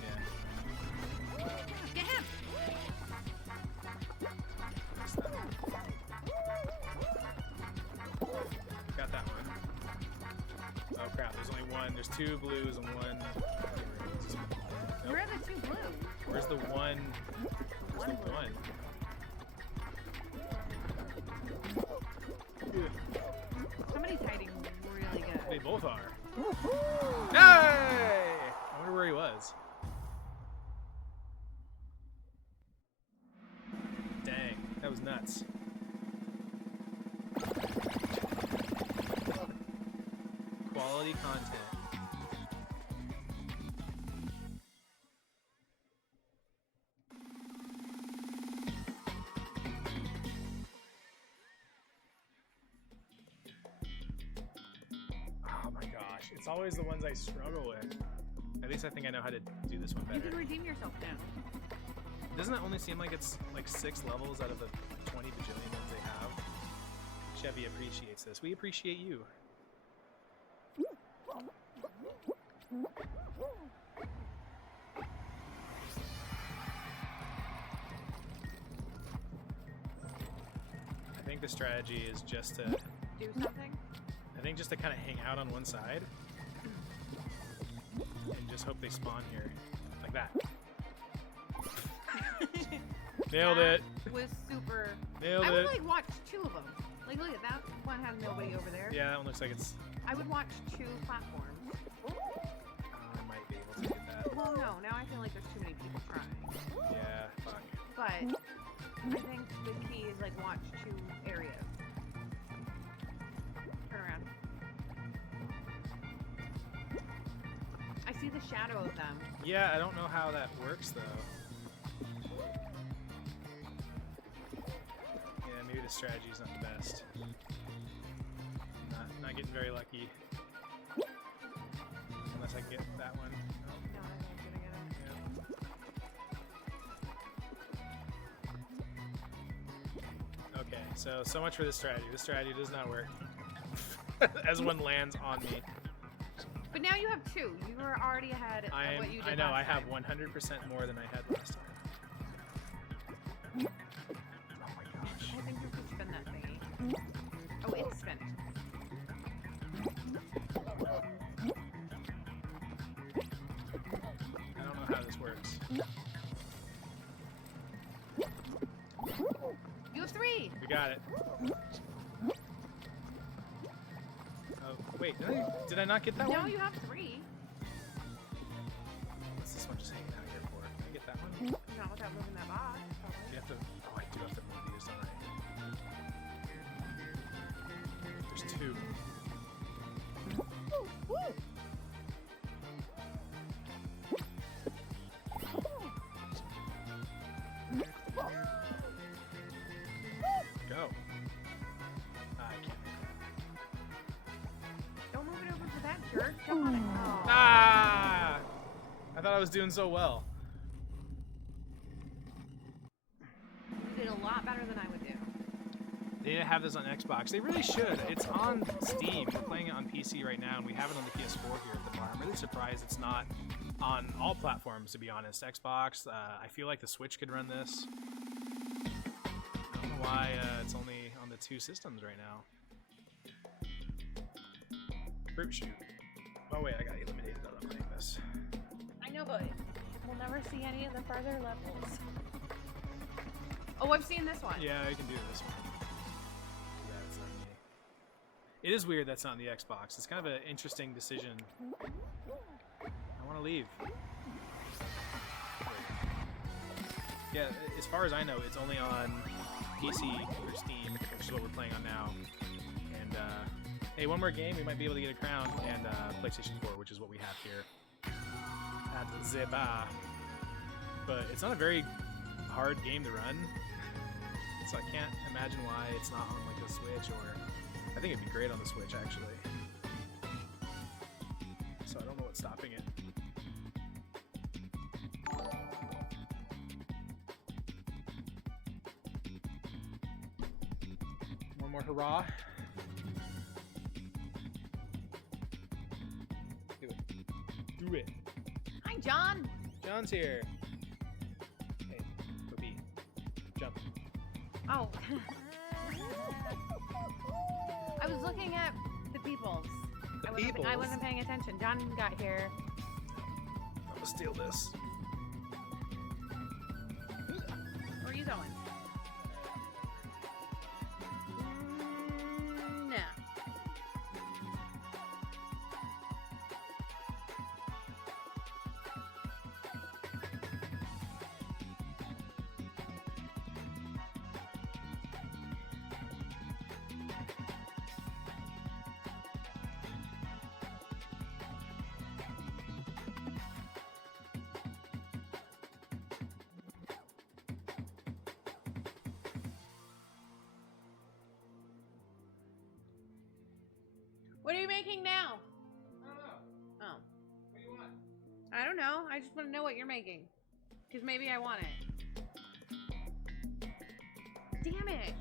Get him. Fix that. Oh crap, there's only one. There's 2 blues and 1. Nope. Where are the 2 blue? Where's the 1? Where's the 1? Somebody's hiding really good. They both are. Hey! I wonder where he was. Dang, that was nuts. Quality content. Oh my gosh, it's always the ones I struggle with. At least I think I know how to do this one You better. can redeem yourself now. Doesn't it only seem like it's like 6 levels out of the 20 bajillion ones they have? Chevy appreciates this. We appreciate you. I think the strategy is just to... Do something? I think just to kind of hang out on one side. And just hope they spawn here. Like that. Nailed it. Was super. Nailed I would it. like watch 2 of them. Like, look at that one has nobody over there. Yeah, that one looks like it's... I would watch 2 platforms. I might be able to get that. Well, no, now I feel like there's too many people trying. Yeah, fuck. But I think the key is like watch 2 areas. Turn around. I see the shadow of them. Yeah, I don't know how that works though. Yeah, maybe the strategy's not the best. Not getting very lucky. Unless I get that one. No, I don't get it. Yeah. Okay, so much for this strategy. This strategy does not work. As one lands on me. But now you have 2. You were already ahead of what you did I know, I last have time. 100% more than I had last time. Oh my gosh. I think you could spin that thingy. Oh, it's spinning. I don't know how this works. You have 3. We got it. Oh, wait, did I not get that Now one? you have 3. What's this one just hanging out here for? Can I get that one? Not without moving that box. You have to, oh, I do have to move these, don't I? There's 2. Go. I can't make that. Don't move it over to that jerk. Jump on it. Oh. Ah! I thought I was doing so well. You did a lot better than I would do. They didn't have this on Xbox. They really should. It's on Steam. We're playing it on PC right now, and we have it on the PS4 here at the bar. I'm really surprised it's not on all platforms, to be honest. Xbox, I feel like the Switch could run this. I don't know why it's only on the 2 systems right now. Fruit shoot. Oh wait, I got eliminated while I'm playing this. I know, but we'll never see any of the further levels. Oh, I've seen this one. Yeah, I can do this one. Yeah, it's not me. It is weird that's not on the Xbox. It's kind of an interesting decision. I want to leave. Yeah, as far as I know, it's only on PC or Steam, which is what we're playing on now. And hey, one more game, we might be able to get a crown, and PlayStation 4, which is what we have here at the bar. But it's not a very hard game to run, so I can't imagine why it's not on like the Switch, or I think it'd be great on the Switch actually. So I don't know what's stopping it. One more hurrah. Do it. Do it. Hi, John. John's here. Hey, go B. Jump. Oh. I was looking at the peoples. I people. I wasn't paying attention. John got here. I'm gonna steal this. Where are you going? No. What are you making now? I don't know. Oh. What do you want? I don't know. I just want to know what you're making. Because maybe I want it. Damn it.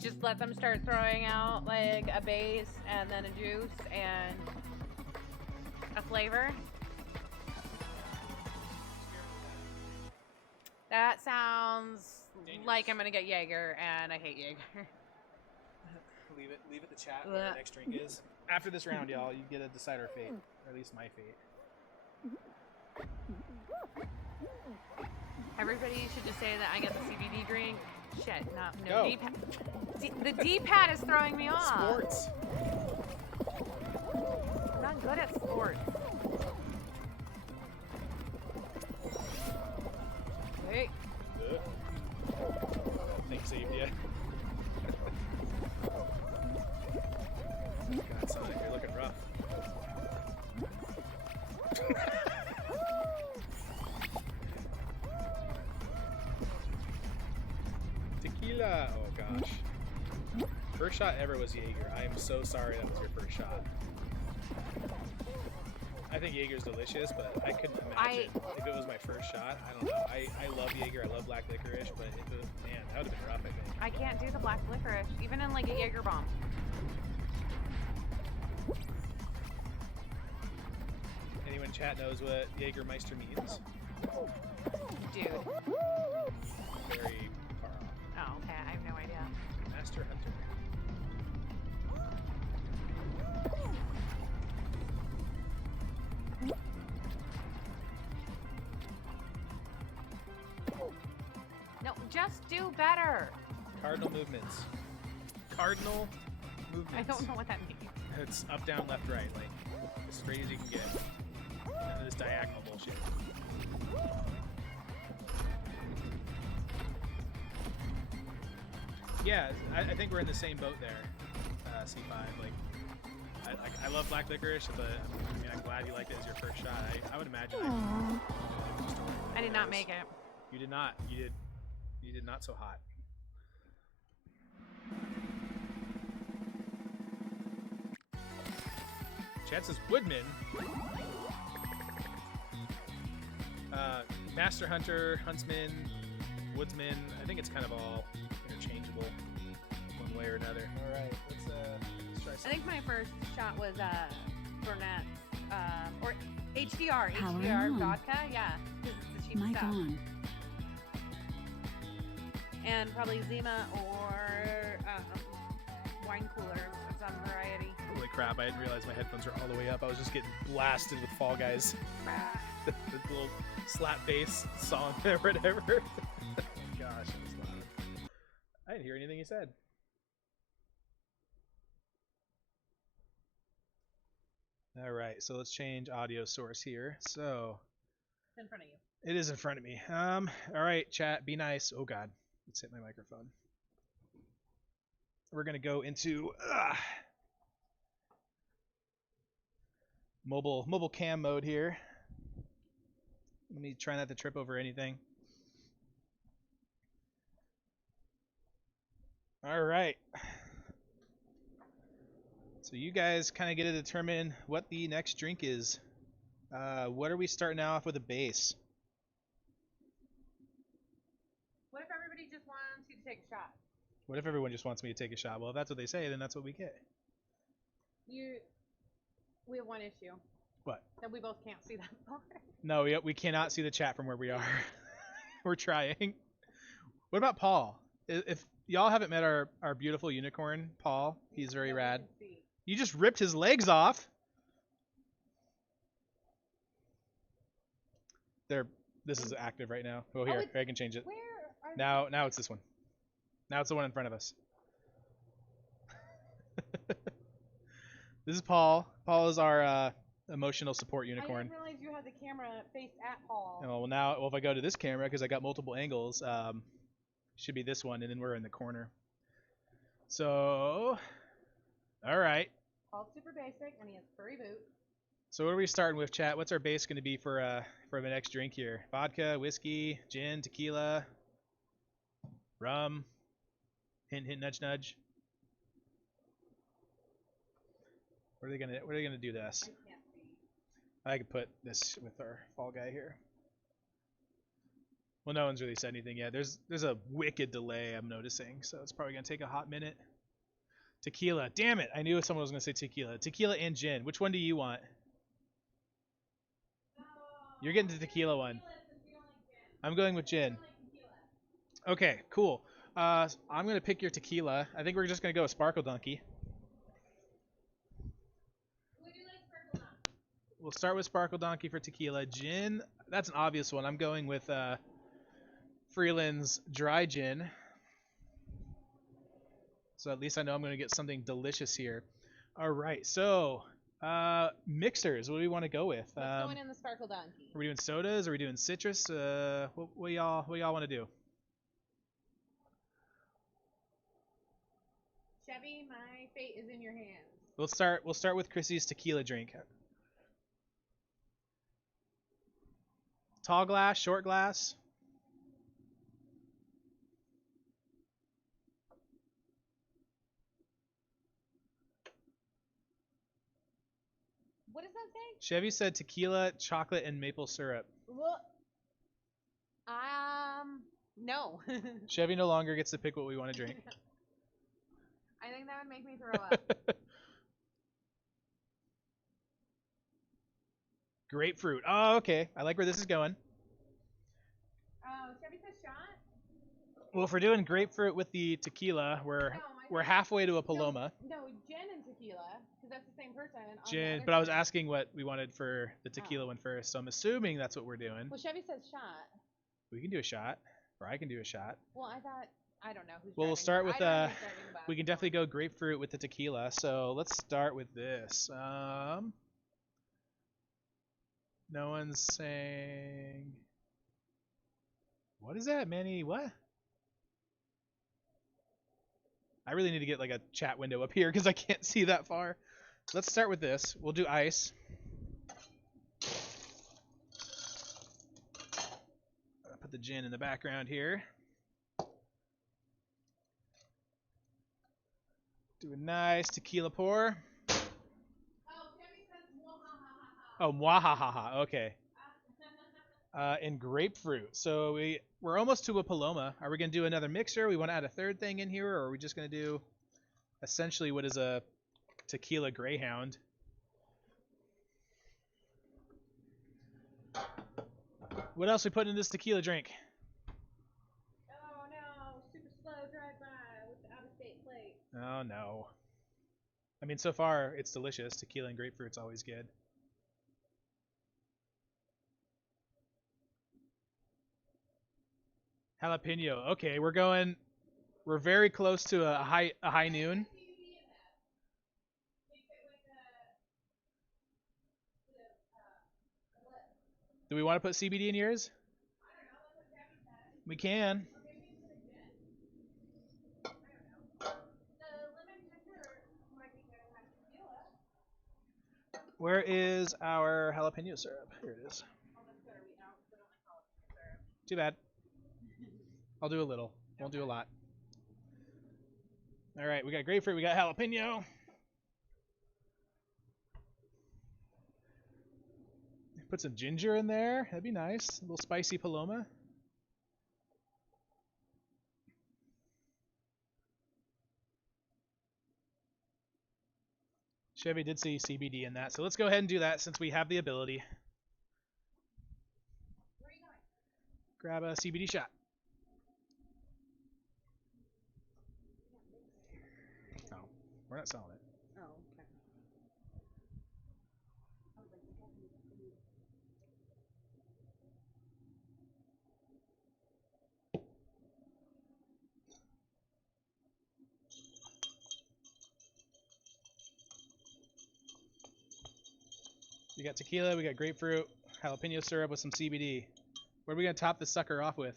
Just let them start throwing out like a base and then a juice and a flavor. That sounds like I'm gonna get Jaeger, and I hate Jaeger. Leave it the chat what our next drink is. After this round, y'all, you get to decide our fate, or at least my fate. Everybody should just say that I get the CBD drink. Shit, no Go. D-pad. The D-pad is throwing me off. Sports. I'm not good at sports. Hey. Think saved ya. God, Sonic, you're looking rough. Tequila! Oh gosh. First shot ever was Jaeger. I am so sorry that was your first shot. I think Jaeger's delicious, but I couldn't imagine if it was my first shot. I don't know. I love Jaeger. I love black licorice, but if it, man, that would have been rough, I think. I can't do the black licorice, even in like a Jaeger bomb. Anyone in chat knows what Jägermeister means? Dude. Very far off. Oh, okay. I have no idea. Master Hunter. No, just do better. Cardinal movements. Cardinal movements. I don't know what that means. It's up, down, left, right, like as straight as you can get. None of this diagonal bullshit. Yeah, I think we're in the same boat there, C5. Like, I love black licorice, but I mean, I'm glad you liked it as your first shot. I would imagine. I did not make it. You did not. You did not so hot. Chat says Woodman. Master Hunter, Huntsman, Woodsman. I think it's kind of all interchangeable one way or another. Alright, let's try I something. think my first shot was Burnett, or HDR. Power HDR on. vodka, yeah. Because it's the cheap Mic stuff. on. And probably Zima or wine cooler of some variety. Holy crap, I didn't realize my headphones were all the way up. I was just getting blasted with Fall Guys. the little slap bass song or whatever. Gosh, it was loud. I didn't hear anything you said. All right, so let's change audio source here. So It's in front of you. it is in front of me. All right, chat, be nice. Oh God, let's hit my microphone. We're gonna go into mobile cam mode here. Let me try not to trip over anything. All right. So you guys kind of get to determine what the next drink is. What are we starting off with a base? What if everybody just wants you to take a shot? What if everyone just wants me to take a shot? Well, if that's what they say, then that's what we get. We have one issue. What? That we both can't see that far. No, we cannot see the chat from where we are. We're trying. What about Paul? y'all haven't met our beautiful unicorn, Paul. He's very Yeah, we rad. can see. You just ripped his legs off. This is active right now. Oh, here, I can change it. Where are Now it's this one. Now it's the one in front of us. This is Paul. Paul is our emotional support I unicorn. didn't realize you had the camera faced at Paul. Oh, well, if I go to this camera, because I got multiple angles, should be this one, and then we're in the corner. So, all right. Paul's super basic, and he has furry boots. So what are we starting with, chat? What's our base going to be for the next drink here? Vodka, whiskey, gin, tequila, rum. Hint, hint, nudge, nudge. What are they gonna do to us? I can't see. I could put this with our fall guy here. Well, no one's really said anything yet. There's a wicked delay I'm noticing, so it's probably gonna take a hot minute. Tequila. Damn it! I knew someone was gonna say tequila. Tequila and gin. Which one do you want? You're getting the tequila one. I'm going with gin. Okay, cool. I'm gonna pick your tequila. I think we're just gonna go with Sparkle Donkey. We'll start with Sparkle Donkey for tequila. Gin, that's an obvious one. I'm going with Freeland's dry gin. So at least I know I'm going to get something delicious here. All right, so mixers, what do we want to go with? What's going in the Sparkle Donkey? Are we doing sodas? Are we doing citrus? What y'all want to do? Chevy, my fate is in your hands. We'll start with Chrissy's tequila drink. Tall glass, short glass. What does that say? Chevy said tequila, chocolate, and maple syrup. No. Chevy no longer gets to pick what we want to drink. I think that would make me throw up. Grapefruit. Oh, okay. I like where this is going. Chevy says shot? Well, if we're doing grapefruit with the tequila, we're halfway to a Paloma. No, gin and tequila, because that's the same person. Gin, but I was asking what we wanted for the tequila one first, so I'm assuming that's what we're doing. Well, Chevy says shot. We can do a shot, or I can do a shot. Well, I don't know who's Well, we'll driving start the- with I don't know who's driving the bus. we can definitely go grapefruit with the tequila. So let's start with this. No one's saying. What is that, Manny? What? I really need to get like a chat window up here because I can't see that far. Let's start with this. We'll do ice. I'll put the gin in the background here. Do a nice tequila pour. Oh, mwahahaha. Okay. And grapefruit. So we're almost to a Paloma. Are we going to do another mixer? We want to add a third thing in here, or are we just going to do essentially what is a tequila greyhound? What else we putting in this tequila drink? Oh no, super slow drive-by with the out-of-state plate. Oh no. I mean, so far it's delicious. Tequila and grapefruit's always good. Jalapeno. Okay, we're very close to a high noon. Do we want to put CBD in yours? We can. Where is our jalapeno syrup? Here it is. Too bad. I'll do a little. Won't do a lot. All right, we got grapefruit. We got jalapeno. Put some ginger in there. That'd be nice. A little spicy Paloma. Chevy did see CBD in that, so let's go ahead and do that since we have the ability. Grab a CBD shot. We're not selling it. Oh, okay. We got tequila, we got grapefruit, jalapeno syrup with some CBD. What are we gonna top this sucker off with?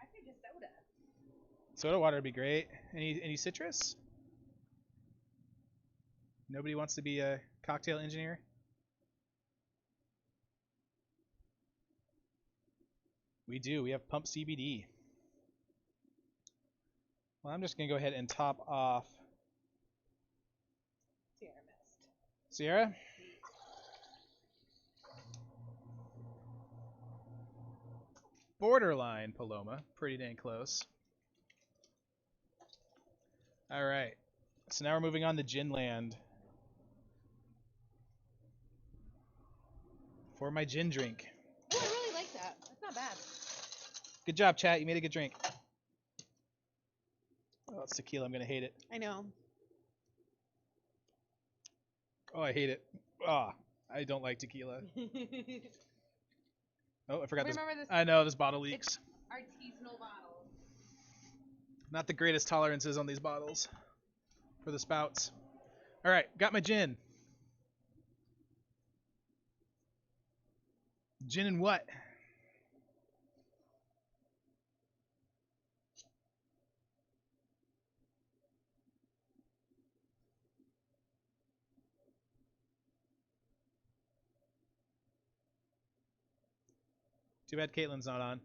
I think just soda. Soda water would be great. Any citrus? Nobody wants to be a cocktail engineer? We do. We have pump CBD. Well, I'm just going to go ahead and top off Sierra Mist. Sierra. Borderline Paloma. Pretty dang close. All right. So now we're moving on to Gin Land. For my gin drink. Oh, I really like that. That's not bad. Good job, chat. You made a good drink. Oh, it's tequila. I'm going to hate it. I know. Oh, I hate it. Oh, I don't like tequila. Oh, I forgot this. Remember this? I know, this bottle leaks. It's artisanal bottle. Not the greatest tolerances on these bottles for the spouts. All right, got my gin. Gin and what? Too bad Caitlin's not on.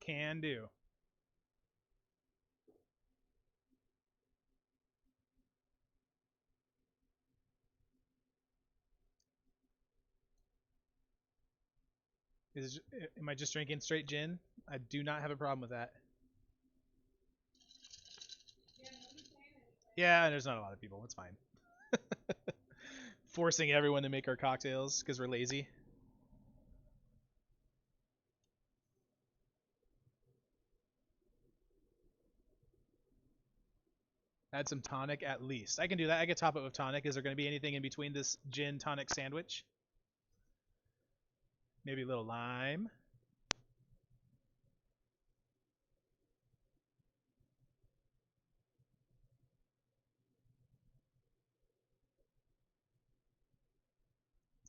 Can do. Am I just drinking straight gin? I do not have a problem with that. Yeah, there's not a lot of people. It's fine. Forcing everyone to make our cocktails because we're lazy. Add some tonic at least. I can do that. I can top it with tonic. Is there going to be anything in between this gin tonic sandwich? Maybe a little lime.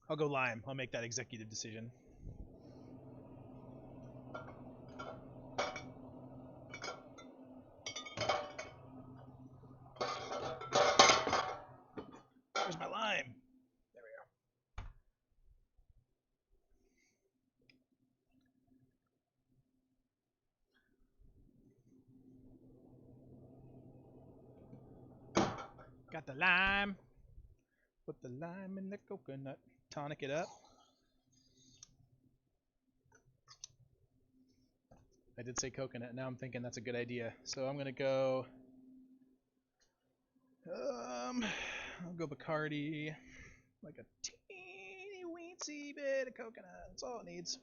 I'll go lime. I'll make that executive decision. Where's my lime? There we go. Got the lime. Put the lime in the coconut. Tonic it up. I did say coconut. Now I'm thinking that's a good idea. So I'm gonna go. I'll go Bacardi. Like a teeny weensy bit of coconut. That's all it needs.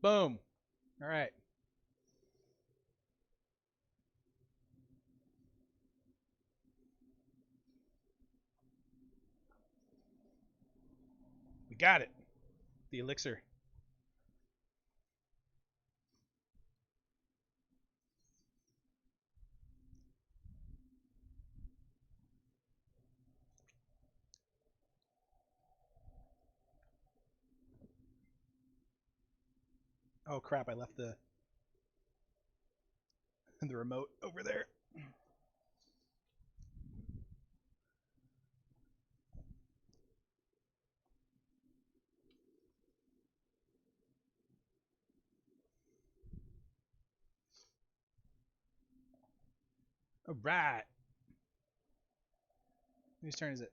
Boom. All right. We got it. The elixir. Oh crap! I left the remote over there. All right. Whose turn is it?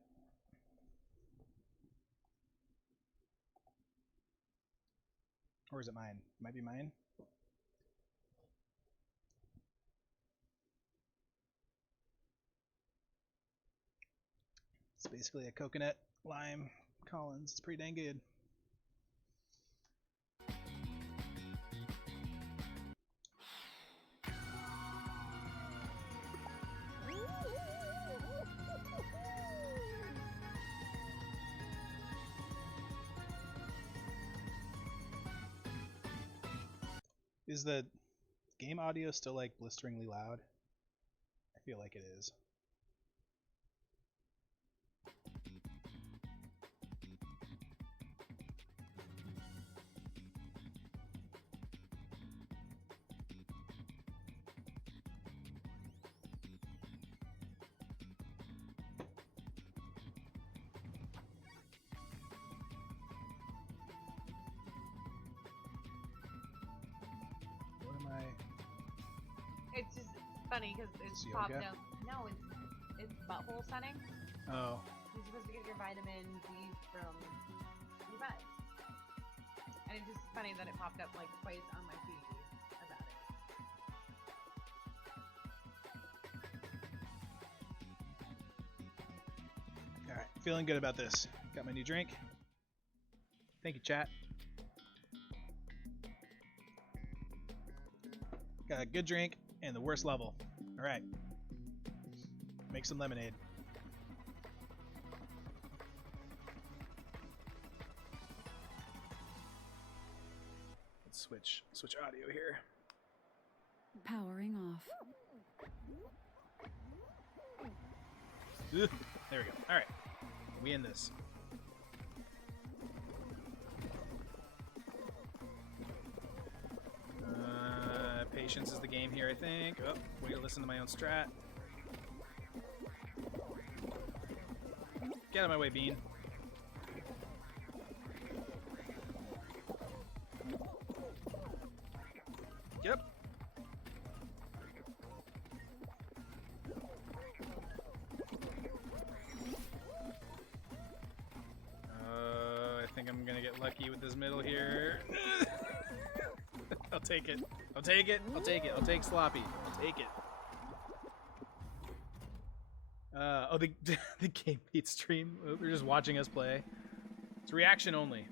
Or is it mine? It might be mine. basically a coconut lime Collins. It's pretty dang good. Is the game audio still like blisteringly loud? I feel like it is. It's just funny because it's It's popped yoga? up. No, it's butthole sunning. Oh, You're supposed to get your vitamin D from your butt. And it's just funny that it popped up like twice on my feed about it. all right. Feeling good about this. Got my new drink. Thank you, chat. Got a good drink and the worst level. All right. Make some lemonade. Let's switch audio here. Powering off. Ugh, there we go. All right. We in this. Patience is the game here, I think. Oh, way to listen to my own strat. Get out of my way, Bean. Get up. I think I'm gonna get lucky with this middle here. I'll take it. I'll take it. I'll take it. I'll take sloppy. I'll take it. Oh, the the game beat stream. They're just watching us play. It's reaction only.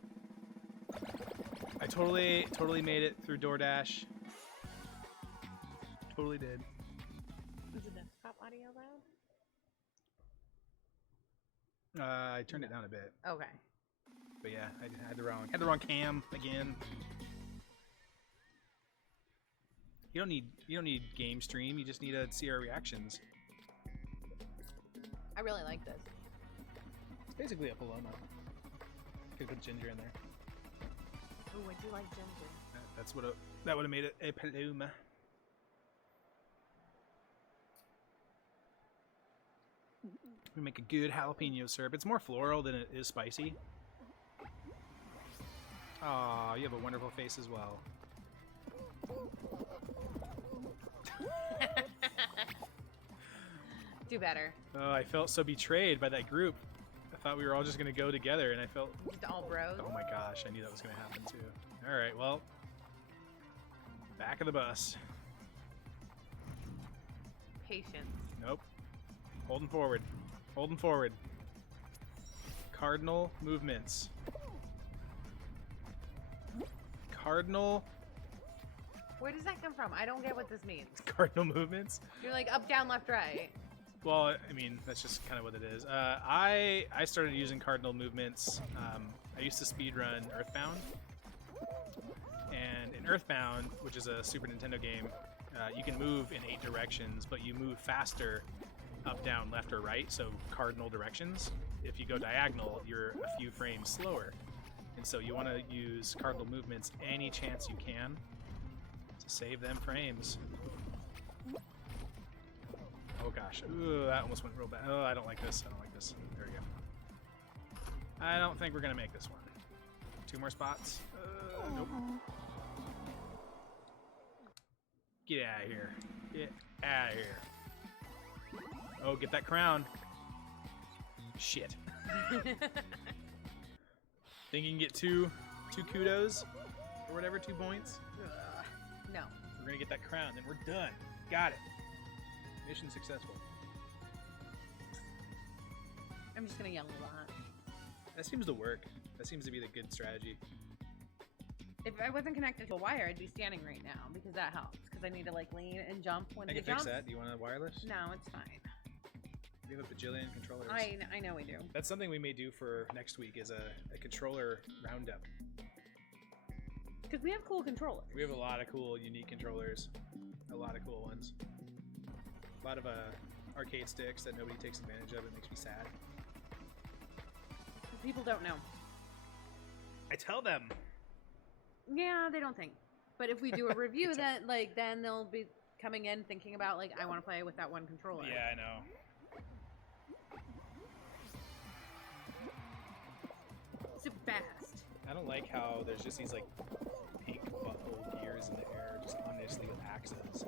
I totally made it through DoorDash. Totally did. Is the desktop audio loud? I turned it down a bit, Okay. but yeah, I had the wrong cam again. You don't need game stream. You just need to see our reactions. I really like this. It's basically a Paloma. Could put ginger in there. Ooh, I do like ginger. That's what that would have made it a Paloma. We make a good jalapeno syrup. It's more floral than it is spicy. Aw, you have a wonderful face as well. Do better. Oh, I felt so betrayed by that group. I thought we were all just gonna go together, and I felt. Just all bros. Oh my gosh, I knew that was gonna happen too. All right, well, back of the bus. Patience. Nope. Holding forward. Holding forward. Cardinal movements. Cardinal. Where does that come from? I don't get what this means. Cardinal movements. You're like up, down, left, right. Well, I mean, that's just kind of what it is. I started using cardinal movements. I used to speedrun Earthbound. And in Earthbound, which is a Super Nintendo game, you can move in 8 directions, but you move faster up, down, left, or right, so cardinal directions. If you go diagonal, you're a few frames slower. And so you want to use cardinal movements any chance you can to save them frames. Oh gosh, ooh, that almost went real bad. Oh, I don't like this. I don't like this. There we go. I don't think we're gonna make this one. 2 more spots. Nope. Get out of here. Get out of here. Oh, get that crown. Shit. Think you can get two kudos or whatever, 2 points? No. We're gonna get that crown, then we're done. Got it. Mission successful. I'm just gonna yell a lot. That seems to work. That seems to be the good strategy. If I wasn't connected to a wire, I'd be standing right now because that helps. Because I need to like lean and jump when I he can fix jumps. that. Do you want a wireless? No, it's fine. We have a bajillion controllers. I know we do. That's something we may do for next week is a controller roundup. Because we have cool controllers. We have a lot of cool, unique controllers. A lot of cool ones. A lot of arcade sticks that nobody takes advantage of. It makes me sad. People don't know. I tell them. Yeah, they don't think. But if we do a review, that like then they'll be coming in thinking about like I want to play with that one controller. Yeah, I know. So fast. I don't like how there's just these like pink butthole gears in the air, just ominously with axes.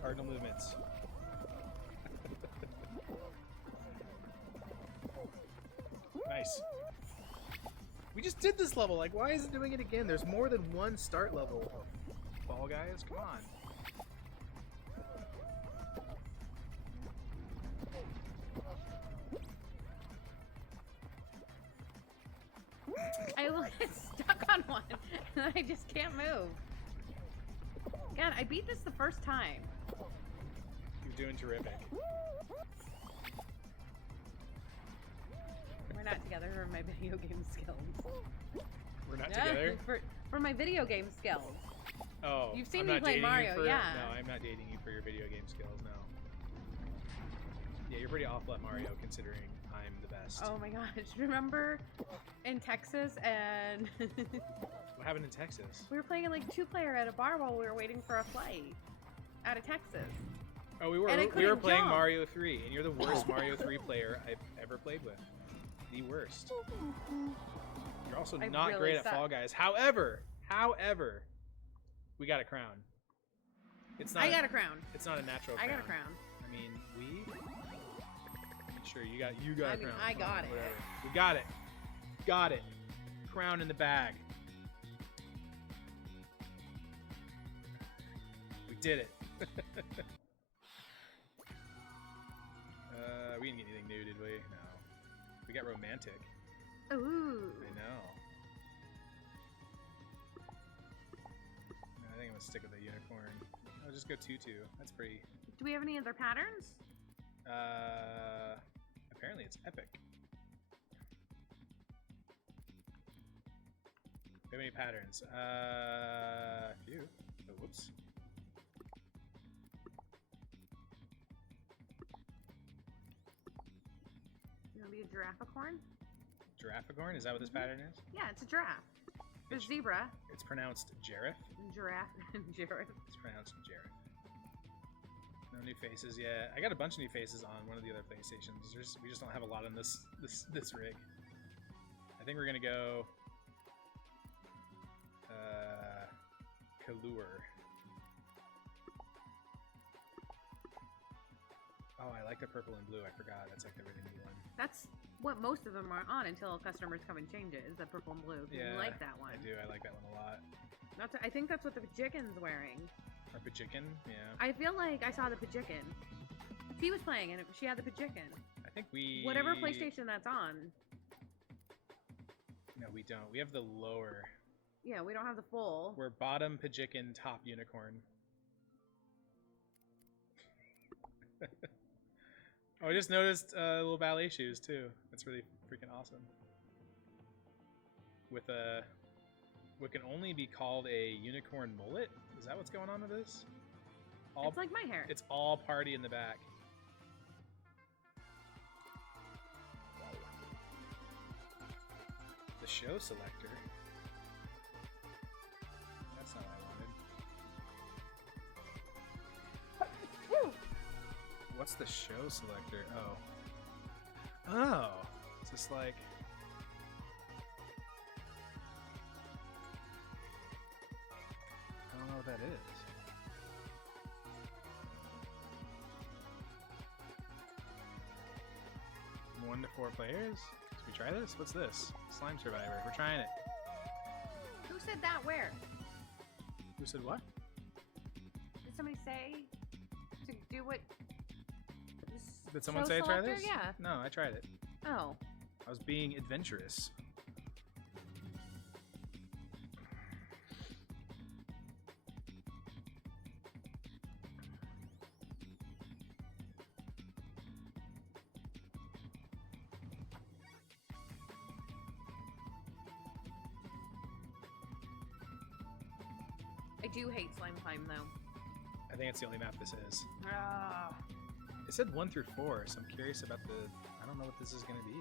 Cardinal movements. Nice. We just did this level. Like, why is it doing it again? There's more than one start level of Fall Guys. Come on. I will get stuck on one and I just can't move. God, I beat this the first time. You're doing terrific. We're not together for my video game skills. We're not together? For my video game skills. Oh, You've seen I'm me not play dating you Mario, for- yeah. No, I'm not dating you for your video game skills, no. Yeah, you're pretty awful at Mario considering I'm the best. Oh my gosh, remember in Texas and What happened in Texas? we were playing in like 2-player at a bar while we were waiting for a flight out of Texas. Oh, we were And I couldn't playing jump. Mario 3, and you're the worst Mario 3 player I've ever played with. The worst. You're also I not really great suck. at Fall Guys. However, we got a crown. It's not. I got a crown. It's not a natural. I crown. got a crown. I mean, Sure, you got I a mean, crown. I got it. Whatever. We got it. Got it. Crown in the bag. We did it. We didn't get anything new, did we? No. We got romantic. Ooh. I know. No, I think I'm gonna stick with the unicorn. I'll just go 2-2. That's pretty. Do we have any other patterns? Apparently it's epic. Do we have any patterns? A few. Oh, whoops. You want to be a giraffe-a-corn? Girafficorn? Is that what this pattern is? Yeah, it's a giraffe. There's It's- zebra. It's pronounced Jareth. Giraffe. Giraffe. It's pronounced Jareth. No new faces yet. I got a bunch of new faces on one of the other PlayStations. We just don't have a lot on this rig. I think we're gonna go Kalur. Oh, I like the purple and blue. I forgot. That's like the really new one. That's what most of them are on until customers come and change it, is the purple and blue. Yeah, You like that one. I do. I like that one a lot. I think that's what the Pajicken's wearing. Our Pajikin, yeah. I feel like I saw the Pajicken. She was playing and she had the Pajicken. I think we... Whatever PlayStation that's on. No, we don't. We have the lower. Yeah, we don't have the full. We're bottom Pajikin, top unicorn. Oh, I just noticed little ballet shoes too. That's really freaking awesome. With what can only be called a unicorn mullet. Is that what's going on with this? It's like my hair. It's all party in the back. The show selector. That's not what I wanted. What's the show selector? Oh. Oh. It's just like... I don't know what that is. One to 4 players? Should we try this? What's this? Slime Survivor. We're trying it. Who said that? Where? Who said what? Did somebody say to do what. Did someone show say try selector? this? Yeah. No, I tried it. Oh. I was being adventurous. I do hate slime climb though. I think it's the only map this is. Ah. It said 1 through 4, so I'm curious about the. I don't know what this is gonna be.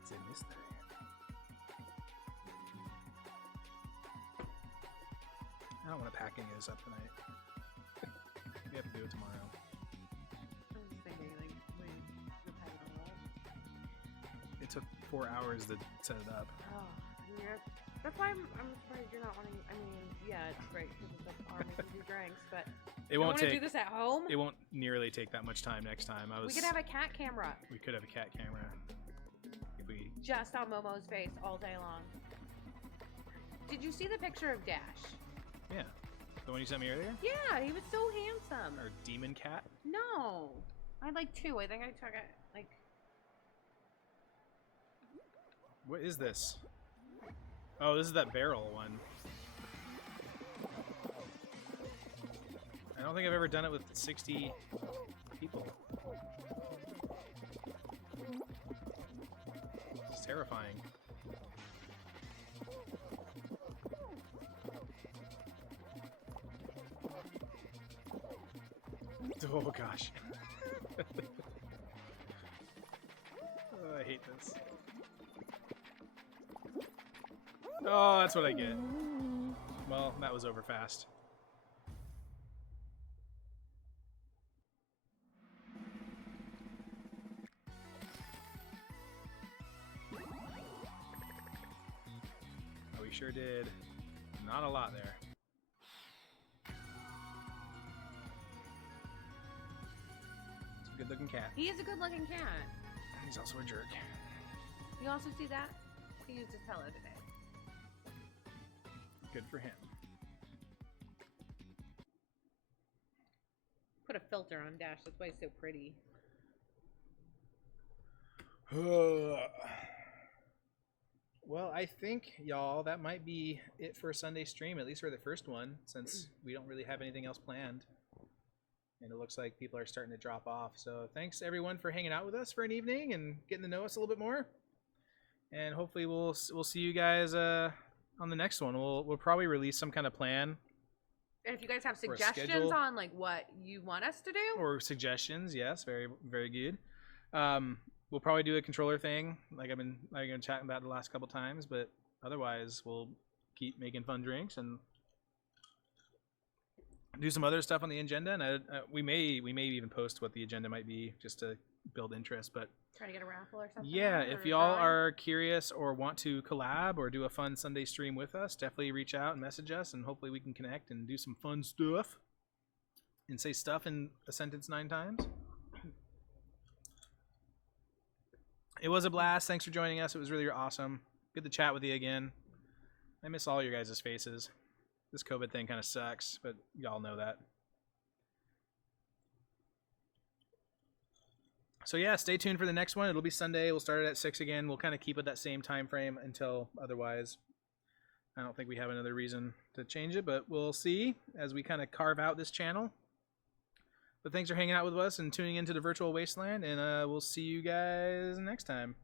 It's a mystery. I don't want to pack any of this up tonight. We have to do it tomorrow. I was just thinking, like, when you're packing it all up. It took 4 hours to set it up. Oh, yeah. That's why I'm surprised you're not wanting. I mean, yeah, it's great because it's like army to do drinks, but It you won't want to take. do this at home? It won't nearly take that much time next time. We could have a cat camera We could have a cat camera. If we. just on Momo's face all day long. Did you see the picture of Dash? Yeah. The one you sent me earlier? Yeah, he was so handsome. Or demon cat? No, I had like 2. I think I took it like. What is this? Oh, this is that barrel one. I don't think I've ever done it with 60 people. This is terrifying. Oh gosh. Oh, I hate this. Oh, that's what I get. Well, that was over fast. Oh, we sure did. Not a lot there. It's a good-looking cat. He is a good-looking cat. He's also a jerk. You also see that? He used his pillow today. Good for him. Put a filter on Dash. That's why he's so pretty. Well, I think, y'all, that might be it for a Sunday stream, at least for the first one, since we don't really have anything else planned. And it looks like people are starting to drop off. So thanks, everyone, for hanging out with us for an evening and getting to know us a little bit more. And hopefully we'll see you guys on the next one. We'll probably release some kind of plan. And if you guys have Or a suggestions schedule. on like what you want us to do, Or suggestions, yes, very, very good. We'll probably do a controller thing, like I've been chatting about the last couple times, but otherwise we'll keep making fun drinks and do some other stuff on the agenda. And we may even post what the agenda might be just to build interest. But try to get a raffle or something. yeah, or if a y'all drawing. are curious or want to collab or do a fun Sunday stream with us, definitely reach out and message us, and hopefully we can connect and do some fun stuff and say stuff in a sentence 9 times. It was a blast. Thanks for joining us. It was really awesome. Good to chat with you again. I miss all your guys' faces. This COVID thing kind of sucks, but y'all know that. So yeah, stay tuned for the next one. It'll be Sunday. We'll start it at 6 again. We'll kind of keep it that same time frame until otherwise. I don't think we have another reason to change it, but we'll see as we kind of carve out this channel. But thanks for hanging out with us and tuning into the virtual wasteland, and we'll see you guys next time.